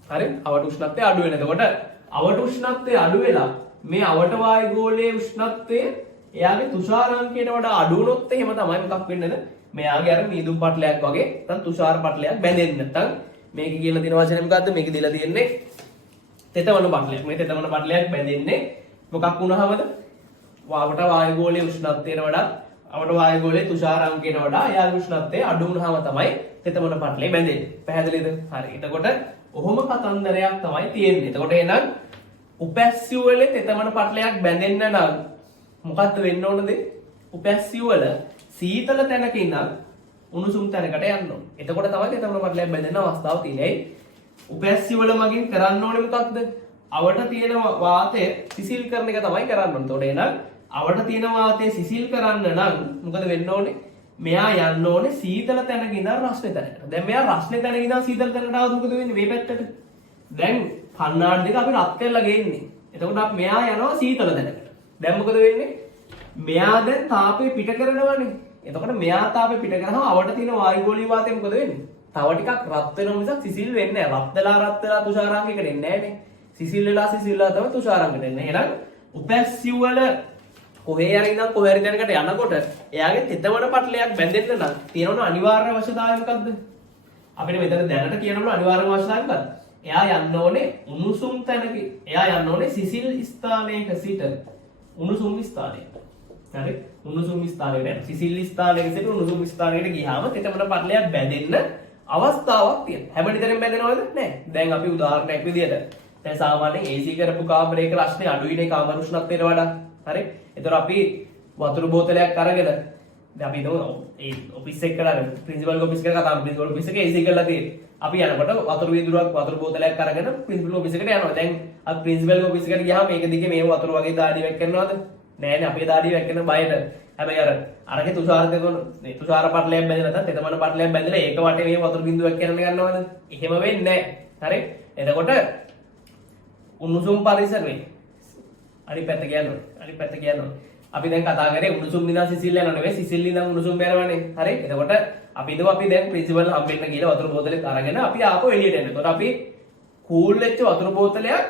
හරි? අවට උෂ්ණත්වය අඩු වෙනවා. එතකොට අවට උෂ්ණත්වය අඩු වෙලා මේ අවට වායුගෝලයේ උෂ්ණත්වය එයාගේ තුෂාරාංකයට වඩා අඩු වුණොත් එහෙම තමයි මොකක් වෙන්නේද? මෙයාගේ අර මීදුම් පටලයක් වගේ නැත්නම් තුෂාර පටලයක් බැඳෙන්නේ. නැත්නම් මේක කියලා තියෙන වචනේ මොකද්ද? මේක දීලා තියෙන්නේ තෙතමන පටලයක්. මේ තෙතමන පටලයක් බැඳෙන්නේ මොකක් වුණාමද? අවට වායුගෝලයේ උෂ්ණත්වයට වඩා අවට වායුගෝලයේ තුෂාරාංකයට වඩා එයාගේ උෂ්ණත්වය අඩු වුණාම තමයි තෙතමන පටලේ බැඳෙන්නේ. පැහැදිලිද? හරි. එතකොට ඔහොම කතන්දරයක් තමයි තියෙන්නේ. එතකොට එහෙනම් උපැස්සි වල තෙතමන පටලයක් බැඳෙන්න නම් මොකක්ද වෙන්න ඕනද? උපැස්සි වල සීතල තැනක ඉඳන් උණුසුම් තැනකට යන්න ඕන. එතකොට තමයි තෙතමන පටලයක් බැඳෙන්න අවස්ථාව තියෙන්නේ. උපැස්සි වල මගින් කරන්න ඕනේ මොකක්ද? අවට තියෙන වාතය සිසිල් කරන එක තමයි කරන්න ඕනේ. එතකොට එහෙනම් අවට තියෙන වාතය සිසිල් කරන්න නම් මොකද වෙන්න ඕනේ? මෙයා යන්න ඕනේ සීතල තැනක ඉඳන් රස්නේ තැනකට. දැන් මෙයා රස්නේ තැනක ඉඳන් සීතල තැනකට ආවොත් මොකද වෙන්නේ? මේ පැත්තට. දැන් කණ්ණාඩි දෙක අපි රත් කරලා ගේන්නේ. එතකොට අපි මෙයා යනවා සීතල තැනකට. දැන් මොකද වෙන්නේ? මෙයා දැන් තාපය පිට කරනවනේ. එතකොට මෙයා තාපය පිට කරාම අවට තියෙන වායුගෝලීය වාතය මොකද වෙන්නේ? තව ටිකක් රත් වෙනවා මිසක් සිසිල් වෙන්නේ නැහැ. රත් වෙලා තුෂාරාංකයකට එන්නේ නැහැනේ. සිසිල් වෙලා තමයි තුෂාරාංකයට එන්නේ. එහෙනම් උපැස්සි වල කොහේ හරි ඉඳන් කොහේ හරි දැනකට යනකොට එයාගේ තෙතමන පටලයක් බැඳෙන්න නම් තියෙන අනිවාර්ය අවශ්‍යතාවය මොකද්ද? අපිට මෙතන දැනට කියනවලු අනිවාර්ය අවශ්‍යතාවය මොකද්ද? එයා යන්න ඕනේ උණුසුම් තැනක. එයා යන්න ඕනේ සිසිල් ස්ථානයක සිට උණුසුම් ස්ථානයට. හරි? උණුසුම් ස්ථානයට. සිසිල් ස්ථානයක සිට උණුසුම් ස්ථානයට ගියාම තෙතමන පටලයක් බැඳෙන්න අවස්ථාවක් තියෙනවා. හැමනිතරෙම බැඳෙනවද? නැහැ. දැන් අපි උදාහරණයක් විදියට දැන් සාමාන්‍යයෙන් AC කරපු කාමරයක රස්නේ අඩුයිනේ කාමර උෂ්ණත්වයට වඩා. හරි? ඒතර අපි වතුර බෝතලයක් අරගෙන දැන් අපි හිතමු ඒ ඔෆිස් එක කරලා ප්‍රින්සිපල් ඔෆිස් එකට කතා කරමු. ප්‍රින්සිපල් ඔෆිස් එකේ AC කරලා තියෙන්නේ. අපි යනකොට වතුර වීදුරුවක් වතුර බෝතලයක් අරගෙන ප්‍රින්සිපල් ඔෆිස් එකට යනවා. දැන් අපි ප්‍රින්සිපල් ඔෆිස් එකට ගියාම මේක දිගේ මේ වතුර වගේ දාඩිය වැක් කරනවද? නෑනේ අපේ දාඩිය වැක් කරන බයට. හැබැයි අරගේ තුෂාර දෙකන මේ තුෂාර පටලයක් බැඳලා නැත්නම් තෙතමන පටලයක් බැඳලා ඒක වටේ මේ වතුර බින්දුවක් කරන්න ගන්නවද? එහෙම වෙන්නේ නැහැ. හරි? එතකොට උණුසුම් පරිසරේ අනිත් පැත්ත කියනවා. අපි දැන් කතා කරේ උණුසුම් දිනා සිසිල් යනවා නෙවෙයි සිසිල් දිනා උණුසුම් යනවනේ. හරි? එතකොට අපි දැන් ප්‍රින්සිපල් හම්බෙන්න ගිහලා වතුර බෝතලෙත් අරගෙන අපි ආපහු එළියට එනවා. එතකොට අපි කූල් වෙච්ච වතුර බෝතලයක්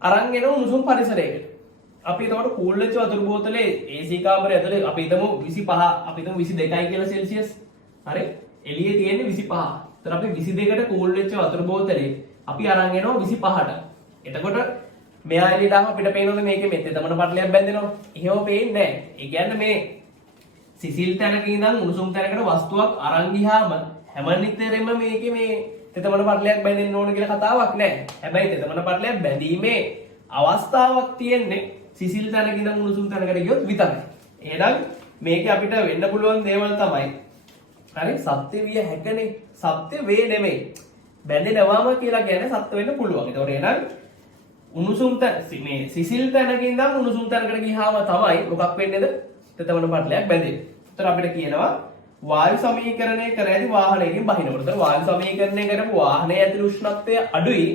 අරන් එන උණුසුම් පරිසරයකට. අපි එතකොට කූල් වෙච්ච වතුර බෝතලේ AC කාමරය ඇතුලේ අපි හිතමු 25 අපි හිතමු 22යි කියලා සෙල්සියස්. හරි? එළියේ තියෙන්නේ 25. එතකොට අපි 22කට කූල් වෙච්ච වතුර බෝතලේ අපි අරන් එනවා 25ට. එතකොට මෙයා එළියට ආවම අපිට පේනවද මේකේ මෙතන තමන පටලයක් බැඳෙනවා. එහෙම පේන්නේ නැහැ. ඒ කියන්නේ මේ සිසිල් තැනක ඉඳන් උණුසුම් තැනකට වස්තුවක් අරන් ගියාම හැමනිතරෙම මේකේ මේ තෙතමන පටලයක් බැඳෙන්න ඕන කියලා කතාවක් නැහැ. හැබැයි තෙතමන පටලයක් බැඳීමේ අවස්ථාවක් තියෙන්නේ සිසිල් තැනක ඉඳන් උණුසුම් තැනකට ගියොත් විතරයි. එහෙනම් මේකේ අපිට වෙන්න පුළුවන් දේවල් තමයි හරි සත්‍ය විය හැකනේ. සත්‍ය වේ නෙමෙයි. බැඳෙනවාම කියලා කියන්නේ සත්‍ය වෙන්න පුළුවන්. ඒතකොට එහෙනම් උණුසුම් තැන මේ සිසිල් තැනක ඉඳන් උණුසුම් තැනකට ගියාම තමයි මොකක් වෙන්නේද? තෙතමන පටලයක් බැඳෙන්නේ. ඒතර අපිට කියනවා වායු සමීකරණය කර ඇති වාහනයකින් බහිනකොට. ඒතර වායු සමීකරණය කරපු වාහනයේ ඇතුළේ උෂ්ණත්වය අඩුයි,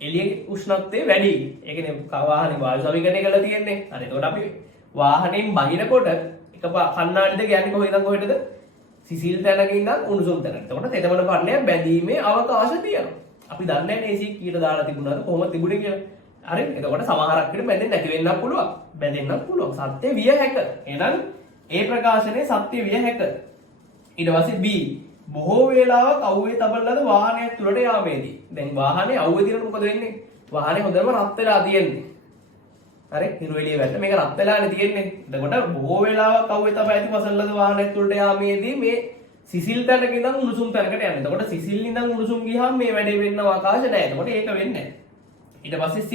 එළියේ උෂ්ණත්වය වැඩි. ඒ කියන්නේ වාහනේ වායු සමීකරණය කරලා තියෙන්නේ. හරි. ඒකට අපි වාහනයෙන් බහිනකොට එක කණ්ණාඩි දෙක යන්නේ කොහෙද? සිසිල් තැනක ඉඳන් උණුසුම් තැනකට. එතකොට තෙතමන පටලයක් බැඳීමේ අවකාශය තියෙනවා. අපි දන්නේ නැහැ AC කීයට දාලා තිබුණාද කොහොමද තිබුණේ කියලා. හරි. එතකොට සමහරක් විට බැඳෙන්නේ නැති වෙන්නත් පුළුවන්. බැඳෙන්නත් පුළුවන්. සත්‍ය විය හැක. එහෙනම් ඒ ප්‍රකාශනයේ සත්‍ය විය හැක. ඊට පස්සේ B බොහෝ වේලාවක් අවුවේ තබන ලද වාහනයක් තුලට යාමේදී. දැන් වාහනේ අවුවේ දිනනකොට මොකද වෙන්නේ? වාහනේ හොඳම රත් වෙලා තියෙන්නේ. හරි. හිරු එළිය වැටෙන මේක රත් වෙලානේ තියෙන්නේ. එතකොට බොහෝ වේලාවක් අවුවේ තබා ඇති පසන් ලද වාහනයක් තුලට යාමේදී මේ සිසිල් තැනක ඉඳන් උණුසුම් තැනකට යන්නේ. එතකොට සිසිල් ඉඳන් උණුසුම් ගියහම මේ වැඩේ වෙන්න අවකාශ නැහැ. එතකොට ඒක වෙන්නේ නැහැ. ඊට පස්සේ C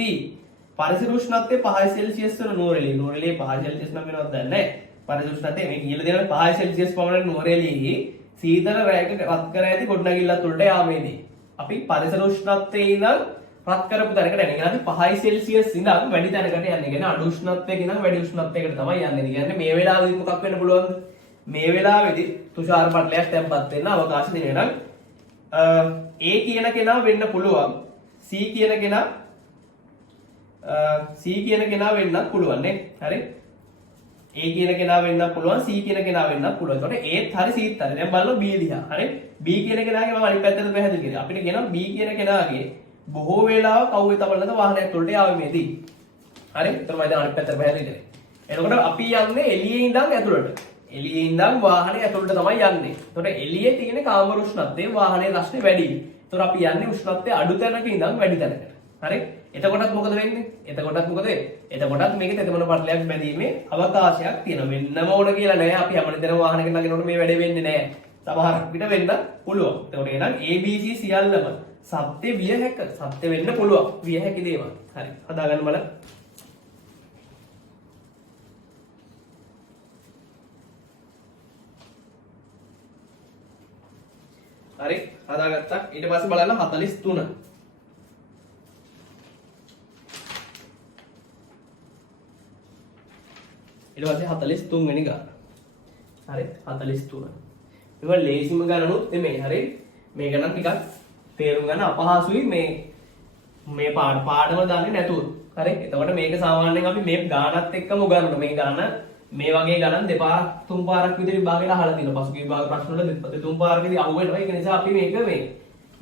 පරිසර උෂ්ණත්වය 5 සෙල්සියස් වන නුවරඑළිය. නුවරඑළිය 5 සෙල්සියස් නම් වෙනවද දන්නේ නැහැ. පරිසර උෂ්ණත්වය මේ කියලා දෙනවා 5 සෙල්සියස් පමණ නුවරඑළියේ සීතල රැයක රත් කර ඇති ගොඩනැගිල්ලක් තුළට යාමේදී අපි පරිසර උෂ්ණත්වයේ ඉඳන් රත් කරපු තැනකට යන්නේ. කියන්නේ 5 සෙල්සියස් ඉඳන් වැඩි තැනකට යන්නේ. කියන්නේ අඩු උෂ්ණත්වයක ඉඳන් වැඩි උෂ්ණත්වයකට තමයි යන්නේ. කියන්නේ මේ වෙලාවෙදි මොකක් වෙන්න පුළුවන්ද? මේ වෙලාවේදී තුෂාර පටලයක් තැම්පත් වෙන්න අවකාශ දෙනවා. නම් A කියන කෙනා වෙන්න පුළුවන්. C කියන කෙනා වෙන්නත් පුළුවන් නේ. හරි. A කියන කෙනා වෙන්නත් පුළුවන්, C කියන කෙනා වෙන්නත් පුළුවන්. එතකොට Aත් හරි Cත් හරි. දැන් බලන්න B දිහා. හරි. B කියන කෙනාගේ මම අනිත් පැත්තට පැහැදිලි කරේ. අපිට කියනවා B කියන කෙනාගේ බොහෝ වේලාවක් අවුවේ තබලන වාහනයක් තුළට යාමේදී. හරි. එතකොට මම දැන් අනිත් පැත්තට පැහැදිලි කරේ. එතකොට අපි යන්නේ එළියේ ඉඳන් ඇතුළට. එළියේ ඉඳන් වාහනේ ඇතුළට තමයි යන්නේ. එතකොට එළියේ තියෙන කාමර උෂ්ණත්වයේ වාහනේ රස්නේ වැඩි. එතකොට අපි යන්නේ උෂ්ණත්වයේ අඩු තැනක ඉඳන් වැඩි තැනකට. හරි. එතකොටත් මොකද වෙන්නේ? එතකොටත් මේකේ තෙතමන පටලයක් බැඳීමේ අවකාශයක් තියෙනවා. වෙන්නම ඕන කියලා නෑ. අපි හැමදේම වාහනයක නගිනකොට මේ වැඩේ වෙන්නේ නෑ. සමහරක් විට වෙන්න පුළුවන්. එතකොට එහෙනම් ABC සියල්ලම සත්‍ය විය හැක. සත්‍ය වෙන්න පුළුවන්. විය හැකි දේවල්. හරි. හදාගන්න බලන්න. හරි. හදාගත්තා. ඊට පස්සේ බලන්න 43. ඊට පස්සේ 43 වෙනි ගාන. හරි 43. මේවා ලේසිම ගණනුත් නෙමෙයි. හරි. මේක නම් ටිකක් තේරුම් ගන්න අපහසුයි මේ පාඩම දන්නේ නැතුව. හරි. එතකොට මේක සාමාන්‍යයෙන් අපි මේ ගානත් එක්කම උගන්වනවා. මේ ගාන මේ වගේ ගණන් දෙපාරක් තුන් පාරක් විතර විභාගෙට අහලා තියෙනවා. පසුගිය විභාග ප්‍රශ්න වල තුන් පාරකදී අහු වෙනවා. ඒක නිසා අපි මේක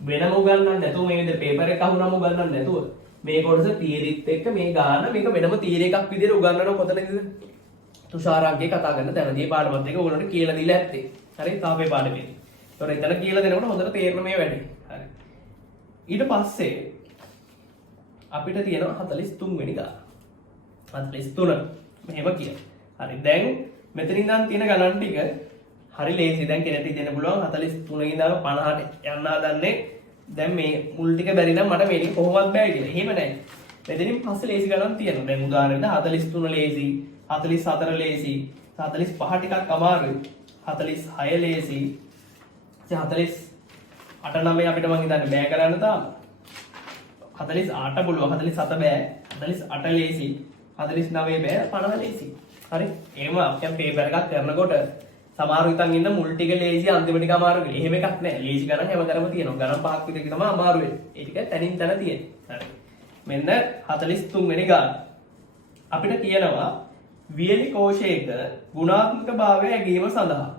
වෙනම උගන්වන්නේ නැතුව මේ විදිහට පේපර් එක අහුනම උගන්වන්නේ නැතුව මේ කොටස තීරිත් එක්ක මේ ගාන මේක වෙනම තීර එකක් විදිහට උගන්වනවා. කොතනද තුෂාරාගේ කතා කරන තැනදී පාඩමත් එක ඕගොල්ලන්ට කියලා දීලා ඇත්තේ. හරි තාපේ පාඩමේ. ඒතොර එතන කියලා දෙනකොට හොඳට තේරෙන මේ වැඩේ. හරි. ඊට පස්සේ අපිට තියෙනවා 43 වෙනි ගාන. 43 මෙහෙම කියනවා. හරි දැන් මෙතන ඉඳන් තියෙන ගණන් ටික හරි ලේසි. දැන් කෙනෙක්ට දෙන්න පුළුවන් 43 ඉඳන් 50ට යන්න හදන්නේ. දැන් මේ මුල් ටික බැරි නම් මට මේක කොහොමවත් බෑ කියලා. එහෙම නැහැ. මෙතනින් පස්සේ ලේසි ගණන් තියෙනවා. දැන් උදාහරණයක් 43 ලේසි, 44 ලේසි, 45 ටිකක් අමාරුයි, 46 ලේසි, 48 9 අපිට මං හිතන්නේ බෑ කරන්න තාම. 48 පුළුවන්, 47 බෑ, 48 ලේසි, 49 බෑ, 50 ලේසි. හරි. එහෙම අපිට පේපර් එකක් කරනකොට සමහරව හිතන් ඉන්න මුල් ටික ලේසි අන්තිම ටික අමාරු කියලා. එහෙම එකක් නැහැ. ලේසි ගණන් හැමදාම තියෙනවා. ගණන් පහක් විතර තමයි අමාරු වෙන්නේ. ඒ ටික තනින් තන තියෙන්නේ. හරි. මෙන්න 43 වෙනි ගාන. අපිට කියනවා වියලි කෝෂයක ගුණාත්මක භාවය ඇගීම සඳහා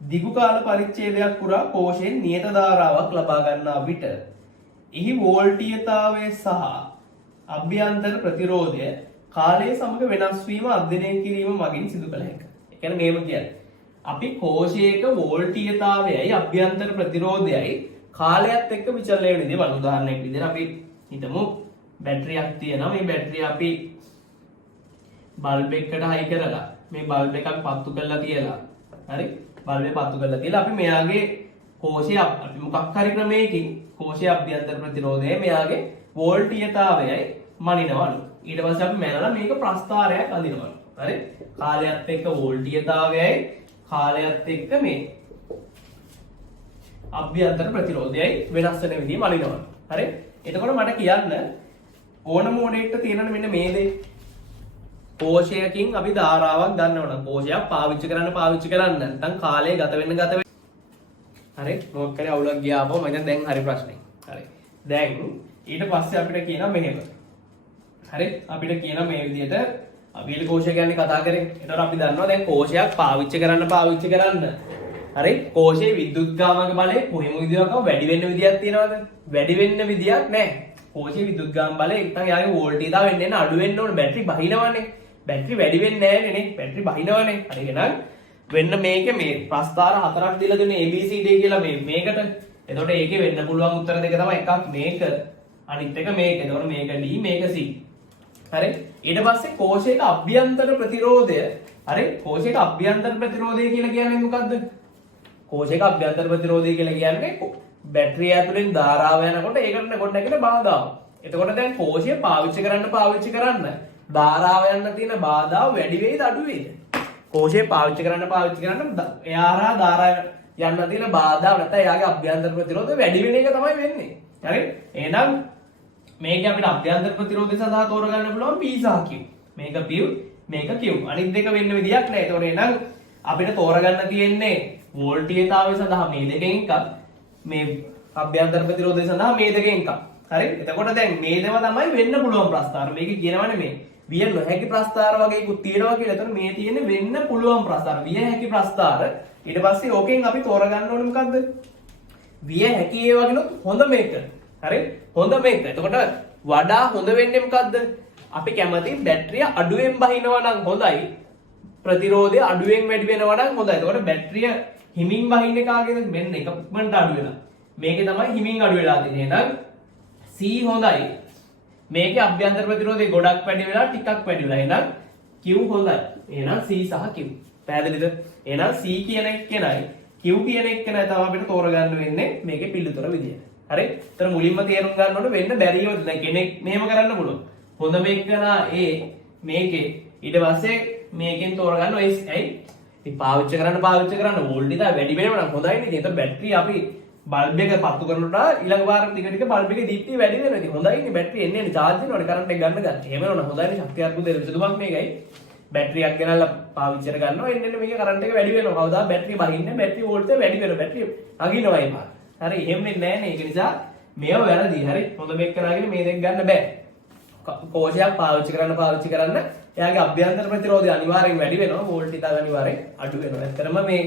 දිගු කාල පරිච්ඡේදයක් පුරා කෝෂයෙන් නියත ධාරාවක් ලබා ගන්නා විට එහි වෝල්ටීයතාවය සහ අභ්‍යන්තර ප්‍රතිරෝධය කාලය සමග වෙනස් වීම අධ්‍යයනය කිරීම මගින් සිදු කළ හැකියි. ඒ කියන්නේ මේව කියන්නේ අපි කෝෂයක වෝල්ටීයතාවයයි අභ්‍යන්තර ප්‍රතිරෝධයයි කාලයත් එක්ක විචලනය වෙන දේවල්. උදාහරණයක් විදිහට අපි හිතමු බැටරියක් තියෙනවා. මේ බැටරිය අපි බල්බ් එකකට හයි කරලා මේ බල්බ් එක අපි පත්තු කරලා තියලා හරි බල්බ් එක පත්තු කරලා තියලා අපි මෙයාගේ කෝෂය අපි මොකක් හරි ක්‍රමයකින් කෝෂය අභ්‍යන්තර ප්‍රතිරෝධය මෙයාගේ වෝල්ටීයතාවයයි මනිනවලු. ඊට පස්සේ අපි මැනලා මේක ප්‍රස්ථාරයක් අඳිනවලු. හරි කාලයත් එක්ක වෝල්ටීයතාවයයි කාලයත් එක්ක මේ අභ්‍යන්තර ප්‍රතිරෝධයයි වෙනස් වෙන විදිහ මනිනවලු. හරි එතකොට මට කියන්න ඕන මෝඩෙක්ට තියෙනවනේ මෙන්න මේ දේ. කෝෂයකින් අපි ධාරාවක් ගන්නවා නම් කෝෂයක් පාවිච්චි කරන්න නැත්නම් කාලය ගත වෙන්න හරි මොකක් කරේ අවුලක් ගියාම මම දැන් හරි ප්‍රශ්නේ. හරි. දැන් ඊට පස්සේ අපිට කියනවා මෙහෙම. හරි අපිට කියනවා මේ විදිහට අපි කෝෂය ගැන කතා කරේ. ඒතකොට අපි දන්නවා දැන් කෝෂයක් පාවිච්චි කරන්න. හරි කෝෂයේ විද්‍යුත්ගාමක බලය කොහේම විදිහක වැඩි වෙන්න විදියක් තියනවද? වැඩි වෙන්න විදියක් නැහැ. කෝෂයේ විද්‍යුත්ගාම බලය නැත්නම් යාගේ වෝල්ටේජ් එක වෙන්න අඩු වෙන්න ඕනේ. බැටරි බහිනවනේ. බැටරි වැඩි වෙන්නේ නැහැ නේ. බැටරි බහිනවනේ. හරි එහෙනම් වෙන්න මේකේ මේ ප්‍රස්ථාර හතරක් දීලා දෙන්නේ ABCD කියලා මේකට. එතකොට ඒකේ වෙන්න පුළුවන් උත්තර දෙක තමයි එකක් මේක අනිත් එක මේක. එතකොට මේක D මේක C. හරි ඊට පස්සේ කෝෂයක අභ්‍යන්තර ප්‍රතිරෝධය. හරි කෝෂයක අභ්‍යන්තර ප්‍රතිරෝධය කියලා කියන්නේ මොකද්ද? කෝෂයක අභ්‍යන්තර ප්‍රතිරෝධය කියලා කියන්නේ බැටරිය ඇතුලෙන් ධාරාව යනකොට ඒකට ගොඩනැගෙන බාධාව. එතකොට දැන් කෝෂය පාවිච්චි කරන්න ධාරාව යන්න තියෙන බාධාව වැඩි වෙයිද අඩු වෙයිද? කෝෂය පාවිච්චි කරන්න එයාරා ධාරාව යන්න තියෙන බාධාව නැත්නම් එයාගේ අභ්‍යන්තර ප්‍රතිරෝධය වැඩි වෙන එක තමයි වෙන්නේ. හරි? එහෙනම් මේක අපිට අභ්‍යන්තර ප්‍රතිරෝධය සඳහා තෝරගන්න පුළුවන් P සහ Q. මේක P මේක Q. අනිත් දෙක වෙන්න විදියක් නැහැ. ඒතකොට එහෙනම් අපිට තෝරගන්න තියෙන්නේ වෝල්ටීයතාවය සඳහා මේ දෙකෙන් එකක්. මේ අභ්‍යන්තර ප්‍රතිරෝධය සඳහා මේ දෙකෙන් එකක්. හරි? එතකොට දැන් මේ දේව තමයි වෙන්න පුළුවන් ප්‍රස්ථාර. මේක කියනවනේ මේ විය නොහැකි ප්‍රස්ථාර වගේකුත් තියෙනවා කියලා. එතකොට මේ තියෙන්නේ වෙන්න පුළුවන් ප්‍රස්ථාර. විය හැකි ප්‍රස්ථාර. ඊට පස්සේ ඕකෙන් අපි තෝරගන්න ඕනේ මොකද්ද? විය හැකි ඒ වගේනොත් හොඳ මේක. හරි? හොඳ මේක. එතකොට වඩා හොඳ වෙන්නේ මොකද්ද? අපි කැමති බැටරිය අඩුවෙන් බහිනවා නම් හොඳයි. ප්‍රතිරෝධය අඩුවෙන් වැඩි වෙනවා නම් හොඳයි. එතකොට බැටරිය හිමින් බහින්නේ කාගේද? මෙන්න එකමන්ට අඩු වෙනවා. මේකේ තමයි හිමින් අඩු වෙලා තියෙන්නේ. එහෙනම් C හොඳයි. මේකේ අභ්‍යන්තර ප්‍රතිරෝධය ගොඩක් වැඩි වෙලා ටිකක් වැඩි වෙලා. එහෙනම් Q හොඳයි. එහෙනම් C සහ Q. පැහැදිලිද? එහෙනම් C කියන එක්කෙනයි Q කියන එක්කෙනයි තමයි අපිට තෝරගන්න වෙන්නේ මේකේ පිළිතුර විදියට. හරි? ඒතර මුලින්ම තේරුම් ගන්න ඕනේ වෙන්න බැරියොත් දැන් කෙනෙක් මෙහෙම කරන්න පුළුවන්. හොඳ මේකනා A මේකේ ඊට පස්සේ මේකෙන් තෝරගන්න ඔය ඇයි? ඉතින් පාවිච්චි කරන්න වෝල්ටේජ් එක වැඩි වෙනවා නම් හොඳයි නේද? ඒතර බැටරිය අපි බල්බ් එක පත්තු කරනකොට ඊළඟ වාරෙ ටික බල්බ් එකේ දීප්තිය වැඩි වෙනවා. ඉතින් හොඳයිනේ බැටරිය එන්නේ charge වෙනවනේ කරන්ට් එක ගන්න. එහෙම වෙනවා හොඳයිනේ ශක්තිය අර්බුදේ විසඳුමක් මේකයි. බැටරියක් ගෙනල්ලා පාවිච්චි කර ගන්නවා එන්නේ මේක කරන්ට් එක වැඩි වෙනවා. කවදා බැටරිය බහින්නේ බැටරි වෝල්ටේජ් වැඩි වෙනවා. බැටරිය අගිනවා ඒ පාර. හරි එහෙම වෙන්නේ නැහැ නේ. ඒක නිසා මේව වැරදි. හරි හොඳ මේක කරාගෙන මේ දෙක ගන්න බෑ. කෝෂයක් පාවිච්චි කරන්න එයාගේ අභ්‍යන්තර ප්‍රතිරෝධය අනිවාර්යෙන් වැඩි වෙනවා. වෝල්ටේජ් එක අනිවාර්යෙන් අඩු වෙනවා. ඇත්තටම මේ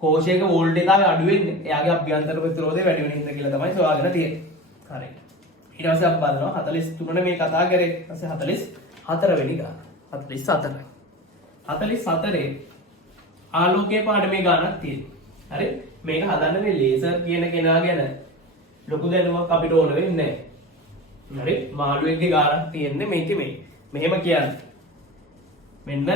කෝෂයක වෝල්ටේජ් එක අඩු වෙන්නේ එයාගේ අභ්‍යන්තර ප්‍රතිරෝධය වැඩි වෙන හින්දා කියලා තමයි සොයාගෙන තියෙන්නේ. හරි. ඊට පස්සේ අපි බලනවා 43 මේ කතා කරේ. ඊපස්සේ 44 වෙනි ගාන. 44. 44 ආලෝකයේ පාඩමේ ගානක් තියෙනවා. හරි. මේක හදන්න මේ ලේසර් කියන කෙනා ගැන ලොකු දැනුමක් අපිට ඕන වෙන්නේ නැහැ. හරි. මාළුවෙක්ගේ ගානක් තියෙන්නේ මේකේ මේ. මෙහෙම කියන්නේ. මෙන්න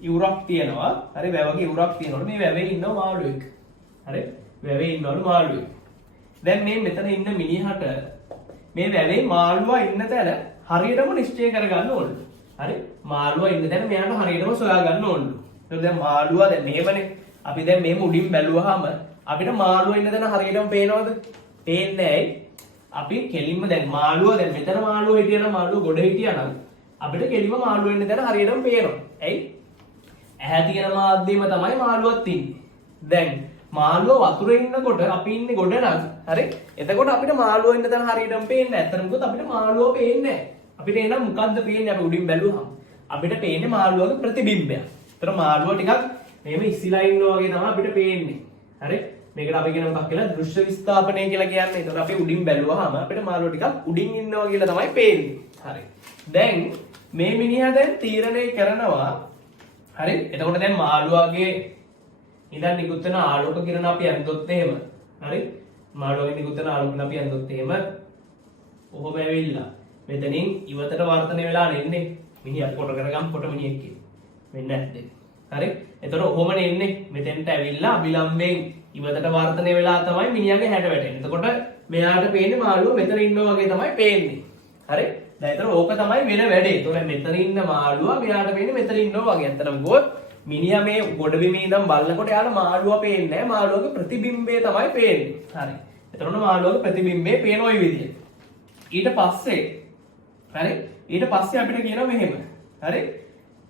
ඉවුරක් තියෙනවා. හරි වැවගේ ඉවුරක් තියෙනකොට මේ වැවේ ඉන්නව මාළුවෙක්. හරි වැවේ ඉන්නවලු මාළුවෙක්. දැන් මේ මෙතන ඉන්න මිනිහට මේ වැවේ මාළුවා ඉන්න තැන හරියටම නිශ්චය කරගන්න ඕනලු. හරි මාළුවා ඉන්න තැන මෙයාට හරියටම සොයා ගන්න ඕනලු. ඒත් දැන් මාළුවා දැන් මෙහෙමනේ. අපි දැන් මෙහෙම උඩින් බැලුවාම අපිට මාළුවා ඉන්න තැන හරියටම පේනවද? පේන්නේ නැහැ. අපි කෙලින්ම දැන් මාළුවා දැන් මෙතන මාළුවා හිටියනම් මාළුවා ගොඩ හිටියනම් අපිට කෙලින්ම මාළුවා ඉන්න තැන හරියටම පේනවා. ඇයි? ඇහැ තියෙන මාධ්‍යම තමයි මාළුවත් ඉන්නේ. දැන් මාළුව වතුරේ ඉන්නකොට අපි ඉන්නේ ගොඩ නම් හරි. එතකොට අපිට මාළුව ඉන්න තැන හරියටම පේන්නේ නැහැ. අතන මොකද අපිට මාළුව පේන්නේ නැහැ. අපිට එනම් මොකද්ද පේන්නේ? අපි උඩින් බැලුවහම අපිට පේන්නේ මාළුවගේ ප්‍රතිබිම්බයක්. ඒතර මාළුව ටිකක් මෙහෙම ඉස්සිලා ඉන්නවා වගේ තමයි අපිට පේන්නේ. හරි. මේකට අපි කියන මොකක් කියලා දෘශ්‍ය විස්ථාපනය කියලා කියන්නේ. ඒතර අපි උඩින් බැලුවහම අපිට මාළුව ටිකක් උඩින් ඉන්නවා කියලා තමයි පේන්නේ. හරි. දැන් මේ මිනිහා දැන් තීරණය කරනවා හරි එතකොට දැන් මාළුවාගේ ඉඳන් නිකුත් වෙන ආලෝක කිරණ අපි අඳොත් එහෙම හරි මාළුවාගේ නිකුත් වෙන ආලෝක කිරණ අපි අඳොත් එහෙම ඔහොම ඇවිල්ලා මෙතනින් ඉවතට වර්ධනය වෙලා එන්නේ මිනිහා කොට කරගම් කොට මිනිහෙක් වෙන්නේ නැද්ද හරි එතකොට ඔහොමනේ එන්නේ මෙතෙන්ට ඇවිල්ලා අභිලම්බයෙන් ඉවතට වර්ධනය වෙලා තමයි මිනිහාගේ හැඩ වැටෙන්නේ එතකොට මෙයාට පේන්නේ මාළුවා මෙතන ඉන්නවා වගේ තමයි පේන්නේ හරි දැන් ඒතර ඕක තමයි වෙන වැඩේ. ඒතොර මෙතන ඉන්න මාළුවා මෙයාට පේන්නේ මෙතන ඉන්නවා වගේ. අතනම ගොත් මිනිහා මේ ගොඩබිමේ ඉඳන් බලනකොට එයාට මාළුවා පේන්නේ නැහැ. මාළුවාගේ ප්‍රතිබිම්බය තමයි පේන්නේ. හරි. එතකොට මාළුවාගේ ප්‍රතිබිම්බය පේන ওই විදිහට. ඊට පස්සේ හරි ඊට පස්සේ අපිට කියනවා මෙහෙම හරි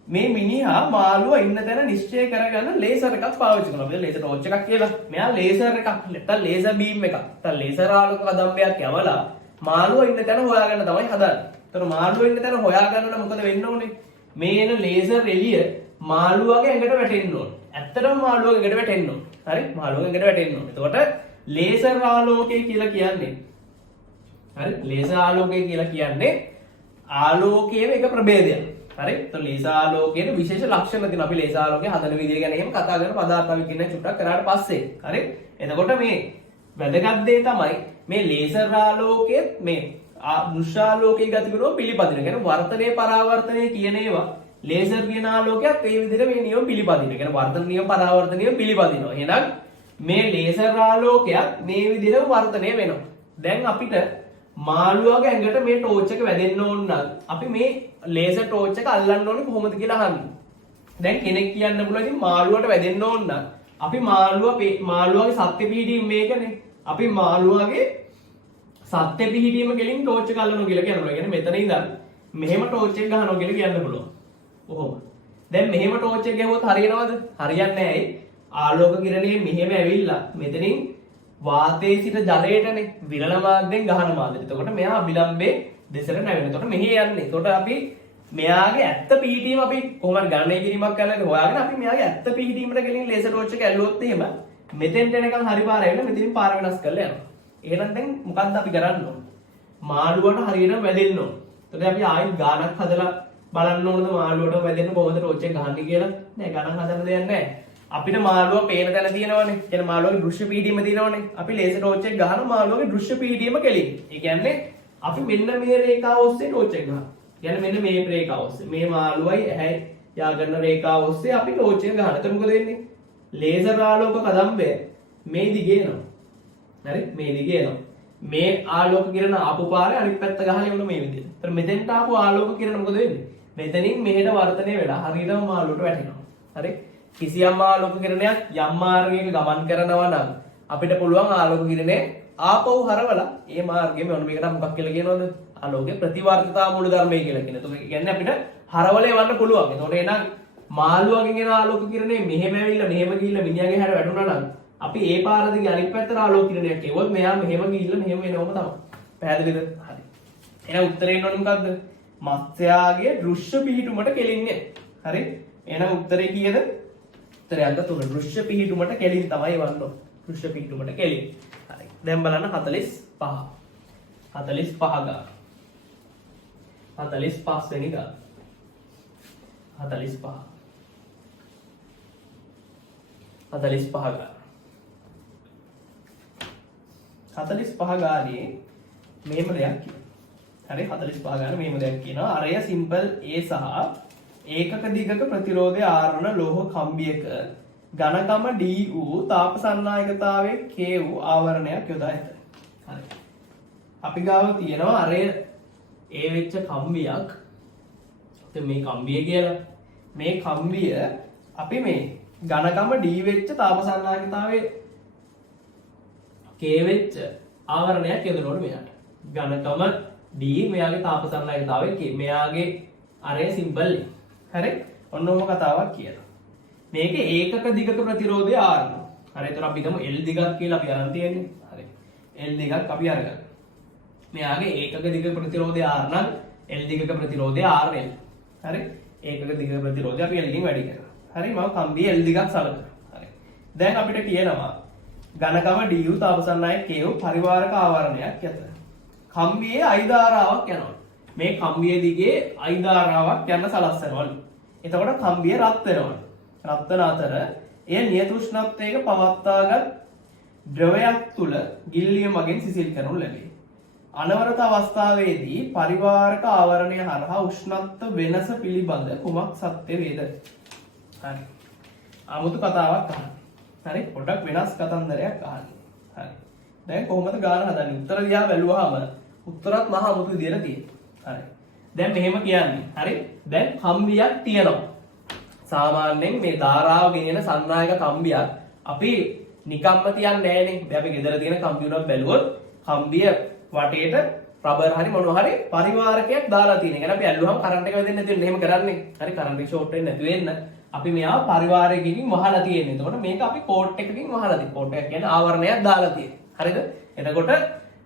මේ මිනිහා මාළුව ඉන්න තැන නිශ්චය කරගන්න ලේසර් එකක් පාවිච්චි කරනවා. අපිට ලේසර් ටෝච් එකක් කියලා. මෙයා ලේසර් එකක් නැත්නම් ලේසර් බීම් එකක් නැත්නම් ලේසර් ආලෝක කදම්බයක් යවලා මාළුව ඉන්න තැන හොයාගන්න තමයි හදන්නේ. ඒතර මාළුව ඉන්න තැන හොයාගන්න මොකද වෙන්න ඕනේ? මේ එන ලේසර් එළිය මාළුවගේ ඇඟට වැටෙන්න ඕනේ. ඇත්තටම මාළුවගේ ඇඟට වැටෙන්න ඕනේ. හරි? මාළුවගේ ඇඟට වැටෙන්න ඕනේ. එතකොට ලේසර් ආලෝකය කියලා කියන්නේ හරි? ලේසර් ආලෝකය කියලා කියන්නේ ආලෝකයේ එක ප්‍රභේදයක්. හරි? તો ලේසර් ආලෝකයේ විශේෂ ලක්ෂණ තියෙනවා. අපි ලේසර් ආලෝකයේ හදන විදිය ගැන එහෙම කතා කරන පදාර්ථ විකිරණය චුට්ටක් කරාට පස්සේ. හරි? එතකොට මේ වැදගත් දේ තමයි මේ ලේසර් ආලෝකයේ මේ දෘශ්‍යාලෝකයේ ගතිගුණ පිළිපදින. කියන්නේ වර්තනයේ පරාවර්තනය කියන ඒවා ලේසර් කියන ආලෝකයක් ඒ විදිහට මේ නියම පිළිපදින. කියන්නේ වර්තන නියම පරාවර්තන නියම පිළිපදිනවා. එහෙනම් මේ ලේසර් ආලෝකයක් මේ විදිහට වර්තනය වෙනවා. දැන් අපිට මාළුවාගේ ඇඟට මේ ටෝච් එක වැදෙන්න ඕන නම් අපි මේ ලේසර් ටෝච් එක අල්ලන්න ඕනේ කොහොමද කියලා අහන්නේ. දැන් කෙනෙක් කියන්න පුළුවන් ඉතින් මාළුවාට වැදෙන්න ඕන නම් අපි මාළුවාගේ සත්‍ය පිහිටීම මේකනේ. අපි මාළුවාගේ සත්‍ය පිහිටීම ගෙලින් ටෝච් එක අල්ලනවා කියලා කියනවා. කියන්නේ මෙතන ඉඳන් මෙහෙම ටෝච් එක ගහනවා කියලා කියන්න පුළුවන්. කොහොම? දැන් මෙහෙම ටෝච් එක ගැහුවොත් හරියනවද? හරියන්නේ නැහැ. ආලෝක කිරණේ මෙහෙම ඇවිල්ලා මෙතනින් වාතයේ සිට ජලයටනේ විරල මාර්ගයෙන් ගහන මාර්ගය. එතකොට මෙයා අභිලම්බේ දෙසට නැවෙනවා. එතකොට මෙහි යන්නේ. එතකොට අපි මෙයාගේ ඇත්ත පිහිටීම අපි කොහොමද ගණනය කිරීමක් කරලා හොයාගෙන අපි මෙයාගේ ඇත්ත පිහිටීමට ගෙලින් ලේසර් ටෝච් එක ඇල්ලුවොත් එහෙම මෙතෙන්ට එනකන් හරි පාර ඇවිල්ලා මෙතනින් පාර වෙනස් කරලා යනවා. එහෙනම් දැන් මොකද්ද අපි කරන්න ඕන? මාළුවට හරියටම වැදෙන්න ඕන. එතකොට අපි ආයෙත් ගානක් හදලා බලන්න ඕනද මාළුවට වැදෙන්න කොහොමද ටෝච් එක ගහන්නේ කියලා? නෑ ගණන් හදන්න දෙයක් නෑ. අපිට මාළුව පේන තැන තියෙනවනේ. කියන්නේ මාළුවගේ දෘශ්‍ය පීඩීම තියෙනවනේ. අපි ලේසර් ටෝච් එක ගහන මාළුවගේ දෘශ්‍ය පීඩීම කෙලින්. ඒ කියන්නේ අපි මෙන්න මේ රේඛාව ඔස්සේ ටෝච් එක ගහනවා. කියන්නේ මෙන්න මේ රේඛාව ඔස්සේ. මේ මාළුවයි ඇහැ යාගන්න රේඛාව ඔස්සේ අපි ටෝච් එක ගහනවා. එතකොට මොකද වෙන්නේ? ලේසර් ආලෝක කදම්බය මේ දිගේ එනවා. හරි? මේ දිගේ එනවා. මේ ආලෝක කිරණ ආපු පාරේ අනිත් පැත්ත ගහලා යන්න මේ විදිහට. ඒතර මෙතෙන්ට ආපු ආලෝක කිරණ මොකද වෙන්නේ? මෙතනින් මෙහෙට වර්ධනය වෙලා හරියටම මාළුවට වැටෙනවා. හරි? කිසියම් ආලෝක කිරණයක් යම් මාර්ගයක ගමන් කරනවා නම් අපිට පුළුවන් ආලෝක කිරණේ ආපහු හරවලා ඒ මාර්ගයෙන් මොන මේකට මොකක් කියලා කියනවද? ආලෝකයේ ප්‍රතිවර්තිතා මූල ධර්මය කියලා කියන. ඒක කියන්නේ අපිට හරවලා එවන්න පුළුවන්. ඒතකොට එහෙනම් මාළුවගෙන් එන ආලෝක කිරණේ මෙහෙම ඇවිල්ලා මෙහෙම ගිහිල්ලා මිනිහාගේ හැර වැටුණා නම් අපි ඒ පාර දිගේ අනිත් පැත්තට ආලෝක කිරණයක් එවුවොත් මෙයා මෙහෙම ගිහිල්ලා මෙහෙම එනවම තමයි. පැහැදිලිද? හරි. එහෙනම් උත්තරේ එන්නේ මොකද්ද? මත්ස්‍යයාගේ දෘශ්‍ය පිහිටුමට කෙලින්නේ. හරි? එහෙනම් උත්තරේ කීයද? උත්තරය අංක 3. දෘශ්‍ය පිහිටුමට කෙලින් තමයි වන්න ඕන. දෘශ්‍ය පිහිටුමට කෙලින්. හරි. දැන් බලන්න 45. 45 ගා. 45 වෙනි ගා. 45 ගා. 45 ගානේ මේම දෙයක් කියනවා. හරි 45 ගානේ මේම දෙයක් කියනවා. අරය සිම්පල් A සහ ඒකක දිගක ප්‍රතිරෝධය ආරණ ලෝහ කම්බියක ඝනකම D වූ තාප සන්නායකතාවයේ K වූ ආවරණයක් යොදා ඇත. හරි. අපි ගාව තියෙනවා අරය A වෙච්ච කම්බියක්. මේ කම්බිය කියලා මේ කම්බිය අපි මේ ඝනකම D වෙච්ච තාප සන්නායකතාවයේ K වෙච්ච ආවරණයක් යොදනකොට මෙයාට ඝනකම D මෙයාගේ තාප සන්නායකතාවයේ K මෙයාගේ අරය සිම්පල් හරි ඔන්න ඔහොම කතාවක් කියනවා. මේකේ ඒකක දිගක ප්‍රතිරෝධය R. හරි එතකොට අපි හිතමු L දිගක් කියලා අපි අරන් තියෙන්නේ. හරි. L දිගක් අපි අරගන්න. මෙයාගේ ඒකක දිග ප්‍රතිරෝධය R නම් L දිගක ප්‍රතිරෝධය RL. හරි. ඒකක දිග ප්‍රතිරෝධය අපි L ගෙන් වැඩි කරනවා. හරි මම කම්බිය L දිගක් සලකනවා. හරි. දැන් අපිට කියනවා ඝනකම du තාපසන්නයි K පරිවාරක ආවරණයක් ඇත. කම්බියේ I ධාරාවක් යනවා. මේ කම්බිය දිගේ I ධාරාවක් යන සලස්සනවලු. එතකොට කම්බිය රත් වෙනවා. රත් වෙන අතර එය නියත උෂ්ණත්වයක පවත්වාගත් ද්‍රවයක් තුල ගිල්ලිය මගින් සිසිල් කරනු ලැබේ. අනවරත අවස්ථාවේදී පරිවාරක ආවරණය හරහා උෂ්ණත්ව වෙනස පිළිබඳ කුමක් සත්‍ය වේද? හරි. 아무තු කතාවක් අහන්න. හරි පොඩ්ඩක් වෙනස් කතන්දරයක් අහන්න. හරි. දැන් කොහොමද ගාන හදන්නේ? උත්තර දිහා බැලුවාම උත්තරත් මහා අමුතු විදියට තියෙනවා. හරි. දැන් මෙහෙම කියන්නේ. හරි. දැන් කම්බියක් තියෙනවා. සාමාන්‍යයෙන් මේ ධාරාව ගෙනියන සන්නායක කම්බියක් අපි නිකම්ම තියන්නේ නැහැනේ. දැන් අපි ගෙදර තියෙන කම්පියුටර් බැලුවොත් කම්බිය වටේට රබර් හරි මොනවා හරි පරිවාරකයක් දාලා තියෙන. يعني අපි ඇල්ලුවම කරන්ට් එක වැදෙන්නේ නැති වෙන එහෙම කරන්නේ. හරි කරන්ට් එක ෂෝට් වෙන්නේ නැති වෙන්න අපි මෙයා පරිවාරයකින් වහලා තියෙන්නේ. එතකොට මේක අපි කෝට් එකකින් වහලා තියෙන්නේ. කෝට් එක කියන්නේ ආවරණයක් දාලා තියෙන්නේ. හරිද? එතකොට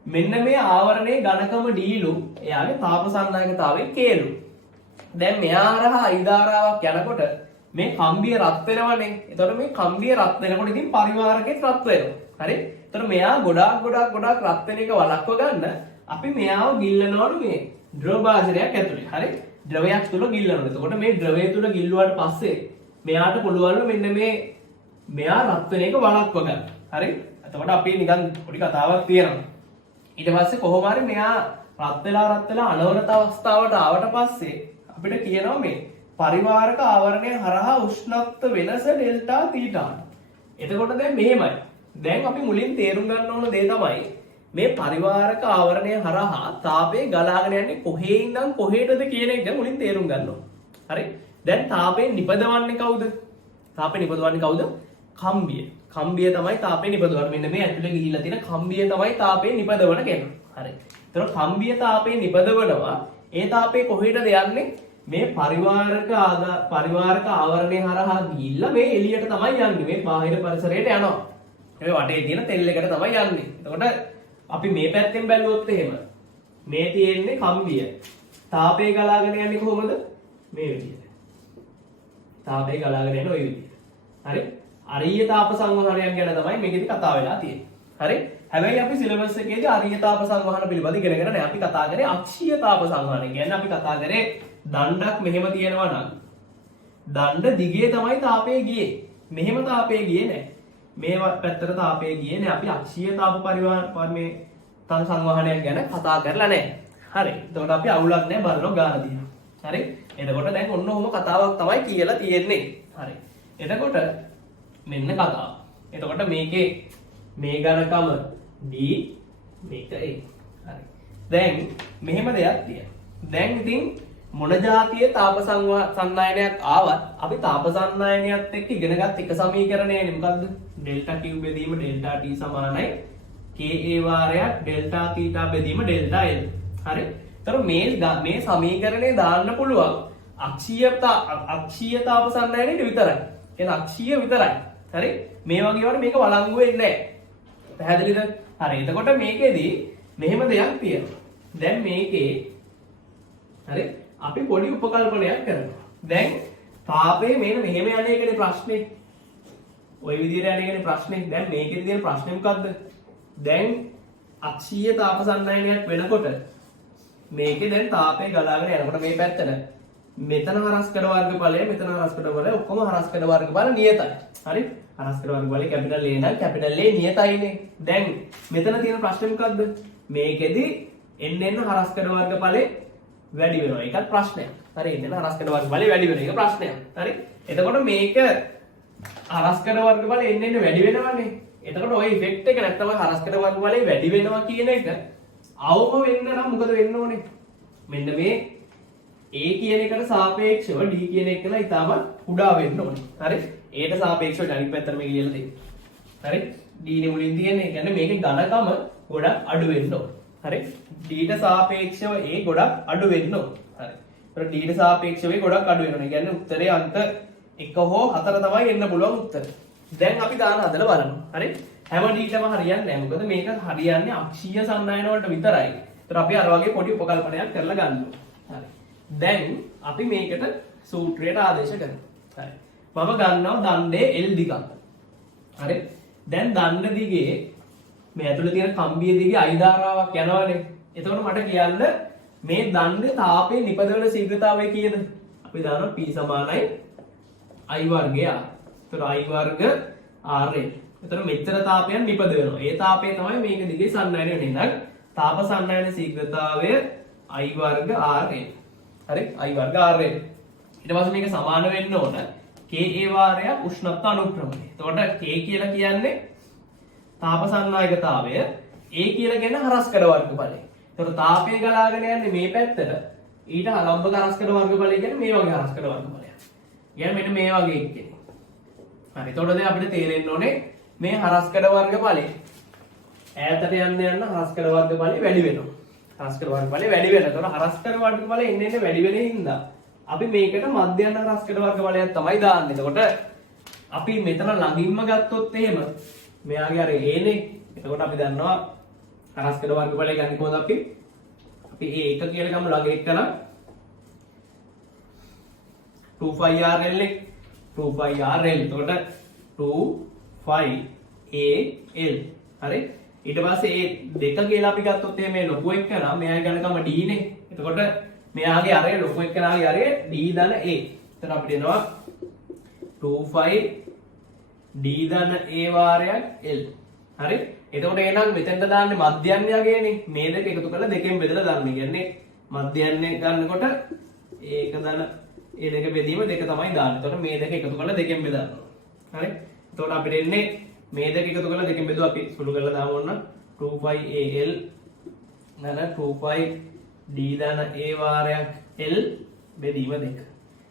මෙන්න මේ ආවරණයේ ඝනකම dලු එයාගේ තාප සන්නායකතාවයේ kලු. දැන් මෙයා හරහා I ධාරාවක් යනකොට මේ කම්බිය රත් වෙනවනේ. එතකොට මේ කම්බිය රත් වෙනකොට ඉතින් පරිවාරකෙත් රත් වෙනවා. හරි? එතකොට මෙයා ගොඩාක් රත් වෙන එක වළක්ව ගන්න අපි මෙයාව ගිල්ලනවලු මේ ද්‍රව භාජනයක් ඇතුලේ. හරි? ද්‍රවයක් තුල ගිල්ලනවා. එතකොට මේ ද්‍රවය තුල ගිල්ලුවාට පස්සේ මෙයාට පුළුවන් මෙන්න මෙයා රත් වෙන එක වළක්ව ගන්න. හරි? එතකොට අපි නිකන් පොඩි කතාවක් තියෙනවා. ඊට පස්සේ කොහොම හරි මෙයා රත් වෙලා අනවරත අවස්ථාවට ආවට පස්සේ අපිට කියනවා මේ පරිවාරක ආවරණය හරහා උෂ්ණත්ව වෙනස ඩෙල්ටා තීටා. එතකොට දැන් මෙහෙමයි. දැන් අපි මුලින් තේරුම් ගන්න ඕන දේ තමයි මේ පරිවාරක ආවරණය හරහා තාපය ගලාගෙන යන්නේ කොහේ ඉඳන් කොහෙටද කියන එක මුලින් තේරුම් ගන්න ඕන. හරි? දැන් තාපය නිපදවන්නේ කවුද? තාපය නිපදවන්නේ කවුද? කම්බිය. කම්බිය තමයි තාපය නිපදවන්නේ. මෙන්න මේ ඇතුලේ ගිහිල්ලා තියෙන කම්බිය තමයි තාපය නිපදවන කෙනා. හරි. එතකොට කම්බිය තාපය නිපදවනවා. ඒ තාපය කොහෙටද යන්නේ? මේ පරිවාරක ආවරණය හරහා ගිහිල්ලා මේ එළියට තමයි යන්නේ. මේ බාහිර පරිසරයට යනවා. මේ වටේ තියෙන තෙල් එකට තමයි යන්නේ. එතකොට අපි මේ පැත්තෙන් බැලුවොත් එහෙම මේ තියෙන්නේ කම්බිය. තාපය ගලාගෙන යන්නේ කොහොමද? මේ විදිහට. තාපය ගලාගෙන යන ওই විදිහට. හරි? අරීය තාප සංවහනයක් ගැන තමයි මේකෙදි කතා වෙලා තියෙන්නේ. හරි? හැබැයි අපි සිලබස් එකේදී අරීය තාප සංවහන පිළිබඳ ඉගෙනගෙන නැහැ. අපි කතා කරේ අක්ෂීය තාප සංවහන. කියන්නේ අපි කතා කරේ දණ්ඩක් මෙහෙම තියෙනවා නම් දණ්ඩ දිගේ තමයි තාපය ගියේ. මෙහෙම තාපය ගියේ නැහැ. මේ පැත්තට තාපය ගියේ නැහැ. අපි අක්ෂීය තාප පරිවාරමේ තන් සංවහනයක් ගැන කතා කරලා නැහැ. හරි. එතකොට අපි අවුලක් නැහැ බලනවා ගාන දිහා. හරි? එතකොට දැන් ඔන්න ඔහොම කතාවක් තමයි කියලා තියෙන්නේ. හරි. එතකොට මෙන්න කතාව. එතකොට මේකේ මේ ඝනකම D මේක A. හරි. දැන් මෙහෙම දෙයක් තියෙනවා. දැන් ඉතින් මොන જાතිය තාප සන්නායනයක් ආවත් අපි තාප සන්නායනයත් එක්ක ඉගෙනගත් එක සමීකරණයනේ මොකද්ද? ඩෙල්ටා Q බෙදීම ඩෙල්ටා T සමානයි Ka වාරයක් ඩෙල්ටා θ බෙදීම ඩෙල්ටා L. හරි? ඒතර මේ සමීකරණේ දාන්න පුළුවන් අක්ෂීය තාප සන්නායනයට විතරයි. කියන්නේ අක්ෂීය විතරයි. හරි? මේ වගේ වල මේක වළංගු වෙන්නේ නැහැ. පැහැදිලිද? හරි. එතකොට මේකෙදි මෙහෙම දෙයක් තියෙනවා. දැන් මේකේ හරි අපි පොඩි උපකල්පනයක් කරනවා. දැන් තාපය මෙහෙම යන්නේ එකනේ ප්‍රශ්නේ. ওই විදිහට යන්නේ එකනේ ප්‍රශ්නේ. දැන් මේකෙදි තියෙන ප්‍රශ්නේ මොකද්ද? දැන් අක්ෂීය තාප සන්නායනයක් වෙනකොට මේකේ දැන් තාපය ගලාගෙන යනකොට මේ පැත්තට මෙතන හරස්කඩ වර්ගඵලය මෙතන හරස්කඩ වර්ගඵලය ඔක්කොම හරස්කඩ වර්ගඵල නියතයි. හරි? හරස්කඩ වර්ගඵලය කැපිටල් A නම් කැපිටල් A නියතයිනේ. දැන් මෙතන තියෙන ප්‍රශ්නේ මොකද්ද? මේකෙදි එන්න හරස්කඩ වර්ගඵලය වැඩි වෙනවා. ඒකත් ප්‍රශ්නයක්. හරි? එන්න හරස්කඩ වර්ගඵලය වැඩි වෙන එක ප්‍රශ්නයක්. හරි? එතකොට මේක හරස්කඩ වර්ගඵලය එන්න වැඩි වෙනවනේ. එතකොට ওই ඉෆෙක්ට් එක නැත්තම් හරස්කඩ වර්ගඵලය වැඩි වෙනවා කියන එක අවම වෙන්න නම් මොකද වෙන්න ඕනේ? මෙන්න මේ A කියන එකට සාපේක්ෂව D කියන එක නම් ඊටම කුඩා වෙන්න ඕනේ. හරි? A ට සාපේක්ෂව අනිත් පැත්තට මේක ලියලා දෙන්න. හරි? D නේ මුලින් තියෙන්නේ. ඒ කියන්නේ මේකේ ඝනකම ගොඩක් අඩු වෙන්න ඕනේ. හරි? D ට සාපේක්ෂව A ගොඩක් අඩු වෙන්න ඕනේ. හරි. ඒතර D ට සාපේක්ෂව ගොඩක් අඩු වෙනවා. ඒ කියන්නේ උත්තරේ අන්ත 1 හෝ 4 තමයි එන්න පුළුවන් උත්තර. දැන් අපි දාන හදලා බලමු. හරි? හැම D ටම හරියන්නේ නැහැ. මොකද මේක හරියන්නේ අක්ෂීය සන්නායන වලට විතරයි. ඒතර අපි අර වගේ පොඩි උපකල්පනයක් කරලා ගන්න ඕනේ. හරි. දැන් අපි මේකට සූත්‍රයට ආදේශ කරමු. හරි. මම ගන්නවා දණ්ඩේ L දිගක්. හරි. දැන් දණ්ඩ දිගේ මේ ඇතුළේ තියෙන කම්බිය දිගේ I ධාරාවක් යනවානේ. එතකොට මට කියන්න මේ දණ්ඩේ තාපයේ නිපදවන ශීඝ්‍රතාවය කීයද? අපි දානවා P සමානයි I වර්ගය R. එතකොට I වර්ග R. එතකොට මෙච්චර තාපයක් නිපද වෙනවා. ඒ තාපය තමයි මේක දිගේ සන්නායන වෙන්නේ. නම් තාප සන්නායන ශීඝ්‍රතාවය I වර්ග R. හරි? I වර්ග R. ඊට පස්සේ මේක සමාන වෙන්න ඕන Ka වාරයක් උෂ්ණත්ව අනුක්‍රමණය. එතකොට K කියලා කියන්නේ තාප සන්නායකතාවය, A කියලා කියන්නේ හරස්කඩ වර්ගඵලය. එතකොට තාපය ගලාගෙන යන්නේ මේ පැත්තට. ඊට ලම්බක හරස්කඩ වර්ගඵලය කියන්නේ මේ වගේ හරස්කඩ වර්ගඵලයක්. කියන්නේ මෙන්න මේ වගේ එකනේ. හරි. එතකොට දැන් අපිට තේරෙන්න ඕනේ මේ හරස්කඩ වර්ගඵලය ඈතට යන්න හරස්කඩ වර්ගඵලය වැඩි වෙනවා. හරස්කඩ වර්ගඵලය වැඩි වෙනවා. එතකොට හරස්කඩ වර්ගඵලය එන්න වැඩි වෙන හින්දා අපි මේකට මධ්‍යස්ථ හරස්කඩ වර්ගඵලයක් තමයි දාන්නේ. එතකොට අපි මෙතන ළඟින්ම ගත්තොත් එහෙම මෙයාගේ අර a නේ. එතකොට අපි දන්නවා හරස්කඩ වර්ගඵලය ගන්න කොහොමද අපි a 1 කියලා ගමු ළඟ එක්ක නම් 2πrl නේ 2πrl. එතකොට 2πal හරි. ඊට පස්සේ ඒ දෙක කියලා අපි ගත්තොත් එහෙම මේ ලොකු එක නම් මෙයාගේ ගණකම d නේ. එතකොට මෙයාගේ අරේ ලොකු එකනාගේ අරේ d ධන a. එතන අපිට එනවා 2π d ධන a වාරයක් l. හරි. එතකොට එහෙනම් මෙතෙන්ට දාන්නේ මධ්‍යන්‍යයගේනේ. මේ දෙක එකතු කරලා දෙකෙන් බෙදලා දාන්නේ. කියන්නේ මධ්‍යන්‍ය ගන්නකොට ඒක ධන ඒ දෙක බෙදීම දෙක තමයි දාන්නේ. එතකොට මේ දෙක එකතු කරලා දෙකෙන් බෙදන්න. හරි. එතකොට අපිට එන්නේ මේ දෙක එකතු කරලා දෙකෙන් බෙදුවා අපි සුළු කරලා දාමු ඔන්න 2πal ධන 2π d ධන a වාරයක් l බෙදීම 2.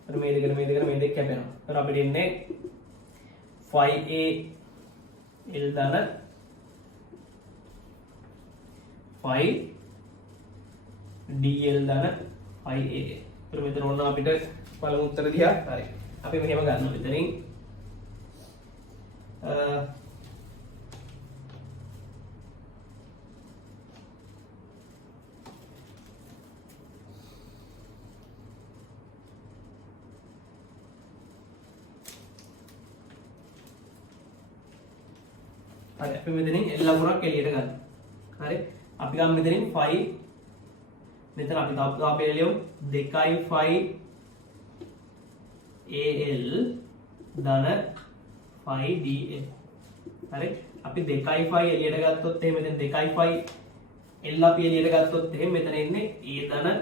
එතකොට මේ දෙකට මේ දෙක කැපෙනවා. එතකොට අපිට එන්නේ 5a l ධන 5 dl ධන 5a. එතකොට මෙතන ඔන්න අපිට පළමු උත්තර දිහා හරි. අපි මෙහෙම ගන්නවා මෙතනින් හරි. අපි මෙතනින් l ලකුණක් එළියට ගන්න. හරි. අපි ගමු මෙතනින් 5 මෙතන අපි තාපේ ලියමු 2π al ධන 5dl. හරි. අපි 2π එළියට ගත්තොත් එහෙම මෙතන 2π l අපි එළියට ගත්තොත් එහෙම මෙතන එන්නේ a ධන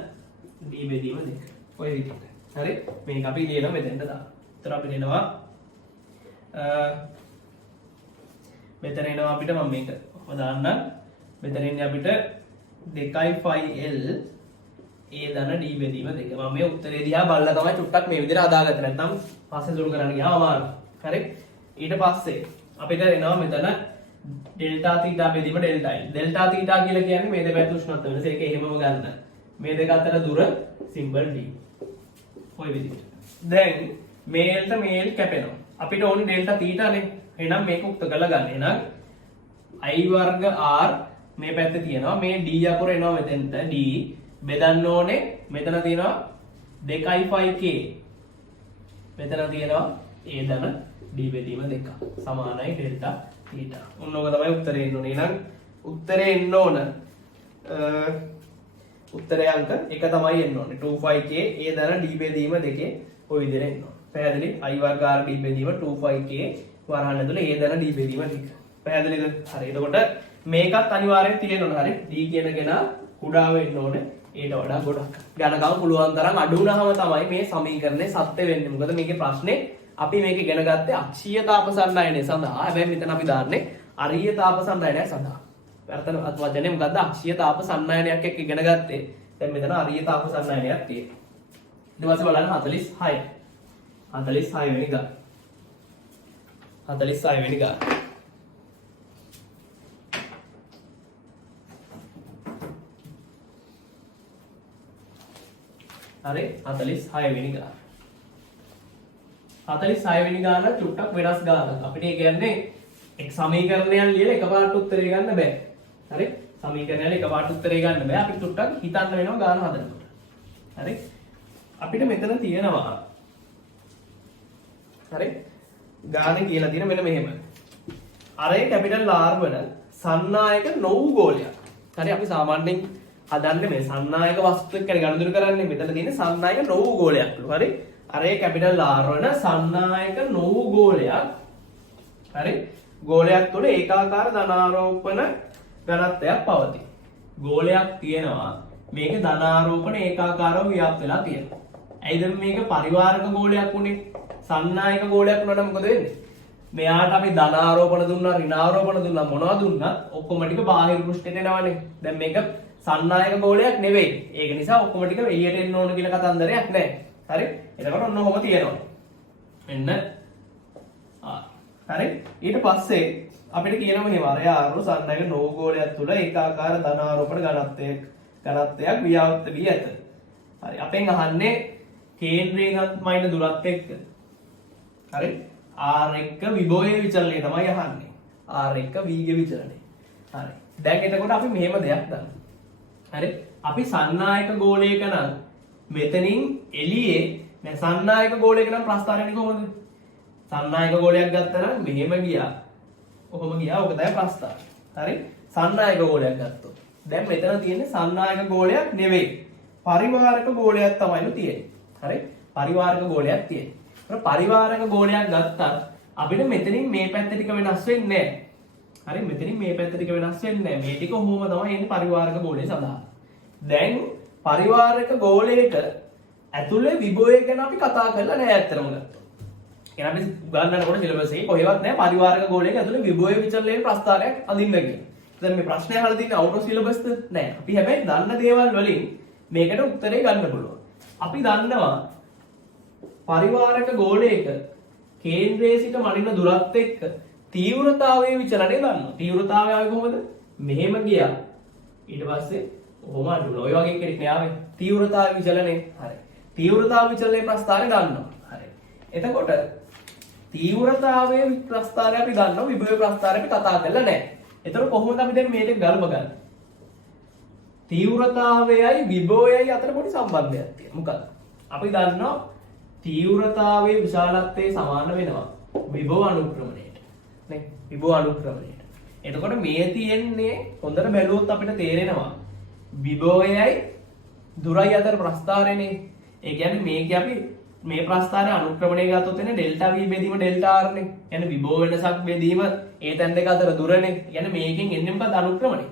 d බෙදීම 2. ඔය විදිහට. හරි. මේක අපි ලියනවා මෙතෙන්ට දාන්න. ඒතර අපි දෙනවා මෙතන එනවා අපිට මම මේක දාන්න. මෙතන එන්නේ අපිට 2πal a ධන d බෙදීම 2. මම මේ උත්තරේ දිහා බලලා තමයි චුට්ටක් මේ විදිහට හදාගත්තේ. නැත්නම් පස්සේ සුළු කරන්න ගියාම අමාරුයි. හරි. ඊට පස්සේ අපිට එනවා මෙතන ඩෙල්ටා තීටා බෙදීම ඩෙල්ටා l. ඩෙල්ටා තීටා කියලා කියන්නේ මේ දෙපැත්ත උෂ්ණත්ව වෙනස. ඒක එහෙමම ගන්න. මේ දෙක අතර දුර සිම්බල් d. ඔය විදිහට. දැන් මේල්ට මේල් කැපෙනවා. අපිට ඕනේ ඩෙල්ටා තීටානේ. එහෙනම් මේක උක්ත කරලා ගන්න. එහෙනම් i වර්ග r මේ පැත්තේ තියෙනවා. මේ d අකුර එනවා මෙතෙන්ට d බෙදන්න ඕනේ. මෙතන තියෙනවා 2πk. මෙතන තියෙනවා a ධන d බෙදීම 2 සමානයි ඩෙල්ටා තීටා. ඔන්න ඔක තමයි උත්තරේ එන්න ඕනේ. එහෙනම් උත්තරේ එන්න ඕන උත්තරේ අංක 1 තමයි එන්න ඕනේ. 2πk a ධන d බෙදීම 2 ඔය විදිහට එන්න ඕනේ. පැහැදිලි? i වර්ග r d බෙදීම 2πk වරහන් ඇතුලේ a ධන d බෙදීම 2. පැහැදිලිද? හරි. එතකොට මේකත් අනිවාර්යෙන් තියෙන්න ඕන. හරි. d කියන කෙනා කුඩා වෙන්න ඕනේ. ඊට වඩා ගොඩක් ගණකම් පුළුවන් තරම් අඩු වුණාම තමයි මේ සමීකරණය සත්‍ය වෙන්නේ. මොකද මේකේ ප්‍රශ්නේ අපි මේක ඉගෙන ගත්තේ අක්ෂීය තාප සම්නයනය සඳහා. හැබැයි මෙතන අපි දාන්නේ අරීය තාප සම්නයනය සඳහා. වැරතන වචනේ මොකද්ද? අක්ෂීය තාප සම්නයනයක් එක්ක ඉගෙන ගත්තේ. දැන් මෙතන අරීය තාප සම්නයනයක් තියෙනවා. ඊට පස්සේ බලන්න 46 වෙනි ගාන. 46 වෙනි ගාන. හරි 46 වෙනි ගාන. 46 වෙනි ගාන චුට්ටක් වෙනස් ගානක්. අපිට ඒ කියන්නේ එක් සමීකරණයක් ලියලා එකපාරට උත්තරේ ගන්න බෑ. හරි? සමීකරණයක් එකපාරට උත්තරේ ගන්න බෑ. අපිට චුට්ටක් හිතන්න වෙනවා ගාන හදනකොට. හරි? අපිට මෙතන තියෙනවා. හරි? ගානේ කියලා තියෙන මෙන්න මෙහෙම. අරේ කැපිටල් R වල සන්නායක නොවු ගෝලයක්. හරි අපි සාමාන්‍යයෙන් හදන්නේ මේ සන්නායක වස්තු එක්ක ගණන්දුරු කරන්නේ. මෙතන තියෙන සන්නායක නොවු ගෝලයක්ලු. හරි? අරේ කැපිටල් R වල සන්නායක නොවු ගෝලයක්. හරි? ගෝලයක් තුළ ඒකාකාර ධනාරෝපණ ඝනත්වයක් පවතී. ගෝලයක් තියෙනවා. මේකේ ධනාරෝපණ ඒකාකාරව ව්‍යාප්ත වෙලා තියෙනවා. ඇයිද මේක පරිවාරක ගෝලයක් උනේ? සන්නායක ගෝලයක් වුණාට මොකද වෙන්නේ? මෙයාට අපි ධනාරෝපණ දුන්නා, ඍණාරෝපණ දුන්නා, මොනවද දුන්නත් ඔක්කොම ටික බාහිර පෘෂ්ඨයට එනවනේ. දැන් මේක සන්නායක ගෝලයක් නෙවෙයි. ඒක නිසා ඔක්කොම ටික එළියට එන්න ඕන කියලා කතන්දරයක් නැහැ. හරි? එතකොට ඔන්න ඔහොම තියෙනවා. මෙන්න හරි? ඊට පස්සේ අපිට කියනවා මෙහෙම අරය ආරු සන්නායක නෝ ගෝලයක් තුල ඒකාකාර ධනාරෝපණ ඝනත්වයක ඝනත්වයක් ව්‍යාවෘත වී ඇත. හරි. අපෙන් අහන්නේ කේන්ද්‍රයෙන් මයින දුරත් එක්ක. හරි. r1 විභවයේ විචලනය තමයි අහන්නේ. r1 v ගේ විචලනය. හරි. දැන් එතකොට අපි මෙහෙම දෙයක් ගන්න. හරි. අපි සන්නායක ගෝලයක නම් මෙතනින් එළියේ දැන් සන්නායක ගෝලයක නම් ප්‍රස්ථාරයනේ කොහොමද? සන්නායක ගෝලයක් ගත්තා නම් මෙහෙම ගියා. කොහොම ගියා? ඔක තමයි ප්‍රස්ථාරය. හරි. සන්නායක ගෝලයක් ගත්තොත්. දැන් මෙතන තියෙන්නේ සන්නායක ගෝලයක් නෙවෙයි. පරිවාරක ගෝලයක් තමයිලු තියෙන්නේ. හරි. පරිවාරක ගෝලයක් තියෙන්නේ. ඒත් පරිවාරක ගෝලයක් ගත්තා අපිට මෙතනින් මේ පැත්ත ටික වෙනස් වෙන්නේ නැහැ. හරි. මෙතනින් මේ පැත්ත ටික වෙනස් වෙන්නේ නැහැ. මේ ටික ඔහොම තමයි එන්නේ පරිවාරක ගෝලය සඳහා. දැන් පරිවාරක ගෝලයක ඇතුලේ විභවය ගැන අපි කතා කරලා නැහැ ඇත්තටම ගත්තොත්. එහෙනම් අපි උගන්වනකොට සිලබස් එකේ කොහෙවත් නැහැ පරිවාරක ගෝලයක ඇතුලේ විභවය විචලනයේ ප්‍රස්ථාරයක් අඳින්න කියලා. දැන් මේ ප්‍රශ්නය අහලා තියෙන්නේ අවුට් ඔෆ් සිලබස්ද? නැහැ. අපි හැබැයි දන්න දේවල් වලින් මේකට උත්තරේ ගන්න පුළුවන්. අපි දන්නවා පරිවාරක ගෝලයක කේන්ද්‍රයේ සිට මනින දුරත් එක්ක තීව්‍රතාවයේ විචලනය දන්නවා. තීව්‍රතාවය ආවේ කොහොමද? මෙහෙම ගියා. ඊට පස්සේ ඔහොම අඩුණා. ඔය වගේ කෙනෙක් නේ ආවේ. තීව්‍රතාවය විචලනය. හරි. තීව්‍රතාව විචලනයේ ප්‍රස්ථාරය දන්නවා. හරි. එතකොට තීව්‍රතාවයේ ප්‍රස්ථාරය අපි දන්නවා. විභවයේ ප්‍රස්ථාරය අපි කතා කරලා නැහැ. එතකොට කොහොමද අපි දැන් මේක ගලපගන්නේ? තීව්‍රතාවයයි විභවයයි අතර පොඩි සම්බන්ධයක් තියෙනවා. මොකද? අපි දන්නවා තීව්‍රතාවයේ විශාලත්වයේ සමාන වෙනවා විභව අනුක්‍රමණයට. නේ? විභව අනුක්‍රමණයට. එතකොට මේ තියෙන්නේ හොඳට බැලුවොත් අපිට තේරෙනවා විභවයයි දුරයි අතර ප්‍රස්ථාරයනේ. ඒ කියන්නේ මේක අපි මේ ප්‍රස්ථාරය අනුක්‍රමණය ගත්තොත් එන්නේ ඩෙල්ටා v බෙදීම ඩෙල්ටා r නේ. කියන්නේ විභව වෙනසක් බෙදීම ඒ තැන් දෙක අතර දුරනේ. කියන්නේ මේකෙන් එන්නේ මොකද අනුක්‍රමණය.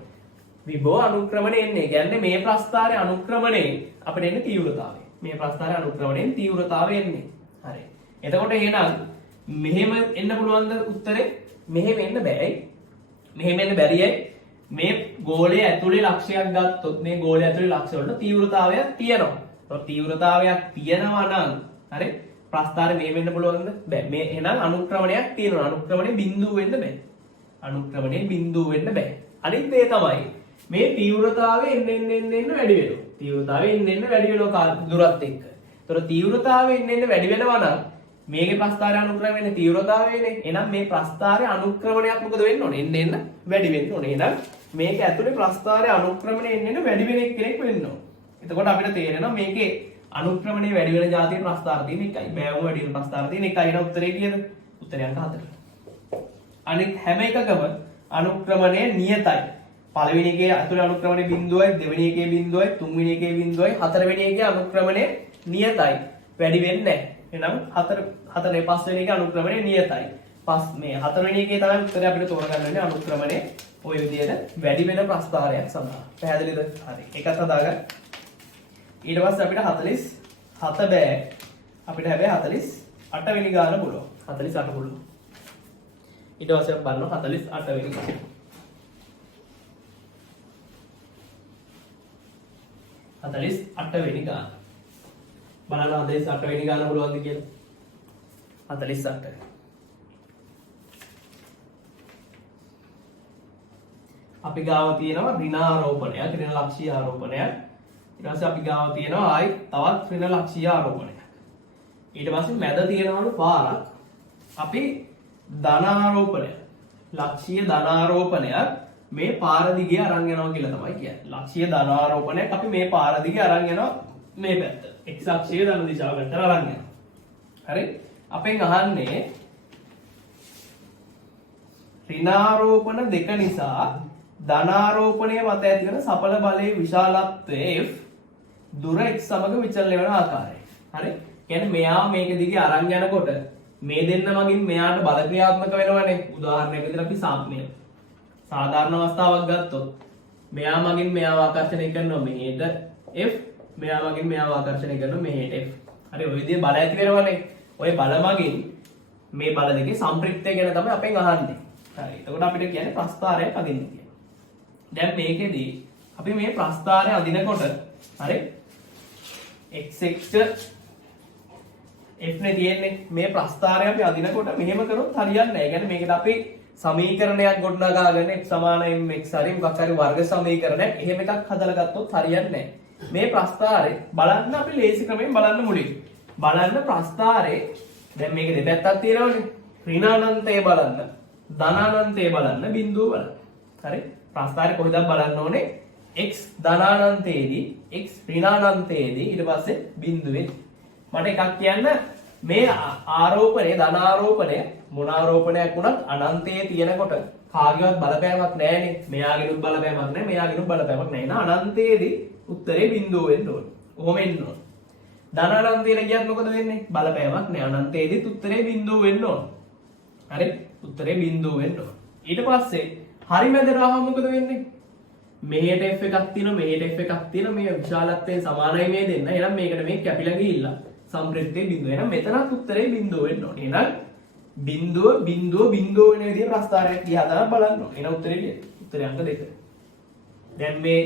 විභව අනුක්‍රමණය එන්නේ. කියන්නේ මේ ප්‍රස්ථාරය අනුක්‍රමණයෙන් අපිට එන්නේ තීව්‍රතාවය. මේ ප්‍රස්ථාරය අනුක්‍රමණයෙන් තීව්‍රතාවය එන්නේ. හරි. එතකොට එහෙනම් මෙහෙම එන්න පුළුවන්ද උත්තරේ? මෙහෙම එන්න බෑයි. මෙහෙම එන්න බැරියයි. මේ ගෝලයේ ඇතුලේ ලක්ෂයක් ගත්තොත් මේ ගෝලයේ ඇතුලේ ලක්ෂ වලට තීව්‍රතාවයක් තියෙනවා. ඒත් තීව්‍රතාවයක් තියෙනවා නම් හරි ප්‍රස්ථාරය මේ වෙන්න පුළුවන්ද? බෑ. මේ එහෙනම් අනුක්‍රමණයක් තියෙනවා. අනුක්‍රමණය බිඳුව වෙන්න බෑ. අනුක්‍රමණය බිඳුව වෙන්න බෑ. අනිත් දේ තමයි මේ තීව්‍රතාවය එන්න වැඩි වෙනවා. තීව්‍රතාවය එන්න වැඩි වෙනවා දුරත් එක්ක. ඒතර තීව්‍රතාවය එන්න වැඩි වෙනවා නම් මේකේ ප්‍රස්ථාරය අනුක්‍රමණය තීව්‍රතාවයනේ. එහෙනම් මේ ප්‍රස්ථාරය අනුක්‍රමණයක් මොකද වෙන්න ඕනේ? එන්න වැඩි වෙන්න ඕනේ. එහෙනම් මේක ඇතුලේ ප්‍රස්ථාරය අනුක්‍රමණය එන්න වැඩි වෙන කෙනෙක් වෙන්න ඕනේ. එතකොට අපිට තේරෙනවා මේකේ අනුක්‍රමණය වැඩි වෙන જાතියේ ප්‍රස්ථාර තියෙන එකයි. බෑවුම වැඩි වෙන ප්‍රස්ථාර තියෙන එකයි. එහෙනම් උත්තරේ කීයද? උත්තරය අංක 4. අනිත් හැම එකකම අනුක්‍රමණය නියතයි. පළවෙනි එකේ ඇතුලේ අනුක්‍රමණය බිඳුවයි, දෙවෙනි එකේ බිඳුවයි, තුන්වෙනි එකේ බිඳුවයි, හතරවෙනි එකේ අනුක්‍රමණය නියතයි. වැඩි වෙන්නේ නැහැ. එහෙනම් හතරේ පස්වෙනි එකේ අනුක්‍රමණය නියතයි. මේ හතරවෙනි එකේ තමයි උත්තරය අපිට තෝරගන්න වෙන්නේ අනුක්‍රමණය ওই විදිහට වැඩි වෙන ප්‍රස්ථාරයක් සඳහා. පැහැදිලිද? හරි. ඒකත් හදාගන්න. ඊට පස්සේ අපිට 47 බෑ. අපිට හැබැයි 48 වෙනි ගාන පුළුවන්. 48 පුළුවන්. ඊට පස්සේ අපි බලනවා 48 වෙනි ගාන. 48 වෙනි ගාන. බලන්න 48 වෙනි ගාන පුළුවන්ද කියලා. 48. අපි ගාව තියෙනවා ඍණාරෝපණයක්, ඍණ ලක්ෂීය ආරෝපණයක්. ඊට පස්සේ අපි ගාව තියෙනවා ආයි තවත් ඍණ ලක්ෂීය ආරෝපණයක්. ඊට පස්සේ මැද තියෙනවලු පාරක්. අපි ධනාරෝපණය, ලක්ෂීය ධනාරෝපණයක් මේ පාර දිගේ අරන් යනවා කියලා තමයි කියන්නේ. ලක්ෂීය ධනාරෝපණයක් අපි මේ පාර දිගේ අරන් යනවා මේ පැත්ත. x අක්ෂයේ ධන දිශාවට අරන් යනවා. හරි? අපෙන් අහන්නේ ඍණාරෝපණ දෙක නිසා ධනාරෝපණය මත ඇති වෙන සඵල බලයේ විශාලත්වය f දුර x සමග විචලනය වෙන ආකාරය. හරි? කියන්නේ මෙයා මේක දිගේ අරන් යනකොට මේ දෙන්න මගින් මෙයාට බල ක්‍රියාත්මක වෙනවනේ. උදාහරණයක් විදිහට අපි සාධාරණ අවස්ථාවක් ගත්තොත් මෙයා මගින් මෙයාව ආකර්ෂණය කරනවා මෙහෙට f, මෙයා මගින් මෙයාව ආකර්ෂණය කරනවා මෙහෙට f. හරි? ඔය විදිහේ බල ඇති වෙනවනේ. ඔය බල මගින් මේ බල දෙකේ සම්ප්‍රයුක්තය ගැන තමයි අපෙන් අහන්නේ. හරි. එතකොට අපිට කියන්නේ ප්‍රස්ථාරයක් අදින්න කියලා. දැන් මේකෙදී අපි මේ ප්‍රස්ථාරය අදිනකොට හරි x f නේ තියෙන්නේ. මේ ප්‍රස්ථාරය අපි අදිනකොට මෙහෙම කරොත් හරියන්නේ නැහැ. ඒ කියන්නේ මේකට අපි සමීකරණයක් ගොඩනගාගෙන x සමාන mx හරි මොකක් හරි වර්ග සමීකරණයක් එහෙම එකක් හදලා ගත්තොත් හරියන්නේ නැහැ. මේ ප්‍රස්ථාරේ බලන්න අපි ලේසි ක්‍රමයෙන් බලන්න මුලින්. බලන්න ප්‍රස්ථාරේ දැන් මේක දෙපැත්තක් තියෙනවනේ. ඍණානන්තය බලන්න, ධනානන්තය බලන්න, බිඳුව බලන්න. හරි? ප්‍රස්ථාරේ කොහෙද බලන්න ඕනේ? x ධනානන්තයේදී, x ඍණානන්තයේදී ඊට පස්සේ බිඳුවේ. මට එකක් කියන්න මේ ආරෝපණය ධනාරෝපණය මොන ආරෝපණයක් වුණත් අනන්තයේ තියෙනකොට කාගේවත් බලපෑමක් නැහැනේ. මෙයාගෙනුත් බලපෑමක් නැහැ, මෙයාගෙනුත් බලපෑමක් නැහැ. එහෙනම් අනන්තයේදී උත්තරේ බිඳුව වෙන්න ඕනේ. කොහොම එන්න ඕනේ? ධනානන්තයට ගියත් මොකද වෙන්නේ? බලපෑමක් නැහැ. අනන්තයේදීත් උත්තරේ බිඳුව වෙන්න ඕනේ. හරි? උත්තරේ බිඳුව වෙන්න ඕනේ. ඊට පස්සේ හරි මැදට ආවම මොකද වෙන්නේ? මෙහෙට f එකක් තියෙනවා, මෙහෙට f එකක් තියෙනවා. මේ විශාලත්වයෙන් සමානයි මේ දෙන්න. එහෙනම් මේකට මේ කැපිලා ගිහිල්ලා සම්ප්‍රේක්ෂයේ බිඳුව. එහෙනම් මෙතනත් උත්තරේ බිඳුව වෙන්න ඕනේ. එහෙනම් බිඳුව වෙන විදිහේ ප්‍රස්ථාරයක් දිහා තමයි බලන්න ඕනේ. එහෙනම් උත්තරේ ලියන්න. උත්තරේ අංක 2. දැන් මේ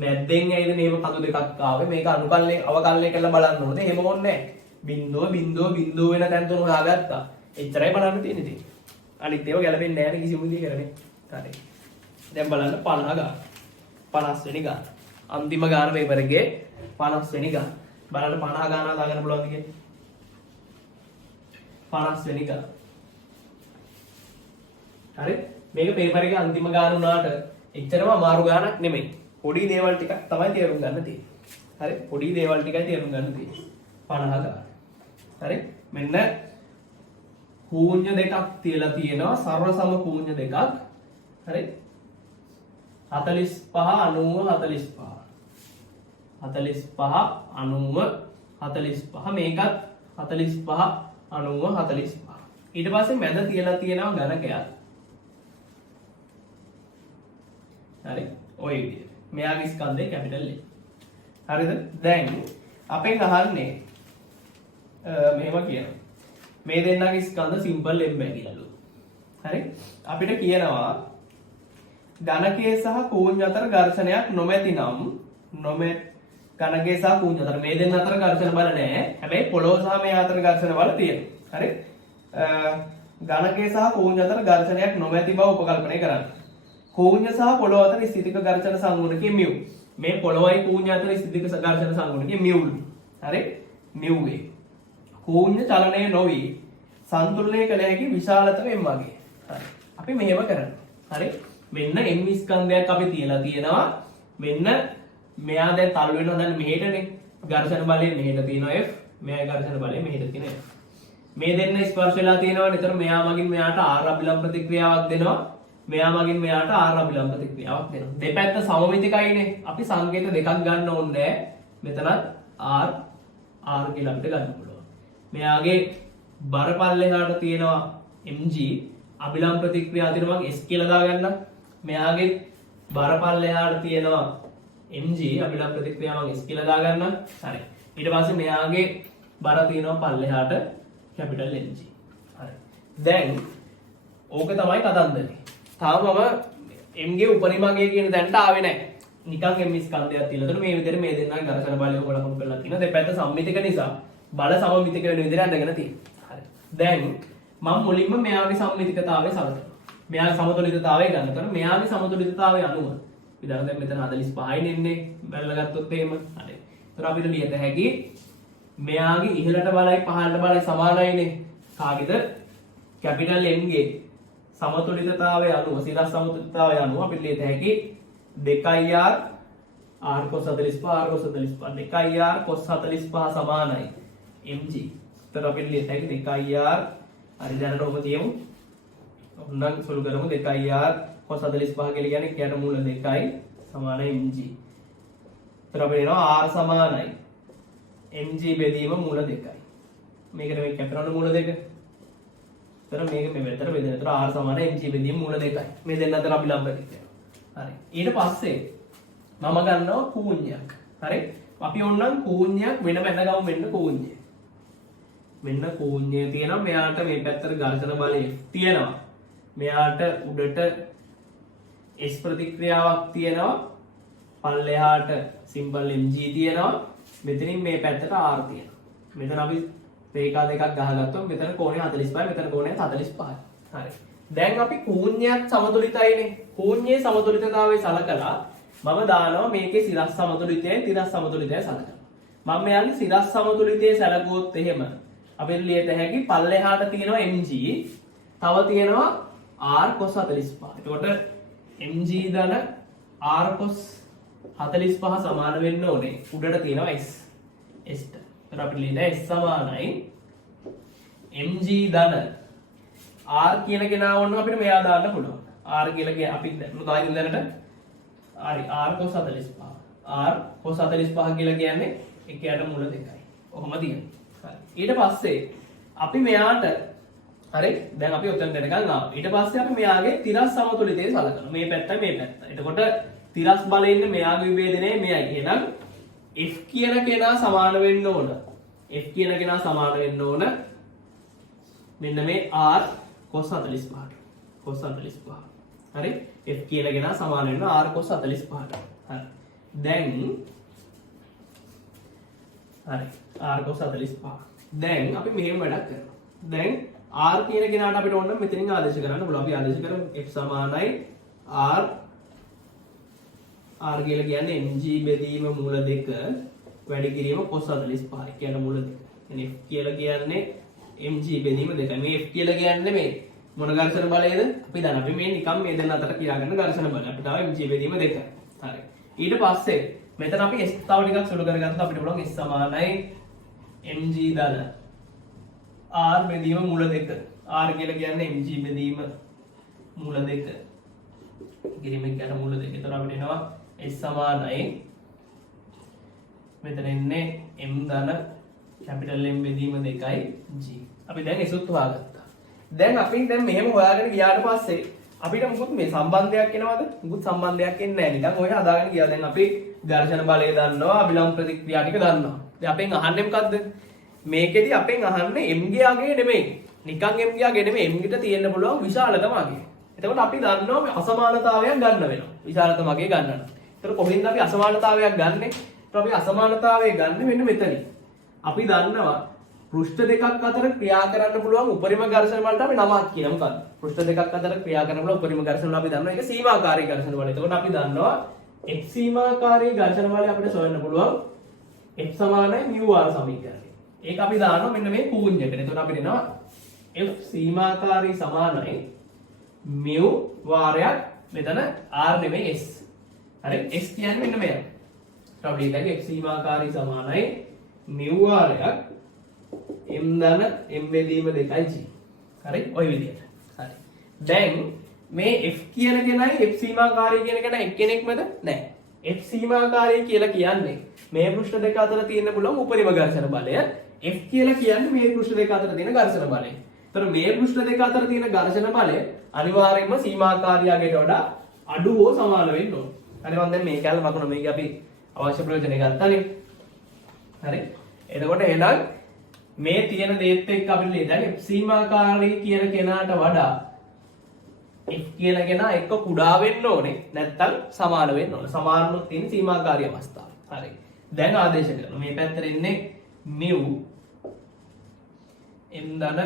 මැද්දෙන් ඇයිද මෙහෙම කඳු දෙකක් ආවේ? මේක අනුකල්ලේ අවකල්ලේ කරලා බලන්න ඕනේ. එහෙම ඕනේ නැහැ. බිඳුව වෙන තැන් තුන හොයාගත්තා. එච්චරයි බලන්න තියෙන්නේ. අනිත් ඒවා ගැලපෙන්නේ නැහැ නේ කිසිම විදිහකට නේ. හරි. දැන් බලන්න 50 ගාන. 50 වෙනි ගාන. අන්තිම ගාන පේපර් එකේ 50 වෙනි ගාන. බලන්න 50 ගාන දාගන්න පුළුවන්ද කියලා. 50 වෙනි ගාන. හරි? මේක පේපර් එකේ අන්තිම ගාන උනාට එච්චරම අමාරු ගානක් නෙමෙයි. පොඩි දේවල් ටිකක් තමයි තේරුම් ගන්න තියෙන්නේ. හරි? පොඩි දේවල් ටිකයි තේරුම් ගන්න තියෙන්නේ. 50 ගාන. හරි? මෙන්න කූඤ්ඤ දෙකක් තියලා තියෙනවා සර්ව සම කූඤ්ඤ දෙකක්. හරි? 45 90 45 45 90 45 මේකත් 45 90 45. ඊට පස්සේ මැද තියලා තියෙනවා ගණකයක්. හරි? ඔය විදිහට. මෙයාගේ ස්කන්ධය කැපිටල් A. හරිද? දැන් අපෙන් අහන්නේ මෙහෙම කියනවා. මේ දෙන්නගේ ස්කන්ධ සිම්පල් m ඇගිල්ලලු. හරි? අපිට කියනවා ඝනකයේ සහ කූඤ්ඤ අතර ඝර්ෂණයක් නොමැති නම් ඝනකයේ සහ කූඤ්ඤ අතර මේ දෙන්න අතර ඝර්ෂණ බල නැහැ. හැබැයි පොළොව සහ මේ අතර ඝර්ෂණ බල තියෙනවා. හරි? ඝනකයේ සහ කූඤ්ඤ අතර ඝර්ෂණයක් නොමැති බව උපකල්පනය කරන්න. කූඤ්ඤ සහ පොළොව අතර ස්ථිතික ඝර්ෂණ සංගුණකයේ μ. මේ පොළොවයි කූඤ්ඤ අතර ස්ථිතික ඝර්ෂණ සංගුණකයේ μ. හරි? μ වේ. කූඤ්ඤ චලනය නොවි සන්තුලනය කළ හැකි විශාලතම m වගේ. හරි. අපි මෙහෙම කරනවා. හරි? මෙන්න m ස්කන්ධයක් අපි තියලා තියෙනවා. මෙන්න මෙයා දැන් තල් වෙනවා දැන් මෙහෙටනේ. ඝර්ෂණ බලය මෙහෙට තියෙනවා f. මෙයා ඝර්ෂණ බලය මෙහෙට තියෙනවා f. මේ දෙන්න ස්පර්ශ වෙලා තියෙනවා. ඒතර මෙයා මගින් මෙයාට r අභිලම්බ ප්‍රතික්‍රියාවක් දෙනවා. මෙයා මගින් මෙයාට r අභිලම්බ ප්‍රතික්‍රියාවක් දෙනවා. දෙපැත්ත සමමිතිකයිනේ. අපි සංකේත දෙකක් ගන්න ඕනේ. මෙතනත් r කියලා අපිට ගන්න පුළුවන්. මෙයාගේ බර පල්ලෙහාට තියෙනවා mg අභිලම්බ ප්‍රතික්‍රියාව තියෙනවා මම s කියලා දාගන්නම්. මෙයාගේ බර පල්ලෙහාට තියෙනවා mg අභිලම්බ ප්‍රතික්‍රියාව මම s කියලා දාගන්නම්. හරි. ඊට පස්සේ මෙයාගේ බර තියෙනවා පල්ලෙහාට කැපිටල් mg. හරි. දැන් ඕක තමයි කතන්දරේ. තාම මම m ගේ උපරිමගය කියන තැනට ආවේ නැහැ. නිකන් m ස්කන්ධයක් තියලා තුන මේ විදිහට මේ දෙන්නා ඝර්ෂණ බලය හොලකම් කරලා තියෙනවා. දෙපැත්ත සම්මිතික නිසා බල සමමිතික වෙන විදිහට අඳගෙන තියෙනවා. හරි. දැන් මම මුලින්ම මෙයාගේ සම්මිතිකතාවය සලකනවා. මෙයාගේ සමතුලිතතාවය ගන්න කරා. මෙයාගේ සමතුලිතතාවය අනුව විතර දැන් මෙතන 45යි නෙන්නේ බැලලා ගත්තොත් එහෙම. හරි. ඒතර අපිට ලියත හැකි මෙයාගේ ඉහළට බලයි පහළට බලයි සමානයිනේ. කාගේද? කැපිටල් M ගේ සමතුලිතතාවය අනුව සිලස් සමතුලිතතාවය අනුව අපිට ලියත හැකි 2r r cos 45 r cos 45 2r cos 45 සමානයි mg. ඒතර අපිට ලියත හැකි 2r හරි දැනට ඔබ තියමු. ඔන්නම් සුළු කරමු 2r cos 45 කියලා කියන්නේ කයට මූල 2යි සමානයි mg. ඒතර අපිට එනවා r සමානයි mg බෙදීම මූල 2යි. මේකට මේ කැපිටල් මූල 2. ඒතර මේක මේ වෙතර බෙදෙන. ඒතර r සමානයි mg බෙදීම මූල 2යි. මේ දෙන්න අතර අපි ලම්බ දෙකයි. හරි. ඊට පස්සේ මම ගන්නවා කූඤ්ඤයක්. හරි. අපි ඕනනම් කූඤ්ඤයක් වෙන බැඳගමු වෙන්න කූඤ්ඤය. මෙන්න කූඤ්ඤය තියෙනවා. මෙයාට මේ පැත්තට ඝර්ෂණ බලය තියෙනවා. මෙයාට උඩට S ප්‍රතික්‍රියාවක් තියෙනවා. පල්ලෙහාට සිම්බල් mg තියෙනවා. මෙතනින් මේ පැත්තට r තියෙනවා. මෙතන අපි රේඛා දෙකක් ගහගත්තොත් මෙතන කෝණය 45යි මෙතන කෝණය 45යි. හරි. දැන් අපි ශූන්‍යයත් සමතුලිතයිනේ. ශූන්‍යයේ සමතුලිතතාවය සලකලා මම දානවා මේකේ සිරස් සමතුලිතයයි තිරස් සමතුලිතයයි සලකනවා. මම මෙයන්ගේ සිරස් සමතුලිතය සැලකුවොත් එහෙම අපිට ලියත හැකි පල්ලෙහාට තියෙනවා mg තව තියෙනවා r cos 45. එතකොට mg ධන r cos 45 සමාන වෙන්න ඕනේ. උඩට තියෙනවා s. s ට. එතකොට අපිට ලියන්න s සමානයි mg ධන r කියන කෙනා වුණා අපිට මෙයා දාන්න පුළුවන්. r කියලා අපි මොකක්ද දැනට හරි r cos 45. r cos 45 කියලා කියන්නේ එකයට මුල දෙකයි. ඔහොම තියෙනවා. හරි. ඊට පස්සේ අපි මෙයාට හරි දැන් අපි ඔතෙන් දෙනකන් ආවා. ඊට පස්සේ අපි මෙයාගේ තිරස් සමතුලිතය සලකනවා. මේ පැත්තයි මේ පැත්ත. එතකොට තිරස් බලේ ඉන්න මෙයාගේ විභේදනය මෙයයි. එහෙනම් f කියන කෙනා සමාන වෙන්න ඕන. f කියන කෙනා සමාන වෙන්න ඕන. මෙන්න මේ r cos 45ට. cos 45. හරි. f කියන කෙනා සමාන වෙන්න r cos 45ට. හරි. දැන් හරි r cos 45. දැන් අපි මෙහෙම වැඩක් කරනවා. දැන් r කියන කෙනාට අපිට ඕන නම් මෙතනින් ආදේශ කරන්න පුළුවන්. අපි ආදේශ කරමු f සමානයි r කියලා කියන්නේ mg බෙදීම මූල 2 වැඩි කිරීම cos 45. කියන්නේ මූල 2. يعني f කියලා කියන්නේ mg බෙදීම 2. මේ f කියලා කියන්නේ මේ මොන ඝර්ෂණ බලයද? අපි දන්න අපි මේ නිකම් මේ දෙන්න අතර කියාගන්න ඝර්ෂණ බලය. අපිට ආව mg බෙදීම 2. හරි. ඊට පස්සේ මෙතන අපි s තව ටිකක් සුළු කරගත්තොත් අපිට පුළුවන් s සමානයි mg ධන r බෙදීම මූල 2. r කියලා කියන්නේ mg බෙදීම මූල 2. කිරීම කියන මූල 2. ඒතර අපිට එනවා s සමානයි මෙතන එන්නේ m ධන කැපිටල් M බෙදීම 2යි g. අපි දැන් s උත් හොයාගත්තා. දැන් අපි දැන් මෙහෙම හොයාගෙන ගියාට පස්සේ අපිට මොකුත් මේ සම්බන්ධයක් එනවද? මොකුත් සම්බන්ධයක් එන්නේ නැහැ. නිකන් ඔය හදාගෙන ගියා. දැන් අපි ඝර්ෂණ බලය දන්නවා, අභිලම්බ ප්‍රතික්‍රියා ටික දන්නවා. දැන් අපෙන් අහන්නේ මොකද්ද? මේකෙදි අපෙන් අහන්නේ m ගේ අගය නෙමෙයි. නිකන් m ගේ අගය නෙමෙයි. m ගෙට තියෙන්න පුළුවන් විශාලතම අගය. එතකොට අපි දන්නවා මේ අසමානතාවයක් ගන්න වෙනවා. විශාලතම අගය ගන්න නම්. එතකොට කොහෙන්ද අපි අසමානතාවයක් ගන්නෙ? එතකොට අපි අසමානතාවය ගන්න මෙන්න මෙතනින්. අපි දන්නවා පෘෂ්ඨ දෙකක් අතර ක්‍රියා කරන්න පුළුවන් උපරිම ඝර්ෂණ වලට අපි නමක් කියනවා. මොකක්ද? පෘෂ්ඨ දෙකක් අතර ක්‍රියා කරන්න පුළුවන් උපරිම ඝර්ෂණ වල අපි දන්නවා ඒක සීමාකාරී ඝර්ෂණ වල. එතකොට අපි දන්නවා x සීමාකාරී ඝර්ෂණ වල අපිට සොයන්න පුළුවන් f සමානයි μr සමීකරණය. ඒක අපි දානවා මෙන්න මේ ශූන්‍යකට. එතකොට අපිට එනවා f සීමාකාරී සමානයි μ වාරයක් මෙතන r නෙමෙයි s. හරි s කියන්නේ මෙන්න මෙයා. අපි හිතන්නේ f සීමාකාරී සමානයි μ වාරයක් m ධන m බෙදීම 2යි g. හරි ඔය විදිහට. හරි. දැන් මේ f කියන කෙනයි f සීමාකාරී කියන කෙනා එක්කෙනෙක්මද? නැහැ. f සීමාකාරී කියලා කියන්නේ මේ පෘෂ්ඨ දෙක අතර තියෙන පුළුවන් උපරිම ඝර්ෂණ බලය. f කියලා කියන්නේ මේ පෘෂ්ඨ දෙක අතර තියෙන ඝර්ෂණ බලය. ඒතර මේ පෘෂ්ඨ දෙක අතර තියෙන ඝර්ෂණ බලය අනිවාර්යයෙන්ම සීමාකාරියකට වඩා අඩු හෝ සමාන වෙන්න ඕන. හරි මම දැන් මේ කැලේ මකුණ මේක අපි අවශ්‍ය ප්‍රයෝජනෙ ගත්තානේ. හරි. එතකොට එහෙනම් මේ තියෙන දේත් එක්ක අපිට ලියන්න f සීමාකාරී කියන කෙනාට වඩා f කියන කෙනා එක්ක කුඩා වෙන්න ඕනේ. නැත්තම් සමාන වෙන්න ඕනේ. සමානව තියෙන සීමාකාරී අවස්ථාව. හරි. දැන් ආදේශ කරනවා. මේ පැත්තට එන්නේ μ m ධන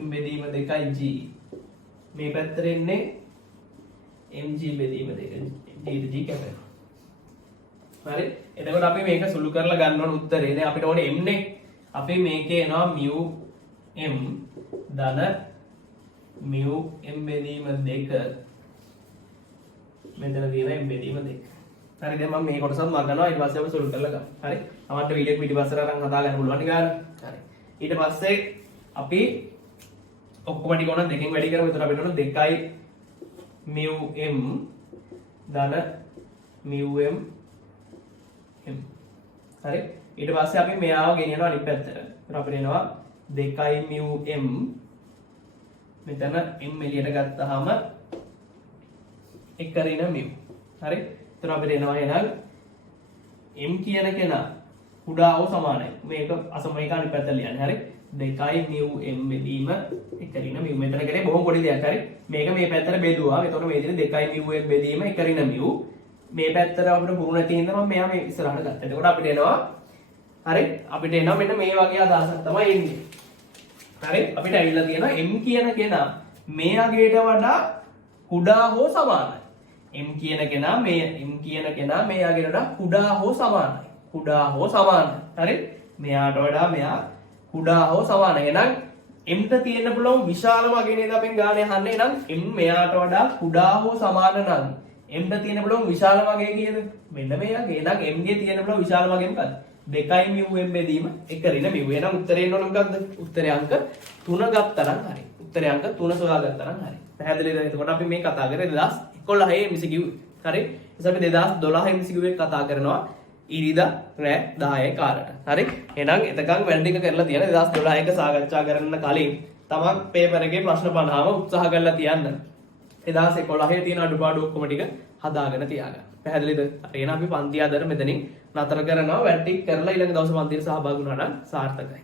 m බෙදීම 2යි g. මේ පැත්තට එන්නේ mg බෙදීම 2යි g කැපෙනවා. හරි. එතකොට අපි මේක සුළු කරලා ගන්න ඕන උත්තරේ. දැන් අපිට ඕනේ m නේ. අපි මේකේ එනවා μ m ධන μ m බෙදීම 2 මෙතන තියෙන m බෙදීම 2. හරි දැන් මම මේ කොටසත් මගනවා ඊට පස්සේ අපි සුළු කරලා ගමු. හරි. අපිට වීඩියෝ පිටිපස්සට අරන් හදා ගන්න පුළුවන් නේ ගන්න. හරි. ඊට පස්සේ අපි ඔක්කොම ටික ඕන දෙකෙන් වැඩි කරමු. එතකොට අපිට ඕන 2යි μ m ධන μ m m. හරි. ඊට පස්සේ අපි මෙයාව ගෙනියනවා අනිත් පැත්තට. එතකොට අපිට එනවා 2යි μ m මෙතන m එළියට ගත්තාම 1 ඍණ μ. හරි. එතකොට අපිට එනවා එහෙනම් m කියන කෙනා කුඩා හෝ සමානයි. මේක අසමයක අනිත් පැත්තට ලියන්න. හරි. 2යි μ m බෙදීම 1 ඍණ μ. මෙතන කරේ බොහොම පොඩි දෙයක්. හරි. මේක මේ පැත්තට බෙදුවා. එතකොට මේ විදිහට 2යි μ m බෙදීම 1 ඍණ μ. මේ පැත්තට අපිට පුරු නැති හින්දා මම මෙයා මේ ඉස්සරහට ගත්තා. එතකොට අපිට එනවා හරි අපිට එනවා මෙන්න මේ වගේ අදහසක් තමයි එන්නේ. හරි අපිට ඇවිල්ලා තියෙනවා m කියන කෙනා මේ අගයට වඩා කුඩා හෝ සමානයි. m කියන කෙනා මේ අගයට වඩා කුඩා හෝ සමානයි. කුඩා හෝ සමානයි. හරි මෙයාට වඩා මෙයා කුඩා හෝ සමානයි. එහෙනම් m ට තියෙන්න පුළුවන් විශාලම අගය නේද අපෙන් ගානේ අහන්නේ. එහෙනම් m මෙයාට වඩා කුඩා හෝ සමාන නම් m ට තියෙන්න පුළුවන් විශාලම අගය කීයද? මෙන්න මේ අගය. එහෙනම් m ගේ තියෙන්න පුළුවන් විශාලම අගය මොකක්ද? 2 μm බෙදීම 1 ඍණ μ. එහෙනම් උත්තරේ එන්න ඕන මොකක්ද? උත්තරේ අංක 3 ගත්තා නම් හරි. උත්තරේ අංක 3 සොයාගත්තා නම් හරි. පැහැදිලිද? එතකොට අපි මේ කතා කරේ 2011 MCQ. හරි. ඉතින් අපි 2012 MCQ එක කතා කරනවා ඉරිදා රෑ 10 කාලට. හරි. එහෙනම් එතකන් වැඩ ටික කරලා තියෙන 2012 එක සාකච්ඡා කරන්න කලින් තමන් පේපර් එකේ ප්‍රශ්න 50ම උත්සාහ කරලා තියන්න. 2011 තියෙන අඩුපාඩු ඔක්කොම ටික හදාගෙන තියාගන්න. පැහැදිලිද? එහෙනම් අපි පන්ති ආදර මෙතනින් නතර කරනවා. වැඩ ටික කරලා ඊළඟ දවසේ පන්තියට සහභාගී වුණා නම් සාර්ථකයි.